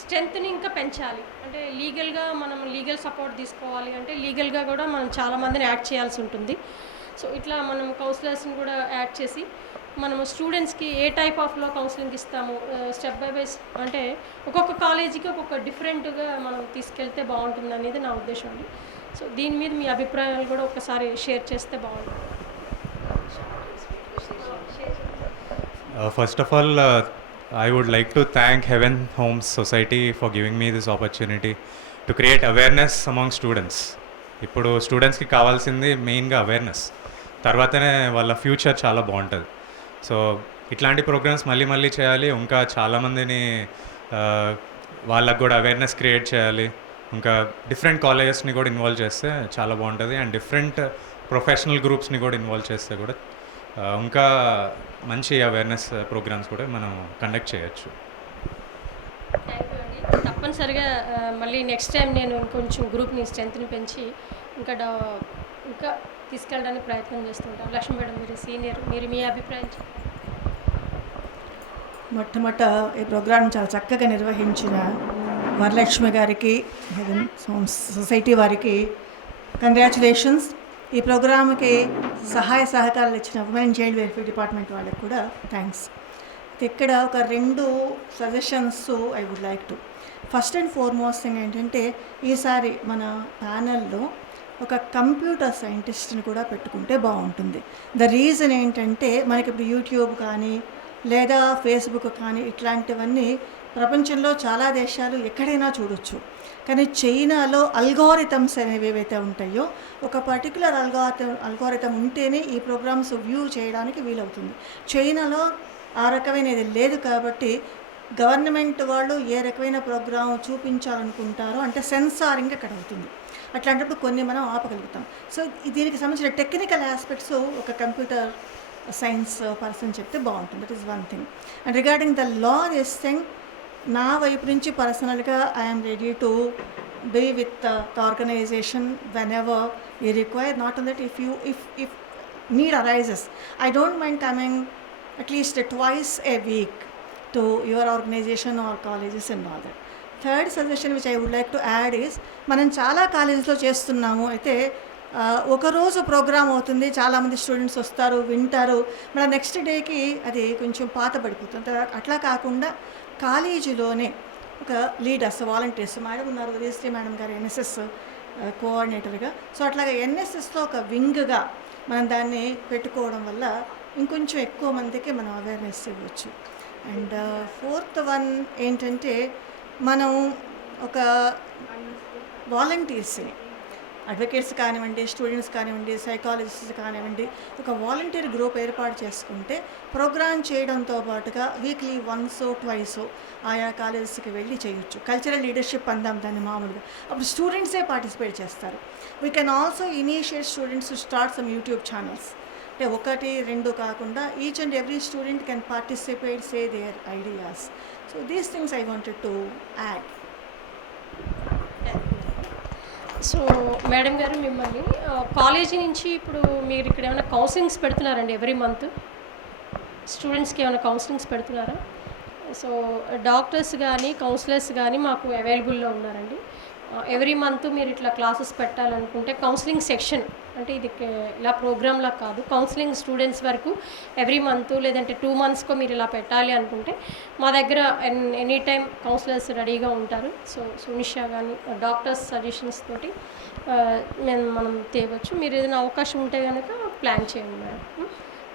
స్ట్రెంత్ని ఇంకా పెంచాలి అంటే లీగల్గా మనం లీగల్ సపోర్ట్ తీసుకోవాలి అంటే లీగల్గా కూడా మనం చాలామందిని యాడ్ చేయాల్సి ఉంటుంది. సో ఇట్లా మనం కౌన్సిలర్స్ని కూడా యాడ్ చేసి మనము స్టూడెంట్స్కి ఏ టైప్ ఆఫ్లో కౌన్సిలింగ్ ఇస్తాము స్టెప్ బై అంటే ఒక్కొక్క కాలేజీకి ఒక్కొక్క డిఫరెంట్గా మనం తీసుకెళ్తే బాగుంటుంది అనేది నా ఉద్దేశం అండి. సో దీని మీద మీ అభిప్రాయాలు కూడా ఒకసారి షేర్ చేస్తే బాగుంటుంది. First of all, I would like to thank Heaven Homes Society for giving me this opportunity to create awareness among students. ఇప్పుడు స్టూడెంట్స్కి కావాల్సింది మెయిన్గా అవేర్నెస్, తర్వాతనే వాళ్ళ ఫ్యూచర్ చాలా బాగుంటుంది. సో ఇట్లాంటి ప్రోగ్రామ్స్ మళ్ళీ చేయాలి, ఇంకా చాలామందిని వాళ్ళకు కూడా అవేర్నెస్ క్రియేట్ చేయాలి, ఇంకా డిఫరెంట్ కాలేజెస్ని కూడా ఇన్వాల్వ్ చేస్తే చాలా బాగుంటుంది. అండ్ డిఫరెంట్ ప్రొఫెషనల్ గ్రూప్స్ని కూడా ఇన్వాల్వ్ చేస్తే కూడా ఇంకా మంచి అవేర్నెస్ ప్రోగ్రామ్స్ కూడా మనం కండక్ట్ చేయొచ్చు. థ్యాంక్ యూ అండి. తప్పనిసరిగా మళ్ళీ నెక్స్ట్ టైం నేను ఇంకొంచెం గ్రూప్ని స్ట్రెంత్ని పెంచి ఇంకా తీసుకెళ్ళడానికి ప్రయత్నం చేస్తుంటాను. లక్ష్మీ మేడం, మీరు సీనియర్, మీరు మీ అభిప్రాయం చెప్పండి. మొట్టమొదట ఈ ప్రోగ్రాం చాలా చక్కగా నిర్వహించిన వరలక్ష్మి గారికి, సొసైటీ వారికి కంగ్రాచులేషన్స్. ఈ ప్రోగ్రామ్కి సహాయ సహకారాలు ఇచ్చిన women and child welfare department వాళ్ళకి కూడా థ్యాంక్స్. ఇక్కడ ఒక 2 suggestions I would like to. First and foremost thing ఏంటంటే ఈసారి మన ప్యానల్లో ఒక కంప్యూటర్ సైంటిస్ట్ని కూడా పెట్టుకుంటే బాగుంటుంది. ద రీజన్ ఏంటంటే మనకి ఇప్పుడు యూట్యూబ్ కానీ లేదా ఫేస్బుక్ కానీ ఇట్లాంటివన్నీ ప్రపంచంలో చాలా దేశాలు ఎక్కడైనా చూడొచ్చు. కానీ చైనాలో అల్గోరిథమ్స్ అనేవి ఏవైతే ఉంటాయో ఒక పర్టికులర్ అల్గోరిథం ఉంటేనే ఈ ప్రోగ్రామ్స్ వ్యూ చేయడానికి వీలవుతుంది. చైనాలో ఆ రకమైనది లేదు కాబట్టి గవర్నమెంట్ వాళ్ళు ఏ రకమైన ప్రోగ్రామ్ చూపించాలనుకుంటారో అంటే సెన్సారింగ్ అక్కడ అవుతుంది. అట్లాంటప్పుడు కొన్ని మనం ఆపగలుగుతాం. సో దీనికి సంబంధించిన టెక్నికల్ ఆస్పెక్ట్స్ ఒక కంప్యూటర్ సైన్స్ పర్సన్ చెప్తే బాగుంటుంది. That is one thing. And regarding the law this thing, నా వైపు నుంచి పర్సనల్గా I'm ready to be with the organisation whenever you require. Not only if need arises, I don't mind coming at least twice a week to your organization or colleges and all that. Third suggestion which I would like to add is, మనం చాలా కాలేజెస్లో చేస్తున్నాము, అయితే ఒకరోజు ప్రోగ్రామ్ అవుతుంది, చాలామంది స్టూడెంట్స్ వస్తారు, వింటారు, మన నెక్స్ట్ డేకి అది కొంచెం పాత పడిపోతుంది. అట్లా కాకుండా కాలేజీలోనే ఒక లీడర్స్, వాలంటీర్స్, మేడం ఉన్నారు, రిజిస్ట్రీ మేడం గారు ఎన్ఎస్ఎస్ కోఆర్డినేటర్గా, సో అట్లాగా ఎన్ఎస్ఎస్లో ఒక వింగ్గా మనం దాన్ని పెట్టుకోవడం వల్ల ఇంకొంచెం ఎక్కువ మందికి మనం అవేర్నెస్ ఇవ్వచ్చు. అండ్ ఫోర్త్ వన్ ఏంటంటే, మనం ఒక వాలంటీర్స్ని, అడ్వకేట్స్ కానివ్వండి, స్టూడెంట్స్ కానివ్వండి, సైకాలజిస్ట్స్ కానివ్వండి, ఒక వాలంటీర్ గ్రూప్ ఏర్పాటు చేసుకుంటే ప్రోగ్రామ్ చేయడంతో పాటుగా వీక్లీ 1 or 2 ఆయా కాలేజెస్కి వెళ్ళి చేయొచ్చు. కల్చరల్ లీడర్షిప్ అందాం దాన్ని మామూలుగా. అప్పుడు స్టూడెంట్సే పార్టిసిపేట్ చేస్తారు. We can also initiate students to start some YouTube channels. అంటే 1, 2 కాకుండా each and every student can participate, say their ideas. So these things I wanted to add. So madam గారు, మిమ్మల్ని కాలేజీ నుంచి ఇప్పుడు మీరు ఇక్కడ ఏమైనా కౌన్సిలింగ్స్ పెడుతున్నారండి? ఎవ్రీ మంత్ స్టూడెంట్స్కి ఏమైనా కౌన్సిలింగ్స్ పెడుతున్నారా? సో డాక్టర్స్ కానీ కౌన్సిలర్స్ కానీ మాకు అవైలబుల్లో ఉన్నారండి. ఎవ్రీ మంత్ మీరు ఇట్లా క్లాసెస్ పెట్టాలనుకుంటే కౌన్సిలింగ్ సెక్షన్, అంటే ఇది ఇలా ప్రోగ్రామ్లా కాదు, కౌన్సిలింగ్ స్టూడెంట్స్ వరకు ఎవ్రీ మంత్ లేదంటే 2 monthస్కో మీరు ఇలా పెట్టాలి అనుకుంటే మా దగ్గర ఎనీ టైం కౌన్సిలర్స్ రెడీగా ఉంటారు. సో సునిషా కానీ డాక్టర్స్ సజెషన్స్ తోటి మనం తేవచ్చు. మీరు ఏదైనా అవకాశం ఉంటే కనుక ప్లాన్ చేయండి మేడం.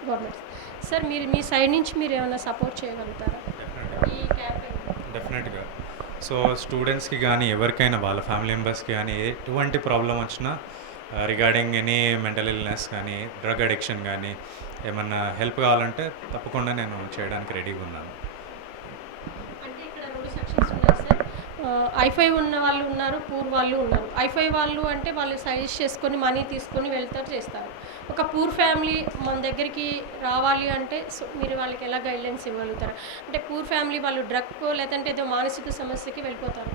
గవర్నమెంట్ సార్, మీరు మీ సైడ్ నుంచి మీరు ఏమైనా సపోర్ట్ చేయగలుగుతారా ఈ క్యాంపెయిన్? డెఫినెట్గా. సో స్టూడెంట్స్కి కానీ ఎవరికైనా వాళ్ళ ఫ్యామిలీ మెంబర్స్కి కానీ ఎటువంటి ప్రాబ్లం వచ్చినా రిగార్డింగ్ ఎనీ మెంటల్ ఇల్నెస్ కానీ డ్రగ్ అడిక్షన్ కానీ ఏమన్నా హెల్ప్ కావాలంటే తప్పకుండా నేను చేయడానికి రెడీగా ఉన్నాను. అంటే ఇక్కడ 2 సెక్షన్స్ ఉన్నాయి సార్. ఐఫై ఉన్న వాళ్ళు ఉన్నారు, పూర్ వాళ్ళు ఉన్నారు. ఐఫై వాళ్ళు అంటే వాళ్ళు సజెస్ట్ చేసుకొని మనీ తీసుకొని వెళ్తారు, చేస్తారు. ఒక పూర్ ఫ్యామిలీ మన దగ్గరికి రావాలి అంటే సో మీరు వాళ్ళకి ఎలా గైడ్లైన్స్ ఇవ్వగలుగుతారు? అంటే పూర్ ఫ్యామిలీ వాళ్ళు డ్రగ్కో లేదంటే ఏదో మానసిక సమస్యకి వెళ్ళిపోతారు.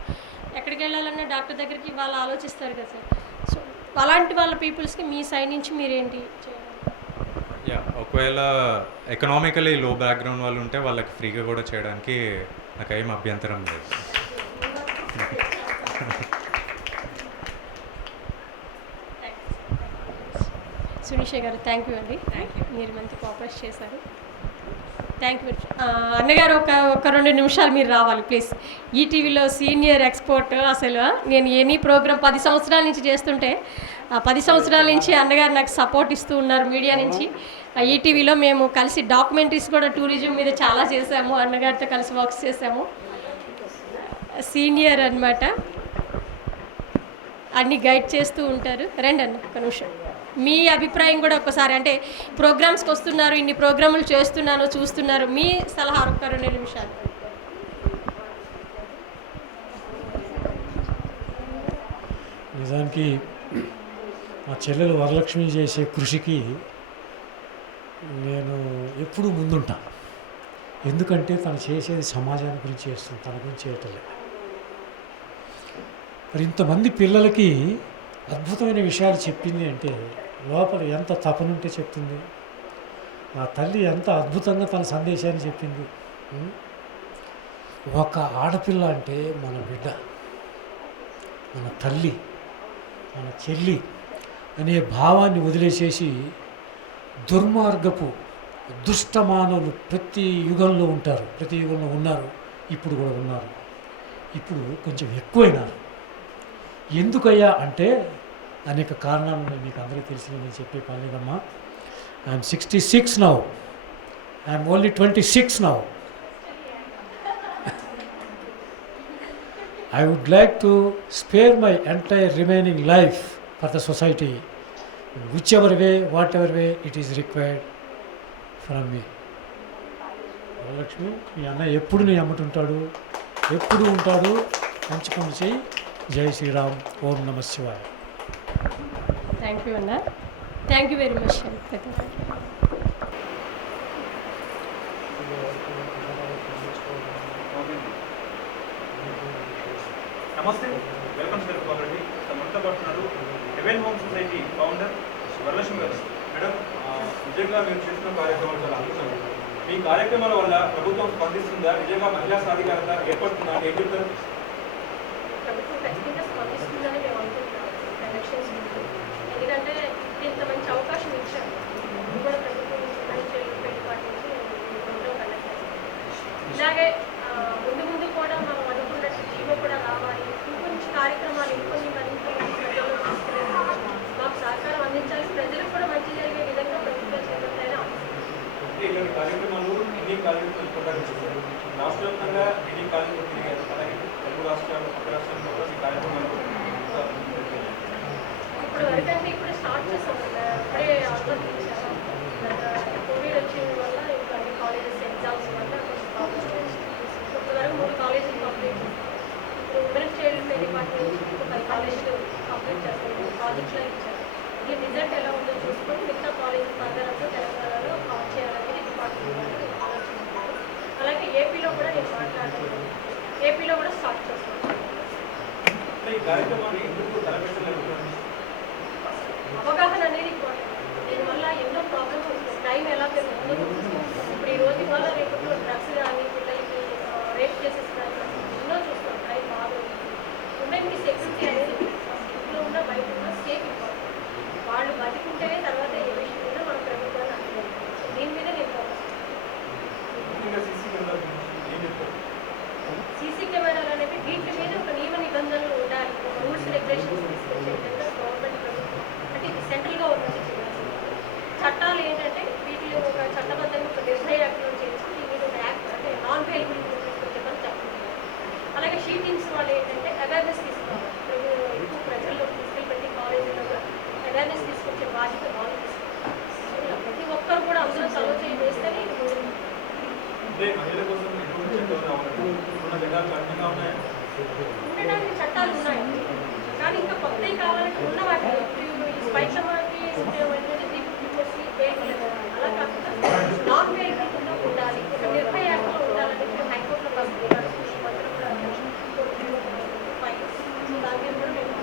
ఎక్కడికి వెళ్ళాలన్నా డాక్టర్ దగ్గరికి వాళ్ళు ఆలోచిస్తారు కదా సార్. సో అలాంటి వాళ్ళ పీపుల్స్కి మీ సైడ్ నుంచి మీరేంటి చేయాలి? ఒకవేళ ఎకనామికలీ లో బ్యాక్గ్రౌండ్ వాళ్ళు ఉంటే వాళ్ళకి ఫ్రీగా కూడా చేయడానికి నాకేం అభ్యంతరం లేదు. సునీష గారు థ్యాంక్ యూ అండి, మీరు మంచి కోఆపరేట్ చేశారు. Thank you. అన్నగారు ఒక 2 నిమిషాలు మీరు రావాలి ప్లీజ్. ఈటీవీలో సీనియర్ ఎక్స్పర్ట్. అసలు నేను ఎనీ ప్రోగ్రామ్ 10 సంవత్సరాల నుంచి చేస్తుంటే 10 సంవత్సరాల నుంచి అన్నగారు నాకు సపోర్ట్ ఇస్తూ ఉన్నారు మీడియా నుంచి. ఈటీవీలో మేము కలిసి డాక్యుమెంటరీస్ కూడా టూరిజం మీద చాలా చేసాము, అన్నగారితో కలిసి వర్క్స్ చేసాము. సీనియర్ అన్నమాట, అన్నీ గైడ్ చేస్తూ ఉంటారు. రండి అన్న ఒక నిమిషం మీ అభిప్రాయం కూడా ఒకసారి, అంటే ప్రోగ్రామ్స్కి వస్తున్నారు, ఇన్ని ప్రోగ్రాములు చేస్తున్నాను చూస్తున్నారు, మీ సలహా ఒక 2 నిమిషాలు. నిజానికి మా చెల్లెలు వరలక్ష్మి చేసే కృషికి నేను ఎప్పుడూ ముందుంటా. ఎందుకంటే తను చేసేది సమాజాన్ని గురించి చేస్తుంది, తన గురించి చేయటం. మరి ఇంతమంది పిల్లలకి అద్భుతమైన విషయాలు చెప్పింది అంటే లోపల ఎంత తపనుంటే చెప్తుంది. ఆ తల్లి ఎంత అద్భుతంగా తన సందేశాన్ని చెప్పింది. ఒక ఆడపిల్ల అంటే మన బిడ్డ, మన తల్లి, మన చెల్లి అనే భావాన్ని వదిలేసేసి దుర్మార్గపు దుష్టమానవులు ప్రతి యుగంలో ఉంటారు, ప్రతి యుగంలో ఉన్నారు, ఇప్పుడు కూడా ఉన్నారు. ఇప్పుడు కొంచెం ఎక్కువైనారు. ఎందుకయ్యా అంటే అనేక కారణాలు ఉన్నాయి, మీకు అందరికీ తెలిసిన నేను చెప్పే పని లేదమ్మా. I'm 66 now, I'm only 26 now. I would like to spare my entire remaining life for the society in whichever way, whatever way it is required from me. Lakshmi, మీ అన్న ఎప్పుడు నీ అమ్మటుంటాడు, ఎప్పుడు ఉంటాడు. మంచి పని చేయి. జై శ్రీరామ్. ఓం నమ శివాయ. థ్యాంక్ యూ అన్న, థ్యాంక్ యూ వెరీ మచ్. నమస్తే, వెల్కమ్ సార్. ఆల్రెడీ మనతో పాటున్నారు heaven home society founder Varalakshmi garu. Madam, నిజంగా మీరు చేస్తున్న కార్యక్రమాలు చాలా అద్భుతం. మీ కార్యక్రమాల వల్ల ప్రభుత్వం స్పందిస్తుందా? నిజంగా మహిళా సాధికారత ఏర్పడుతుందా అంటే ఏం చెప్తారు? ప్రభుత్వం ఖచ్చితంగా స్పందిస్తుందని మేము అనుకుంటున్నాం ఎలక్షన్స్ ముందు. ఎందుకంటే ఇంత మంచి అవకాశం ఇచ్చారు, ఇది కూడా ప్రభుత్వం నుంచి ప్రోగ్రామ్ కండక్ట్ చేస్తాం. ఇలాగే ముందు ముందు కూడా మనం అనుకున్నట్టు జీవో కూడా రావాలి, ఇంకొంచెం కార్యక్రమాలు ఇంకొన్ని మరింత మంది ప్రజల్లో తీసుకెళ్ళాలి, మాకు సహకారం అందించాలి, ప్రజలకు కూడా మంచి జరిగే విధంగా ప్రభుత్వం చేపట్టాలని ఇలాంటి కార్యక్రమాలు ఎన్ని కార్యక్రమాలు కొనసాగిస్తారు? రాష్ట్ర వ్యాప్తంగా ఎన్ని కార్యక్రమాలు తిరిగారు? అలాగే తెలుగు రాష్ట్రాలు, పక్క రాష్ట్రాల్లో కూడా ఈ కార్యక్రమాలు ఇప్పుడు వరకంటే ఇప్పుడు స్టార్ట్ చేసాం. ఇప్పుడే అనుమతించాము. కోవిడ్ వచ్చిన వల్ల ఇప్పుడు అన్ని కాలేజెస్ ఎగ్జామ్స్ వల్ల ఇప్పటివరకు 3 కాలేజీలు కంప్లీట్. ఇప్పుడు ఉమెన్ చైల్డ్ డిపార్ట్మెంట్ నుంచి 10 కాలేజీలు కంప్లీట్ చేస్తాము. ప్రాజెక్ట్లో ఇచ్చారు. ఈ రిజల్ట్ ఎలా ఉందో చూసుకొని మిగతా కాలేజీ ఫర్దర్ అంతా తెలంగాణలో కవర్ చేయాలనేది డిపార్ట్మెంట్ ఆలోచిస్తున్నారు. అలాగే ఏపీలో కూడా నేను మాట్లాడుతున్నాను, ఏపీలో కూడా స్టార్ట్ చేస్తాను. అవగాహన అనేది దీనివల్ల ఎన్నో ప్రాబ్లమ్స్ వస్తాయి. టైం ఎలా పెరుగుతుందో ఇప్పుడు ఈ రోజు ఇవాళ రేపు డ్రగ్స్ కానీ పిల్లలకి రేప్ చేసేస్తున్నారు, ఎన్నో చూస్తాం. టైం బాగా ఉమెన్కి సెక్యూరిటీ అనేది ఇంట్లో ఉన్న బయట ఉన్న సేఫ్ ఇంపార్టెంట్. వాళ్ళు బతికుంటేనే తర్వాత ఏ విషయం కూడా మన ప్రభుత్వాన్ని అనుకోవాలి. దీని మీద నేను సీసీ కెమెరాలు అనేవి వీటి మీద ఒక నియమ నిబంధనలు ఉండాలి, ఒక రూల్స్ రెగ్యులేషన్స్ తీసుకొచ్చే విధంగా గవర్నమెంట్ ప్రభుత్వం అంటే ఇది సెంట్రల్గా ఉన్నది చేయాల్సింది. చట్టాలు ఏంటంటే వీటిలో ఒక చట్టబద్ధంగా ఒక నిర్భయ యాక్ట్లో చేసి దీని మీద ఒక యాక్ట్ అంటే నాన్ వేలబుల్ తీసుకొచ్చే పని చెప్తున్నారు. అలాగే షీటింగ్స్ వాళ్ళు ఏంటంటే అవేర్నెస్ తీసుకోవాలి, ఎక్కువ ప్రజల్లో తీసుకెళ్ళి కాలేజీలో కూడా అవేర్నెస్ తీసుకొచ్చే బాధ్యత వాళ్ళు తీసుకుంటారు. ప్రతి ఒక్కరు కూడా అందులో సలోచన వేస్తేనే ఉండడానికి చట్టాలు ఉన్నాయి, కానీ ఇంకా కొత్తవి కావాలంటే ఉన్న వాటిని ఈ స్పైక్ మనకి అలా కాకుండా నాన్ వెహికల్ ఉండాలి, ఒక నిర్భయ యాక్ట్లో ఉండాలని హైకోర్టులో దాని మీద కూడా మేము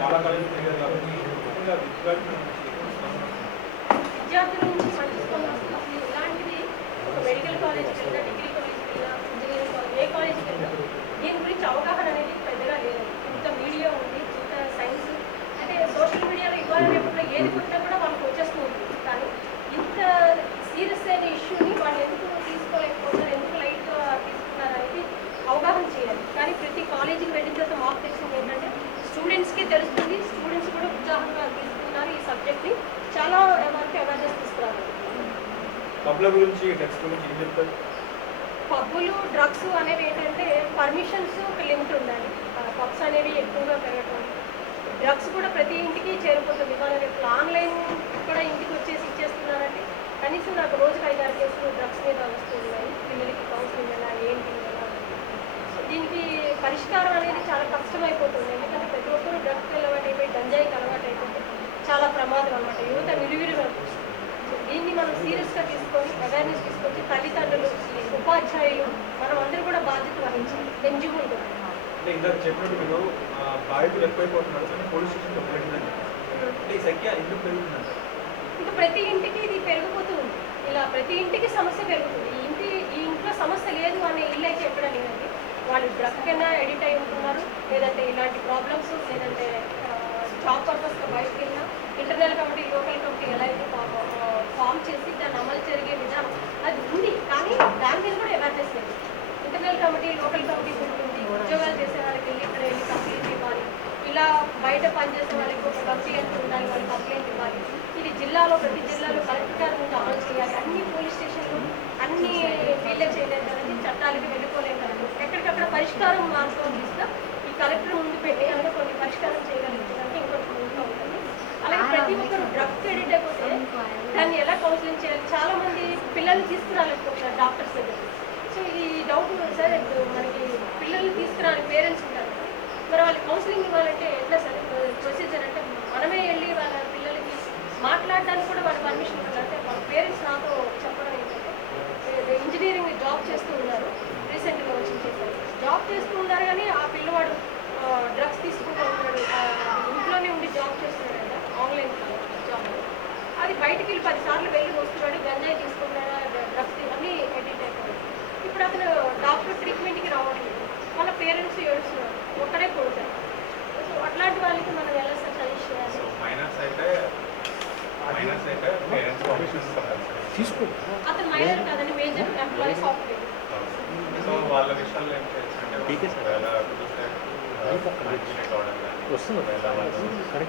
చాలా కాలేజీలు తిరిగారు కాబట్టి విద్యార్థుల నుంచి పట్టించుకొని అసలు ఇలాంటిది ఒక మెడికల్ కాలేజ్కి వెళ్ళినా, డిగ్రీ కాలేజ్కి వెళ్ళినా, ఇంజనీరింగ్ కాలేజ్ ఏ కాలేజ్కి వెళ్ళినా దీని గురించి అవగాహన అనేది పెద్దగా లేదు. ఇంత మీడియా ఉంది, ఇంత సైన్స్ అంటే సోషల్ మీడియాలో ఇవాళ రేపట్లో ఏది కొట్టినా కూడా వాళ్ళకి వచ్చేస్తూ ఉంటుంది. కానీ ఇంత సీరియస్ అయిన ఇష్యూని వాళ్ళు ఎందుకు తీసుకోలేకపోతున్నారు, ఎందుకు లైట్గా తీసుకున్నారు అనేది అవగాహన చేయాలి. కానీ ప్రతి కాలేజీకి వెళ్ళిన తర్వాత మాకు తెలిసింది ఏంటంటే స్టూడెంట్స్కి తెలుస్తుంది, స్టూడెంట్స్ కూడా ఉత్సాహంగా తీసుకున్నారు ఈ సబ్జెక్ట్ని, చాలా వరకు అవేర్నెస్ తీసుకురావాలి. పబ్ల గురించి డ్రగ్స్ గురించి ఏం చెప్తారు? పబ్బులు డ్రగ్స్ అనేవి ఏంటంటే పర్మిషన్స్ ఒక లిమిట్ ఉండాలి. పబ్స్ అనేవి ఎక్కువగా పెరగటం, డ్రగ్స్ కూడా ప్రతి ఇంటికి చేరిపోతుంది. ఇవాళ రేపు ఆన్లైన్ కూడా ఇంటికి వచ్చేసి ఇచ్చేస్తున్నారంటే కనీసం నాకు రోజుకి 5-6 కేసులు డ్రగ్స్ మీద వస్తున్నాయి. పిల్లలకి కౌన్సిలింగ్ ఎలా ఏంటి ఎలా, దీనికి పరిష్కారం అనేది చాలా కష్టమైపోతుంది. ఎందుకంటే ప్రతి ఒక్కరు డ్రగ్స్కి అలవాటు అయిపోయి గంజాయికి అలవాటు అయిపోతే చాలా ప్రమాదం అన్నమాట. యువత విలువిలుగా దీన్ని మనం సీరియస్గా తీసుకొని అవేర్నెస్ తీసుకొచ్చి తల్లిదండ్రులు, ఉపాధ్యాయులు మనం అందరూ కూడా బాధ్యత వహించాలి. ఎన్జిఓలు అంటే ఇందాక చెప్పినట్టు మీరు బాధితులు ఎక్కువైపోతున్నారు కానీ పోలీస్ స్టేషన్ పెరిగిందని, అంటే ఈ సంఖ్య ఎందుకు పెరుగుతుందంట? ఇంకా ప్రతి ఇంటికి ఇది పెరిగిపోతూ ఉంది. ఇలా ప్రతి ఇంటికి సమస్య పెరుగుతుంది. ఈ ఇంట్లో సమస్య లేదు అనే ఇల్లు అయితే ఎక్కడ లేదండి. వాళ్ళు డ్రగ్ కన్నా ఎడిట్ అయి ఉంటున్నారు, లేదంటే ఇలాంటి ప్రాబ్లమ్స్, లేదంటే జాబ్ పర్పస్గా బయటకు వెళ్ళినా ఇంటర్నల్ కమిటీ, లోకల్ కమిటీ ఎలా అయితే ఫామ్ చేసి దాన్ని అమలు జరిగే విధానం అది ఉంది. కానీ దాని మీద కూడా అవేర్నెస్ లేదు. ఇంటర్నల్ కమిటీ, లోకల్ కమిటీ ఉంటుంది, ఉద్యోగాలు చేసే వాళ్ళకి వెళ్ళి ఇక్కడ వెళ్ళి కంప్లైంట్ ఇవ్వాలి, ఇలా బయట పనిచేసే వాళ్ళకి ఒక కమిటీ అంటూ ఉండాలి, వాళ్ళకి కంప్లైంట్ ఇవ్వాలి. ఇది జిల్లాలో ప్రతి జిల్లాలో కలెక్టర్ గారి ముందు అమలు చేయాలి. అన్ని పోలీస్ స్టేషన్లు అన్ని వీళ్ళే చేయలేదు కదండి, చట్టాలకి వెళ్ళిపోలేదు కదండి. ఎక్కడికక్కడ పరిష్కారం మార్గం ఇస్తా ఈ కలెక్టర్ ముందు పెట్టి కనుక కొన్ని పరిష్కారం చేయగలిగించడానికి ఇంకొక ముందుగా ఉంటుంది. అలాగే ప్రతి ఒక్కరు డ్రగ్స్ ఎడిట్ అయిపోతే దాన్ని ఎలా కౌన్సిలింగ్ చేయాలి, చాలా మంది పిల్లల్ని తీసుకురాలేకపోతున్నారు డాక్టర్స్ దగ్గర. సో ఇది డౌట్ సార్, మనకి పిల్లల్ని తీసుకురాని పేరెంట్స్ ఉంటారు కదా, మరి వాళ్ళకి కౌన్సిలింగ్ ఇవ్వాలంటే ఎట్లా సార్ ప్రొసీజర్? అంటే మనమే వెళ్ళి వాళ్ళ పిల్లలకి మాట్లాడడానికి కూడా వాళ్ళ పర్మిషన్ ఇవ్వాలి. అంటే వాళ్ళ పేరెంట్స్ నాతో చెప్పడం ఏంటంటే ఇంజనీరింగ్ జాబ్ చేస్తూ ఉన్నారు, రీసెంట్గా వచ్చి చేశారు, జాబ్ చేస్తూ ఉన్నారు కానీ ఆ పిల్లవాడు డ్రగ్స్ తీసుకుంటూ ఉన్నాడు, ఇంట్లోనే ఉండి జాబ్ చేస్తున్నాడు కదా, ఆన్లైన్ జాబ్. అది బయటికి వెళ్ళి 10 సార్లు వెళ్ళి వస్తున్నాడు, గంజాయి తీసుకున్నాడు, డ్రగ్స్ అన్నీ ఎడిట్ అయిపోయాడు. ఇప్పుడు అతను డాక్టర్ ట్రీట్మెంట్కి రావట్లేదు, వాళ్ళ పేరెంట్స్ ఏడుస్తున్నారు, ఒక్కడే కొడతారు. సో అట్లాంటి వాళ్ళకి మనం ఎలా సార్ సజెస్ట్ చేయాలి? అతను మైనర్ కాదండి, మేజర్ ఎంప్లాయీ సాఫ్ట్వేర్. సో వాళ్ళ విషయాల్లో ఏం చేయొచ్చు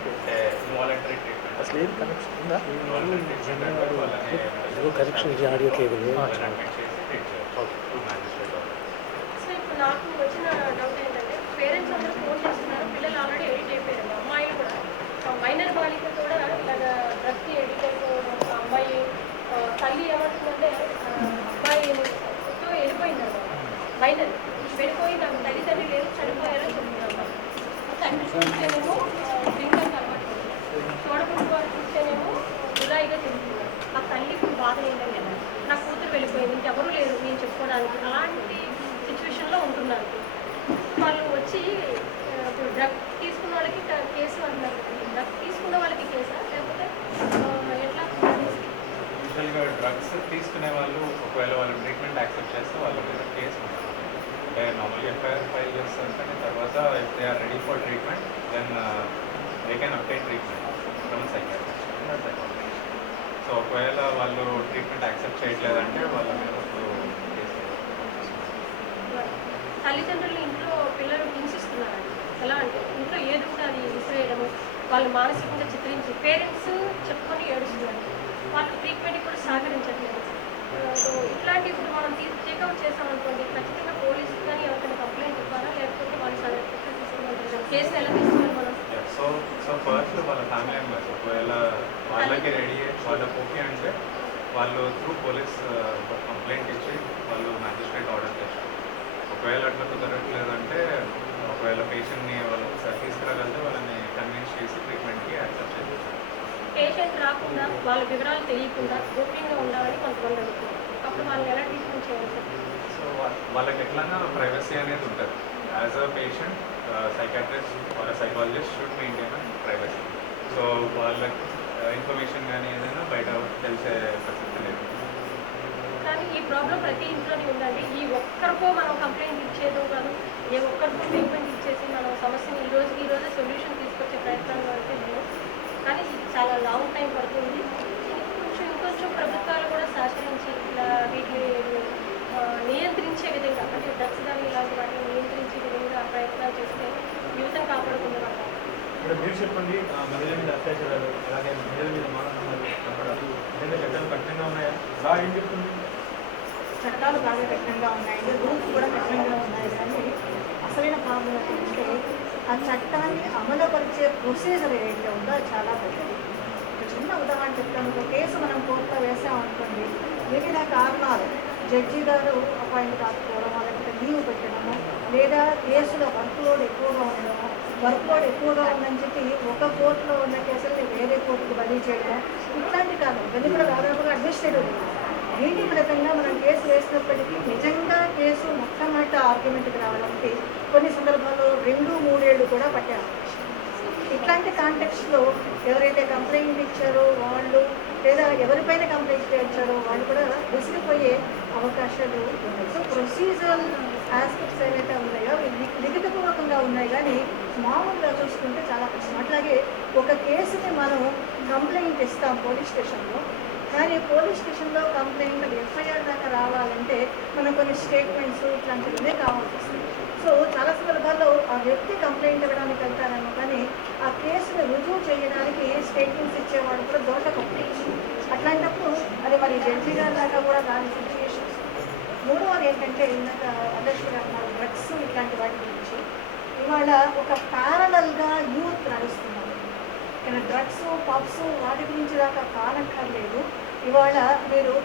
అంటే ఇన్వాలంటరీ ట్రీట్మెంట్ అసలు ఏది కనెక్షన్ ఉందా? కనెక్షన్ ఆడియో కేబుల్ సో ఇప్పుడు నాకు వచ్చిన డౌట్ ఏంటంటే పేరెంట్స్ అందరూ ఫోన్ చేస్తున్నారు, పిల్లలు ఆల్రెడీ ఎడిట్ అయిపోయారు, అమ్మాయిలు కూడా మైనర్ బాలిక కూడా ఇలాగ డ్రగ్స్కి ఎడిట్ అయిపోవడం. అమ్మాయి తల్లి ఏమంటుందంటే అబ్బాయితో వెళ్ళిపోయింది అనమాట, మైనర్ వెళ్ళిపోయి నాకు తల్లిదండ్రులు లేదు చనిపోయారని చెప్తున్నారు. తండ్రి చూస్తేనేమో డ్రింకర్కి అలవాటు పడుతుంది, తోడపుట్టు వారు చూస్తేనేమో జులాయిగా తింటున్నారు. ఆ తల్లికి బాధ ఏంటంటే నా కూతురు వెళ్ళిపోయింది, ఇంకెవరూ లేరు నేను చెప్పుకోవడానికి, అలాంటి సిచ్యువేషన్లో ఉంటున్నారు. వాళ్ళు వచ్చి ఇప్పుడు డ్రగ్ తీసుకున్న వాళ్ళకి కేసు అంటున్నారు, డ్రగ్ తీసుకున్న వాళ్ళకి కేసా లేకపోతే ఎట్లా? యూజువల్గా డ్రగ్స్ తీసుకునే వాళ్ళు ఒకవేళ వాళ్ళు ట్రీట్మెంట్ యాక్సెప్ట్ చేస్తే వాళ్ళ మీద కేసు ఉంటుంది. అంటే నార్మల్గా ఎఫ్ఐఆర్ ఫైల్ చేస్తారు, కానీ తర్వాత if they are ready for treatment then they can obtain treatment from psychiatrist. So ఒకవేళ వాళ్ళు ట్రీట్మెంట్ యాక్సెప్ట్ చేయట్లేదంటే వాళ్ళ మీద కేసు. తల్లిదండ్రులు ఇంట్లో పిల్లలు హింసిస్తున్నారండి. ఎలా అంటే ఇంట్లో ఏది ఉంటే అది విసిరేయడము, వాళ్ళు మానసికంగా చిత్రించి పేరెంట్స్ చెప్పుకొని ఏడుస్తున్నారు, వాళ్ళు ట్రీట్మెంట్ కూడా సహకరించట్లేదు. సో ఇట్లాంటి ఇప్పుడు మనం టేక్అవుట్ చేసామనుకోండి, ఖచ్చితంగా పోలీసులు కానీ ఎవరికైనా కంప్లైంట్ ఇవ్వాలా, లేకపోతే వాళ్ళు తీసుకోమంటారు, కేసు ఎలా తీసుకోవాలి మనం? సో ఫస్ట్ వాళ్ళ ఫ్యామిలీ మెంబర్స్ ఒకవేళ వాళ్ళకి రెడీ వాళ్ళకి ఓకే అంటే వాళ్ళు త్రూ పోలీస్ కంప్లైంట్ ఇచ్చి వాళ్ళు మ్యాజిస్ట్రేట్ ఆర్డర్ చేస్తారు. ఒకవేళ అట్లా కుదరట్లేదంటే ఒకవేళ పేషెంట్ని వాళ్ళు ఒకసారి తీసుకురాగలిగితే వాళ్ళని కన్విన్స్ చేసి ట్రీట్మెంట్కి యాక్సెప్ట్ చేస్తారు. పేషెంట్ రాకుండా వాళ్ళ వివరాలు తెలియకుండా గోప్యంగా ఉండాలని కొంతమంది అనుకుంటారు. అప్పుడు వాళ్ళని ఎలా ట్రీట్మెంట్ చేయాలి? సో వాళ్ళకి ఎట్లన్నా ప్రైవసీ అనేది ఉంటుంది. As a patient psychiatrist or psychologist should maintain privacy. So వాళ్ళకి ఇన్ఫర్మేషన్ కానీ ఏదైనా బయట తెలిసే పరిస్థితి లేదు. కానీ ఈ ప్రాబ్లం ప్రతి ఇంట్లోనే ఉందండి. ఈ ఒక్కరికో మనం కంప్లైంట్ ఇచ్చేదో కాదు, ఏ ఒక్కరికో ట్రీట్మెంట్ ఇచ్చేసి మనం సమస్యని ఈ రోజే సొల్యూషన్ తీసుకొచ్చే ప్రయత్నాలు అయితే లేదు. కానీ ఇది చాలా లాంగ్ టైం పడుతుంది. ఇంకొంచెం ప్రభుత్వాలు కూడా సహకరించి వీటిని నియంత్రించే విధంగా, అంటే డ్రగ్స్ కానీ ఇలాంటి వాటిని నియంత్రించే విధంగా ప్రయత్నాలు చేస్తే యువతను కాపాడుకునేవాళ్ళు. ఇక్కడ మీరు చెప్పండి, మహిళల మీద అత్యాచారాలు, అలాగే మహిళల మీద మానహాలు చంపడాలు నిజంగా చట్టాలు కఠినంగా ఉన్నాయా? లా ఏం చెప్తుంది? చట్టాలు బాగా కఠినంగా ఉన్నాయి, రూల్స్ కూడా కఠినంగా ఉన్నాయి. కానీ అసలైన ప్రాబ్లం ఏంటంటే ఆ చట్టాన్ని అమలుపరిచే ప్రొసీజర్ ఏదైతే ఉందో అది చాలా పెద్దది. ఒక చిన్న ఉదాహరణ చెప్తాను. ఒక కేసు మనం కోర్టులో వేసామనుకోండి, వివిధ కారణాలు జడ్జి గారు అపాయింట్ కాకపోవడం, లేకపోతే లీవ్ పెట్టడము, లేదా కేసులో వర్క్ లోడ్ ఎక్కువగా ఉండడము, వర్క్ లోడ్ ఎక్కువగా ఉందని చెప్పి ఒక కోర్టులో ఉన్న కేసుల్ని వేరే కోర్టుకు బదిలీ చేయడం, ఇట్లాంటి కారణం ఇవన్నీ కూడా దాదాపుగా అడ్మినిస్ట్రేటివ్. వీటి ఫలితంగా మనం కేసు వేసినప్పటికీ నిజంగా కేసు మొట్టమొదటి ఆర్గ్యుమెంట్కి రావడానికి కొన్ని సందర్భాల్లో 2-3 ఏళ్ళు కూడా పట్టారు. ఇట్లాంటి కాంటెక్స్లో ఎవరైతే కంప్లైంట్ ఇచ్చారో వాళ్ళు, లేదా ఎవరిపైన కంప్లైంట్ ఇచ్చారో వాళ్ళు కూడా విసిగిపోయే అవకాశాలు ఉన్నాయి. సో ప్రొసీజరల్ ఆస్పెక్ట్స్ ఏవైతే ఉన్నాయో లిఖితపూర్వకంగా ఉన్నాయి, కానీ మామూలుగా చూసుకుంటే చాలా కష్టం. అట్లాగే ఒక కేసుని మనం కంప్లైంట్ ఇస్తాం పోలీస్ స్టేషన్లో, కానీ పోలీస్ స్టేషన్లో కంప్లైంట్ ఎఫ్ఐఆర్ దాకా రావాలంటే మనం కొన్ని స్టేట్మెంట్స్ ఇట్లాంటివన్నీ కావాల్సి వస్తుంది. సో చాలా సందర్భాల్లో ఆ వ్యక్తి కంప్లైంట్ ఇవ్వడానికి వెళ్తారేమో, కానీ ఆ కేసును రుజువు చేయడానికి స్టేట్మెంట్స్ ఇచ్చేవాడు కూడా దోషకపోవచ్చు. అట్లాంటప్పుడు అది మరి జడ్జి గారి దాకా కూడా దాని సిచ్యువేషన్స్. మూడవది ఏంటంటే, ఇందాక అధ్యక్షుడు గారు అన్నారు డ్రగ్స్ ఇట్లాంటి వాటి గురించి. ఇవాళ ఒక ప్యారలల్గా యూత్ నడుస్తున్నారు. ఇక్కడ డ్రగ్స్ పబ్స్ వాటి గురించి దాకా కానక్కర్లేదు. ఇవాళ మీరు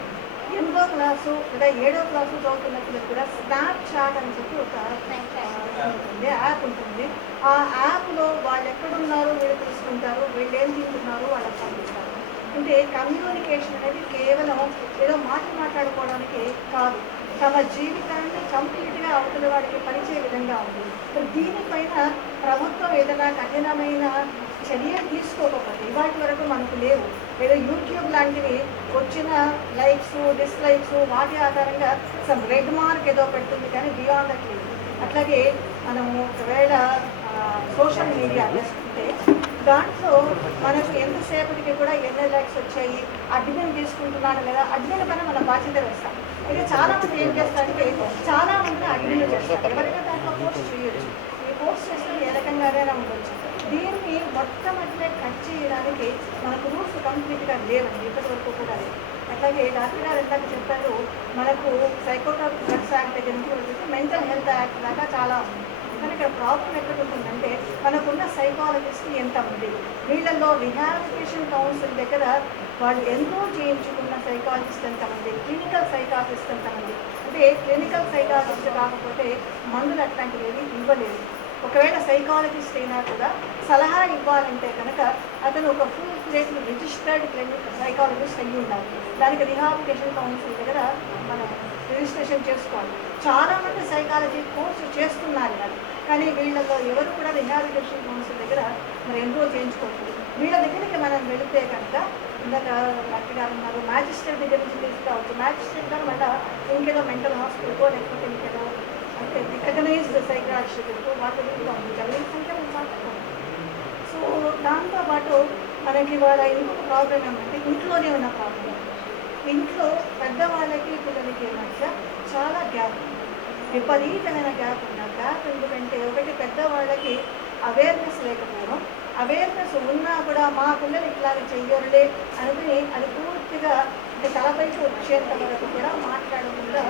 8వ క్లాసు లేదా 7వ క్లాసు చదువుతున్న పిల్లలు కూడా స్నాప్ చాట్ అని చెప్పి ఒక యాప్ ఉంటుంది. ఆ యాప్లో వాళ్ళు ఎక్కడున్నారో వీళ్ళు తెలుసుకుంటారు, వీళ్ళు ఏం తింటున్నారు వాళ్ళకి పంపిస్తారు. అంటే కమ్యూనికేషన్ అనేది కేవలం ఏదో మాట్లాడుకోవడానికి కాదు, తమ జీవితాన్ని కంప్లీట్గా అవతల వాడికి పరిచే విధంగా ఉంది. దీనిపైన ప్రభుత్వం ఏదైనా కఠినమైన చర్యలు తీసుకోకపోతే, ఇవాటి వరకు మనకు లేవు. ఏదో యూట్యూబ్ లాంటివి వచ్చిన లైక్స్ డిస్లైక్స్ వాటి ఆధారంగా సమ్ రెడ్ మార్క్ ఏదో పెడుతుంది, కానీ బియాండ్ దట్ లేదు. అట్లాగే మనము ఒకవేళ సోషల్ మీడియా తీసుకుంటే దాంట్లో మనకు ఎంతసేపటికి కూడా ఎన్ని లైక్స్ వచ్చాయి, అడ్మిన్ తీసుకుంటున్నాడు లేదా, అడ్మిన్ పైన మన బాధ్యత వేస్తాం. అయితే చాలామంది ఏం చేస్తారంటే చాలామంది అడ్మిన్లు చేస్తారు, ఎవరైనా దాంట్లో పోస్ట్ చేయొచ్చు. ఈ పోస్ట్ చేస్తే ఏ రకంగానే ఉండొచ్చు. దీన్ని మొట్టమొదటి కట్ చేయడానికి మనకు రూల్స్ కంప్లీట్గా లేవండి, ఇప్పటి వరకు కూడా లేదు. అట్లాగే డాక్టర్ గారు ఎందాక చెప్పారు, మనకు సైకోట్రాపిక్ డ్రగ్స్ యాక్ట్ దగ్గర నుంచి మెంటల్ హెల్త్ యాక్ట్ దాకా చాలా ఉంది. కానీ ఇక్కడ ప్రాబ్లం ఎక్కడ ఉంటుందంటే, మనకున్న సైకాలజిస్ట్ ఎంతమంది, వీళ్ళల్లో రిహాబిలిటేషన్ కౌన్సిల్ దగ్గర వాళ్ళు ఎంతో చేయించుకున్న సైకాలజిస్ట్ ఎంతమంది, క్లినికల్ సైకాలజిస్ట్ ఎంతమంది. అంటే క్లినికల్ సైకాలజిస్ట్ కాకపోతే మందులు అట్లాంటివి ఏవి ఇవ్వలేదు. ఒకవేళ సైకాలజిస్ట్ అయినా కూడా సలహా ఇవ్వాలంటే కనుక అతను ఒక full plate registered clinical psychologist అయ్యి ఉండాలి. దానికి రిహాబిలిటేషన్ కౌన్సిల్ దగ్గర మనం రిజిస్ట్రేషన్ చేసుకోవాలి. చాలామంది సైకాలజీ కోర్సు చేస్తున్నారు కానీ వీళ్ళలో ఎవరు కూడా రిహాబిలిటేషన్ కౌన్సిల్ దగ్గర మరి ఎన్రోల్ చేయించుకోవచ్చు. వీళ్ళ దగ్గరికి మనం వెళితే కనుక ఇందాక డాక్టర్ గారు ఉన్నారు, మ్యాజిస్ట్రేట్ దగ్గర నుంచి తీసుకురావచ్చు. మ్యాజిస్ట్రేట్ గారు మళ్ళీ ఇంకేదో మెంటల్ హాస్పిటల్కో లేకపోతే ఇంకేదో అంటే రికగ్నైజ్డ్ సైకాలజిస్ట్కు వాటి జరిగిన సంఖ్య మాత్రం. సో దాంతోపాటు మనకి వాళ్ళ ఇంకొక ప్రాబ్లం ఏమంటే ఇంట్లోనే ఉన్న ప్రాబ్లం. ఇంట్లో పెద్దవాళ్ళకి పిల్లలకి మధ్య చాలా గ్యాప్ ఉంది, విపరీతమైన గ్యాప్ ఉంది. గ్యాప్ ఎందుకంటే ఒకటి పెద్దవాళ్ళకి అవేర్నెస్ లేకపోవడం, అవేర్నెస్ ఉన్నా కూడా మా పిల్లలు ఇట్లాగే చెయ్యరులే అనుకుని అది పూర్తిగా అంటే తలపైకి వచ్చేంత వరకు కూడా మాట్లాడకుండా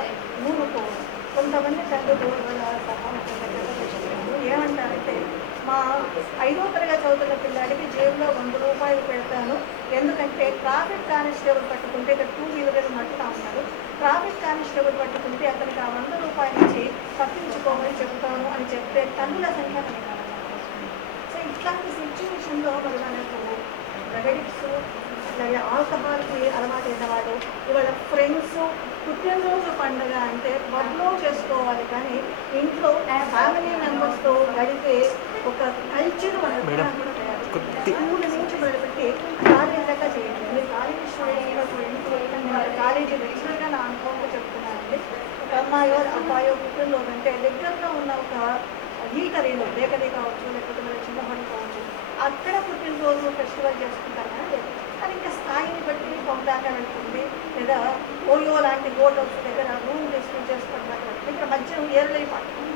ఊరుకోవడం. కొంతమంది తల్లులు ఏమంటారంటే, మా 5వ తరగతి చదువుతున్న పిల్లాడికి జేబులో 100 రూపాయలు పెడతాను, ఎందుకంటే ట్రాఫిక్ కానిస్టేబుల్ పట్టుకుంటే ఇక్కడ 2 వీలర్లు నడుపుతా ఉంటారు, ట్రాఫిక్ కానిస్టేబుల్ పట్టుకుంటే అతనికి ఆ 100 రూపాయలు ఇచ్చి తప్పించుకోమని చెప్తాను అని చెప్తే తల్లుల సంఖ్య సో ఇట్లాంటి సిచ్యువేషన్లో మరి మనకు డ్రగడిక్స్ అలాగే ఆల్కహాల్కి అలవాటైన వాడు ఇవాళ ఫ్రెండ్స్ పుట్టినరోజు పండుగ అంటే పబ్లో చేసుకోవాలి, కానీ ఇంట్లో ఫ్యామిలీ మెంబర్స్తో గడిపే ఒక కల్చర్ మనకు స్కూల్ నుంచి మొదలుపెట్టి కాలేజ్ దాకా చేయండి. మీరు కాలేజీ స్టూడెంట్స్ కాలేజీ లెక్చరర్గా నా అనుభవంలో చెప్తున్నానండి. ఒక అమ్మాయో అబ్బాయో పుట్టినరోజు అంటే దగ్గరలో ఉన్న ఒక ఈటరీలో బేకరీ కావచ్చు, లేకపోతే మన చిన్న పని కావచ్చు, అక్కడ పుట్టినరోజు ఫెస్టివల్ చేసుకుంటారు కానీ అది ఇంకా స్థాయిని బట్టి కొందాకా వెళ్తుంది. లేదా ఓయో లాంటి బోర్డు హౌస్ దగ్గర రూమ్ తీసుకుని చేసుకుంటారు. ఇక్కడ మధ్య ఏర్లైపోతుంది.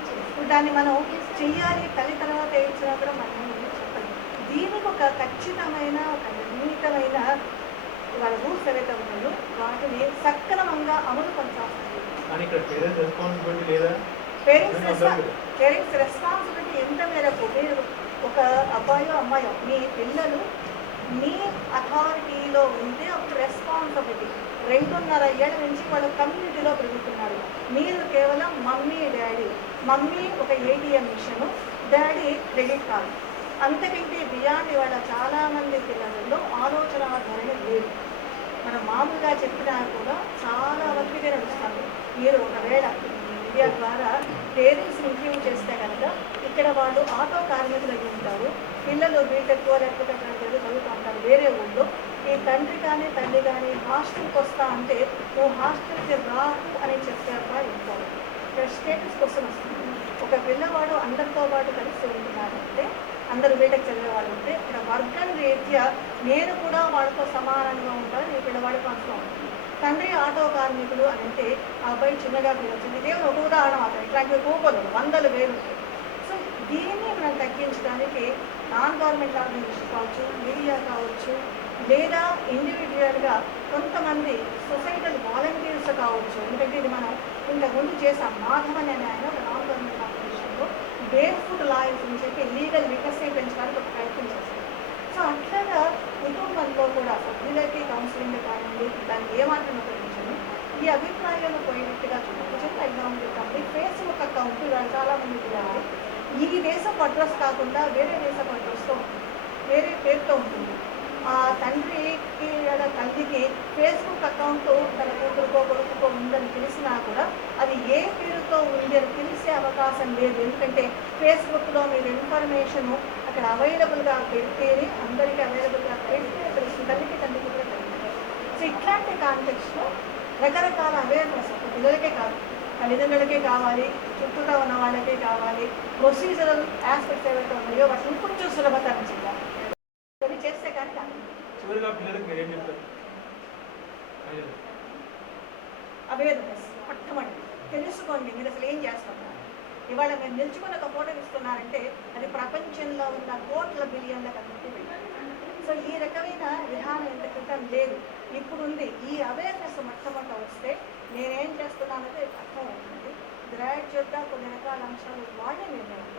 దాన్ని మనం చెయ్యాలి, తల్లి తర్వాత ఇచ్చినా కూడా మనం చెప్పండి. దీనికి ఒక ఖచ్చితమైన ఒక నిర్ణీతమైన వాళ్ళ రూల్స్ ఏవైతే ఉన్నాయో వాటిని సక్రమంగా అమలు కొనసాగుతుంది. పేరెంట్స్ రెస్పాన్సిబిలిటీ ఎంత మేరకు మీరు ఒక అబ్బాయో అమ్మాయో మీ పిల్లలు మీ అథారిటీలో ఉంటే ఒక రెస్పాన్సిబిలిటీ. 2.5 ఏళ్ళ నుంచి వాళ్ళు కమ్యూనిటీలో పెరుగుతున్నారు. మీరు కేవలం మమ్మీ డాడీ, మమ్మీ ఒక ATM machine, daddy credit card, అంతకంటే బియాండ్ ఇవాళ చాలామంది పిల్లలలో ఆలోచన ధోరణి లేదు. మనం మామూలుగా చెప్పినా కూడా చాలా వరకుగా నడుస్తుంది. మీరు ఒకవేళ మీడియా ద్వారా పేరెంట్స్ ఇంటర్వ్యూ చేస్తే కనుక ఇక్కడ వాళ్ళు ఆటో కార్మికులు అయి ఉంటారు, పిల్లలు బీటెక్ లేకపోతే చదువుతూ ఉంటారు వేరే ఊళ్ళో. ఈ తండ్రి కానీ తల్లి కానీ హాస్టల్కి వస్తా అంటే నువ్వు హాస్టల్కి రాకు అని చెప్పే అబ్బాయి ఉంటారు. ఇక్కడ స్టేటస్ కోసం వస్తుంది. ఒక పిల్లవాడు అందరితో పాటు కలిసి ఉంటున్నారంటే, అందరూ బీటెక్ చదివే వాళ్ళు ఉంటే ఇక్కడ వర్గం రీత్యా నేను కూడా వాళ్ళతో సమానంగా ఉంటాను, నీ పిల్లవాడికి అవసరం ఉంటుంది. తండ్రి ఆటో కార్మికులు అని అంటే ఆ అబ్బాయి చిన్నగా వచ్చింది. దేవుడు ఒక ఉదాహరణ మాత్రం, ఇట్లాంటివి రూపాయలు 100 వేలు. సో దీన్ని మనం తగ్గించడానికి నాన్ గవర్నమెంట్ ఆర్గనైజేషన్ కావచ్చు, మీడియా కావచ్చు, లేదా ఇండివిజువల్గా కొంతమంది సొసైటల్ వాలంటీర్స్ కావచ్చు. ఎందుకంటే ఇది మనం ఇంతకుముందు చేసాం. మాధవన్ అనే ఆయన ఒక నాన్ గవర్నమెంట్ ఆర్గనైజేషన్లో బేర్ ఫుడ్ లాయర్స్ అని చెప్పి లీగల్ లిటరసీ పెంచడానికి ఒక ప్రయత్నం చేశారు. సో అట్లాగా కుటుంబంలో కూడా సభ్యులకి కౌన్సిలింగ్ కానివ్వండి, దాన్ని ఏమాత్రం ఉపయోగించండి. ఈ అభిప్రాయాలు పోయినట్టుగా చూడండి. చిన్న ఎగ్జాంపుల్ చెప్తాము. ఫేస్బుక్ అకౌంట్ చాలామంది పిల్లలు ఈ దేశపు అడ్రస్ కాకుండా వేరే దేశపు అడ్రస్తో వేరే పేరుతో ఉంటుంది. ఆ తండ్రికి లేదా తల్లికి ఫేస్బుక్ అకౌంట్ తన కూతురుకో కొడుకుకో ఉందని తెలిసినా కూడా అది ఏ పేరుతో ఉంది అని తెలిసే అవకాశం లేదు. ఎందుకంటే ఫేస్బుక్లో మీరు ఇన్ఫర్మేషను అక్కడ అవైలబుల్గా పెడితేనే, అందరికీ అవైలబుల్గా పెడితే తెలుస్తుంది. తల్లికి తండ్రికి కూడా తెలియదు. సో ఇట్లాంటి కాంటెక్స్లో రకరకాల అవేర్నెస్ పిల్లలకే కాదు, తల్లిదండ్రులకే కావాలి, చుట్టూతో ఉన్న వాళ్ళకే కావాలి. ప్రొసీజరల్ ఆస్పెక్ట్స్ ఏవైతే ఉన్నాయో వాటిని ఇంకొంచెం సులభతరం చేయాలి. కొన్ని చేస్తే కానీ కాదు. అవేర్నెస్ మొట్టమొదటి తెలుసుకోండి మీరు అసలు ఏం చేస్తున్నారు. ఇవాళ మీరు నిల్చుకుని ఒక ఫోటో ఇస్తున్నారంటే అది ప్రపంచంలో ఉన్న కోట్ల బిలియన్లకు అందరికీ వెళ్ళాలి. సో ఈ రకమైన విధానం ఇంత క్రితం లేదు, ఇప్పుడు ఉంది. ఈ అవేర్నెస్ మొట్టమొదట వస్తే నేనేం చేస్తున్నానంటే అర్థం అవుతుంది. గ్రాడ్యుయేట్గా కొన్ని రకాల అంశాలు వాళ్ళే నిర్ణయం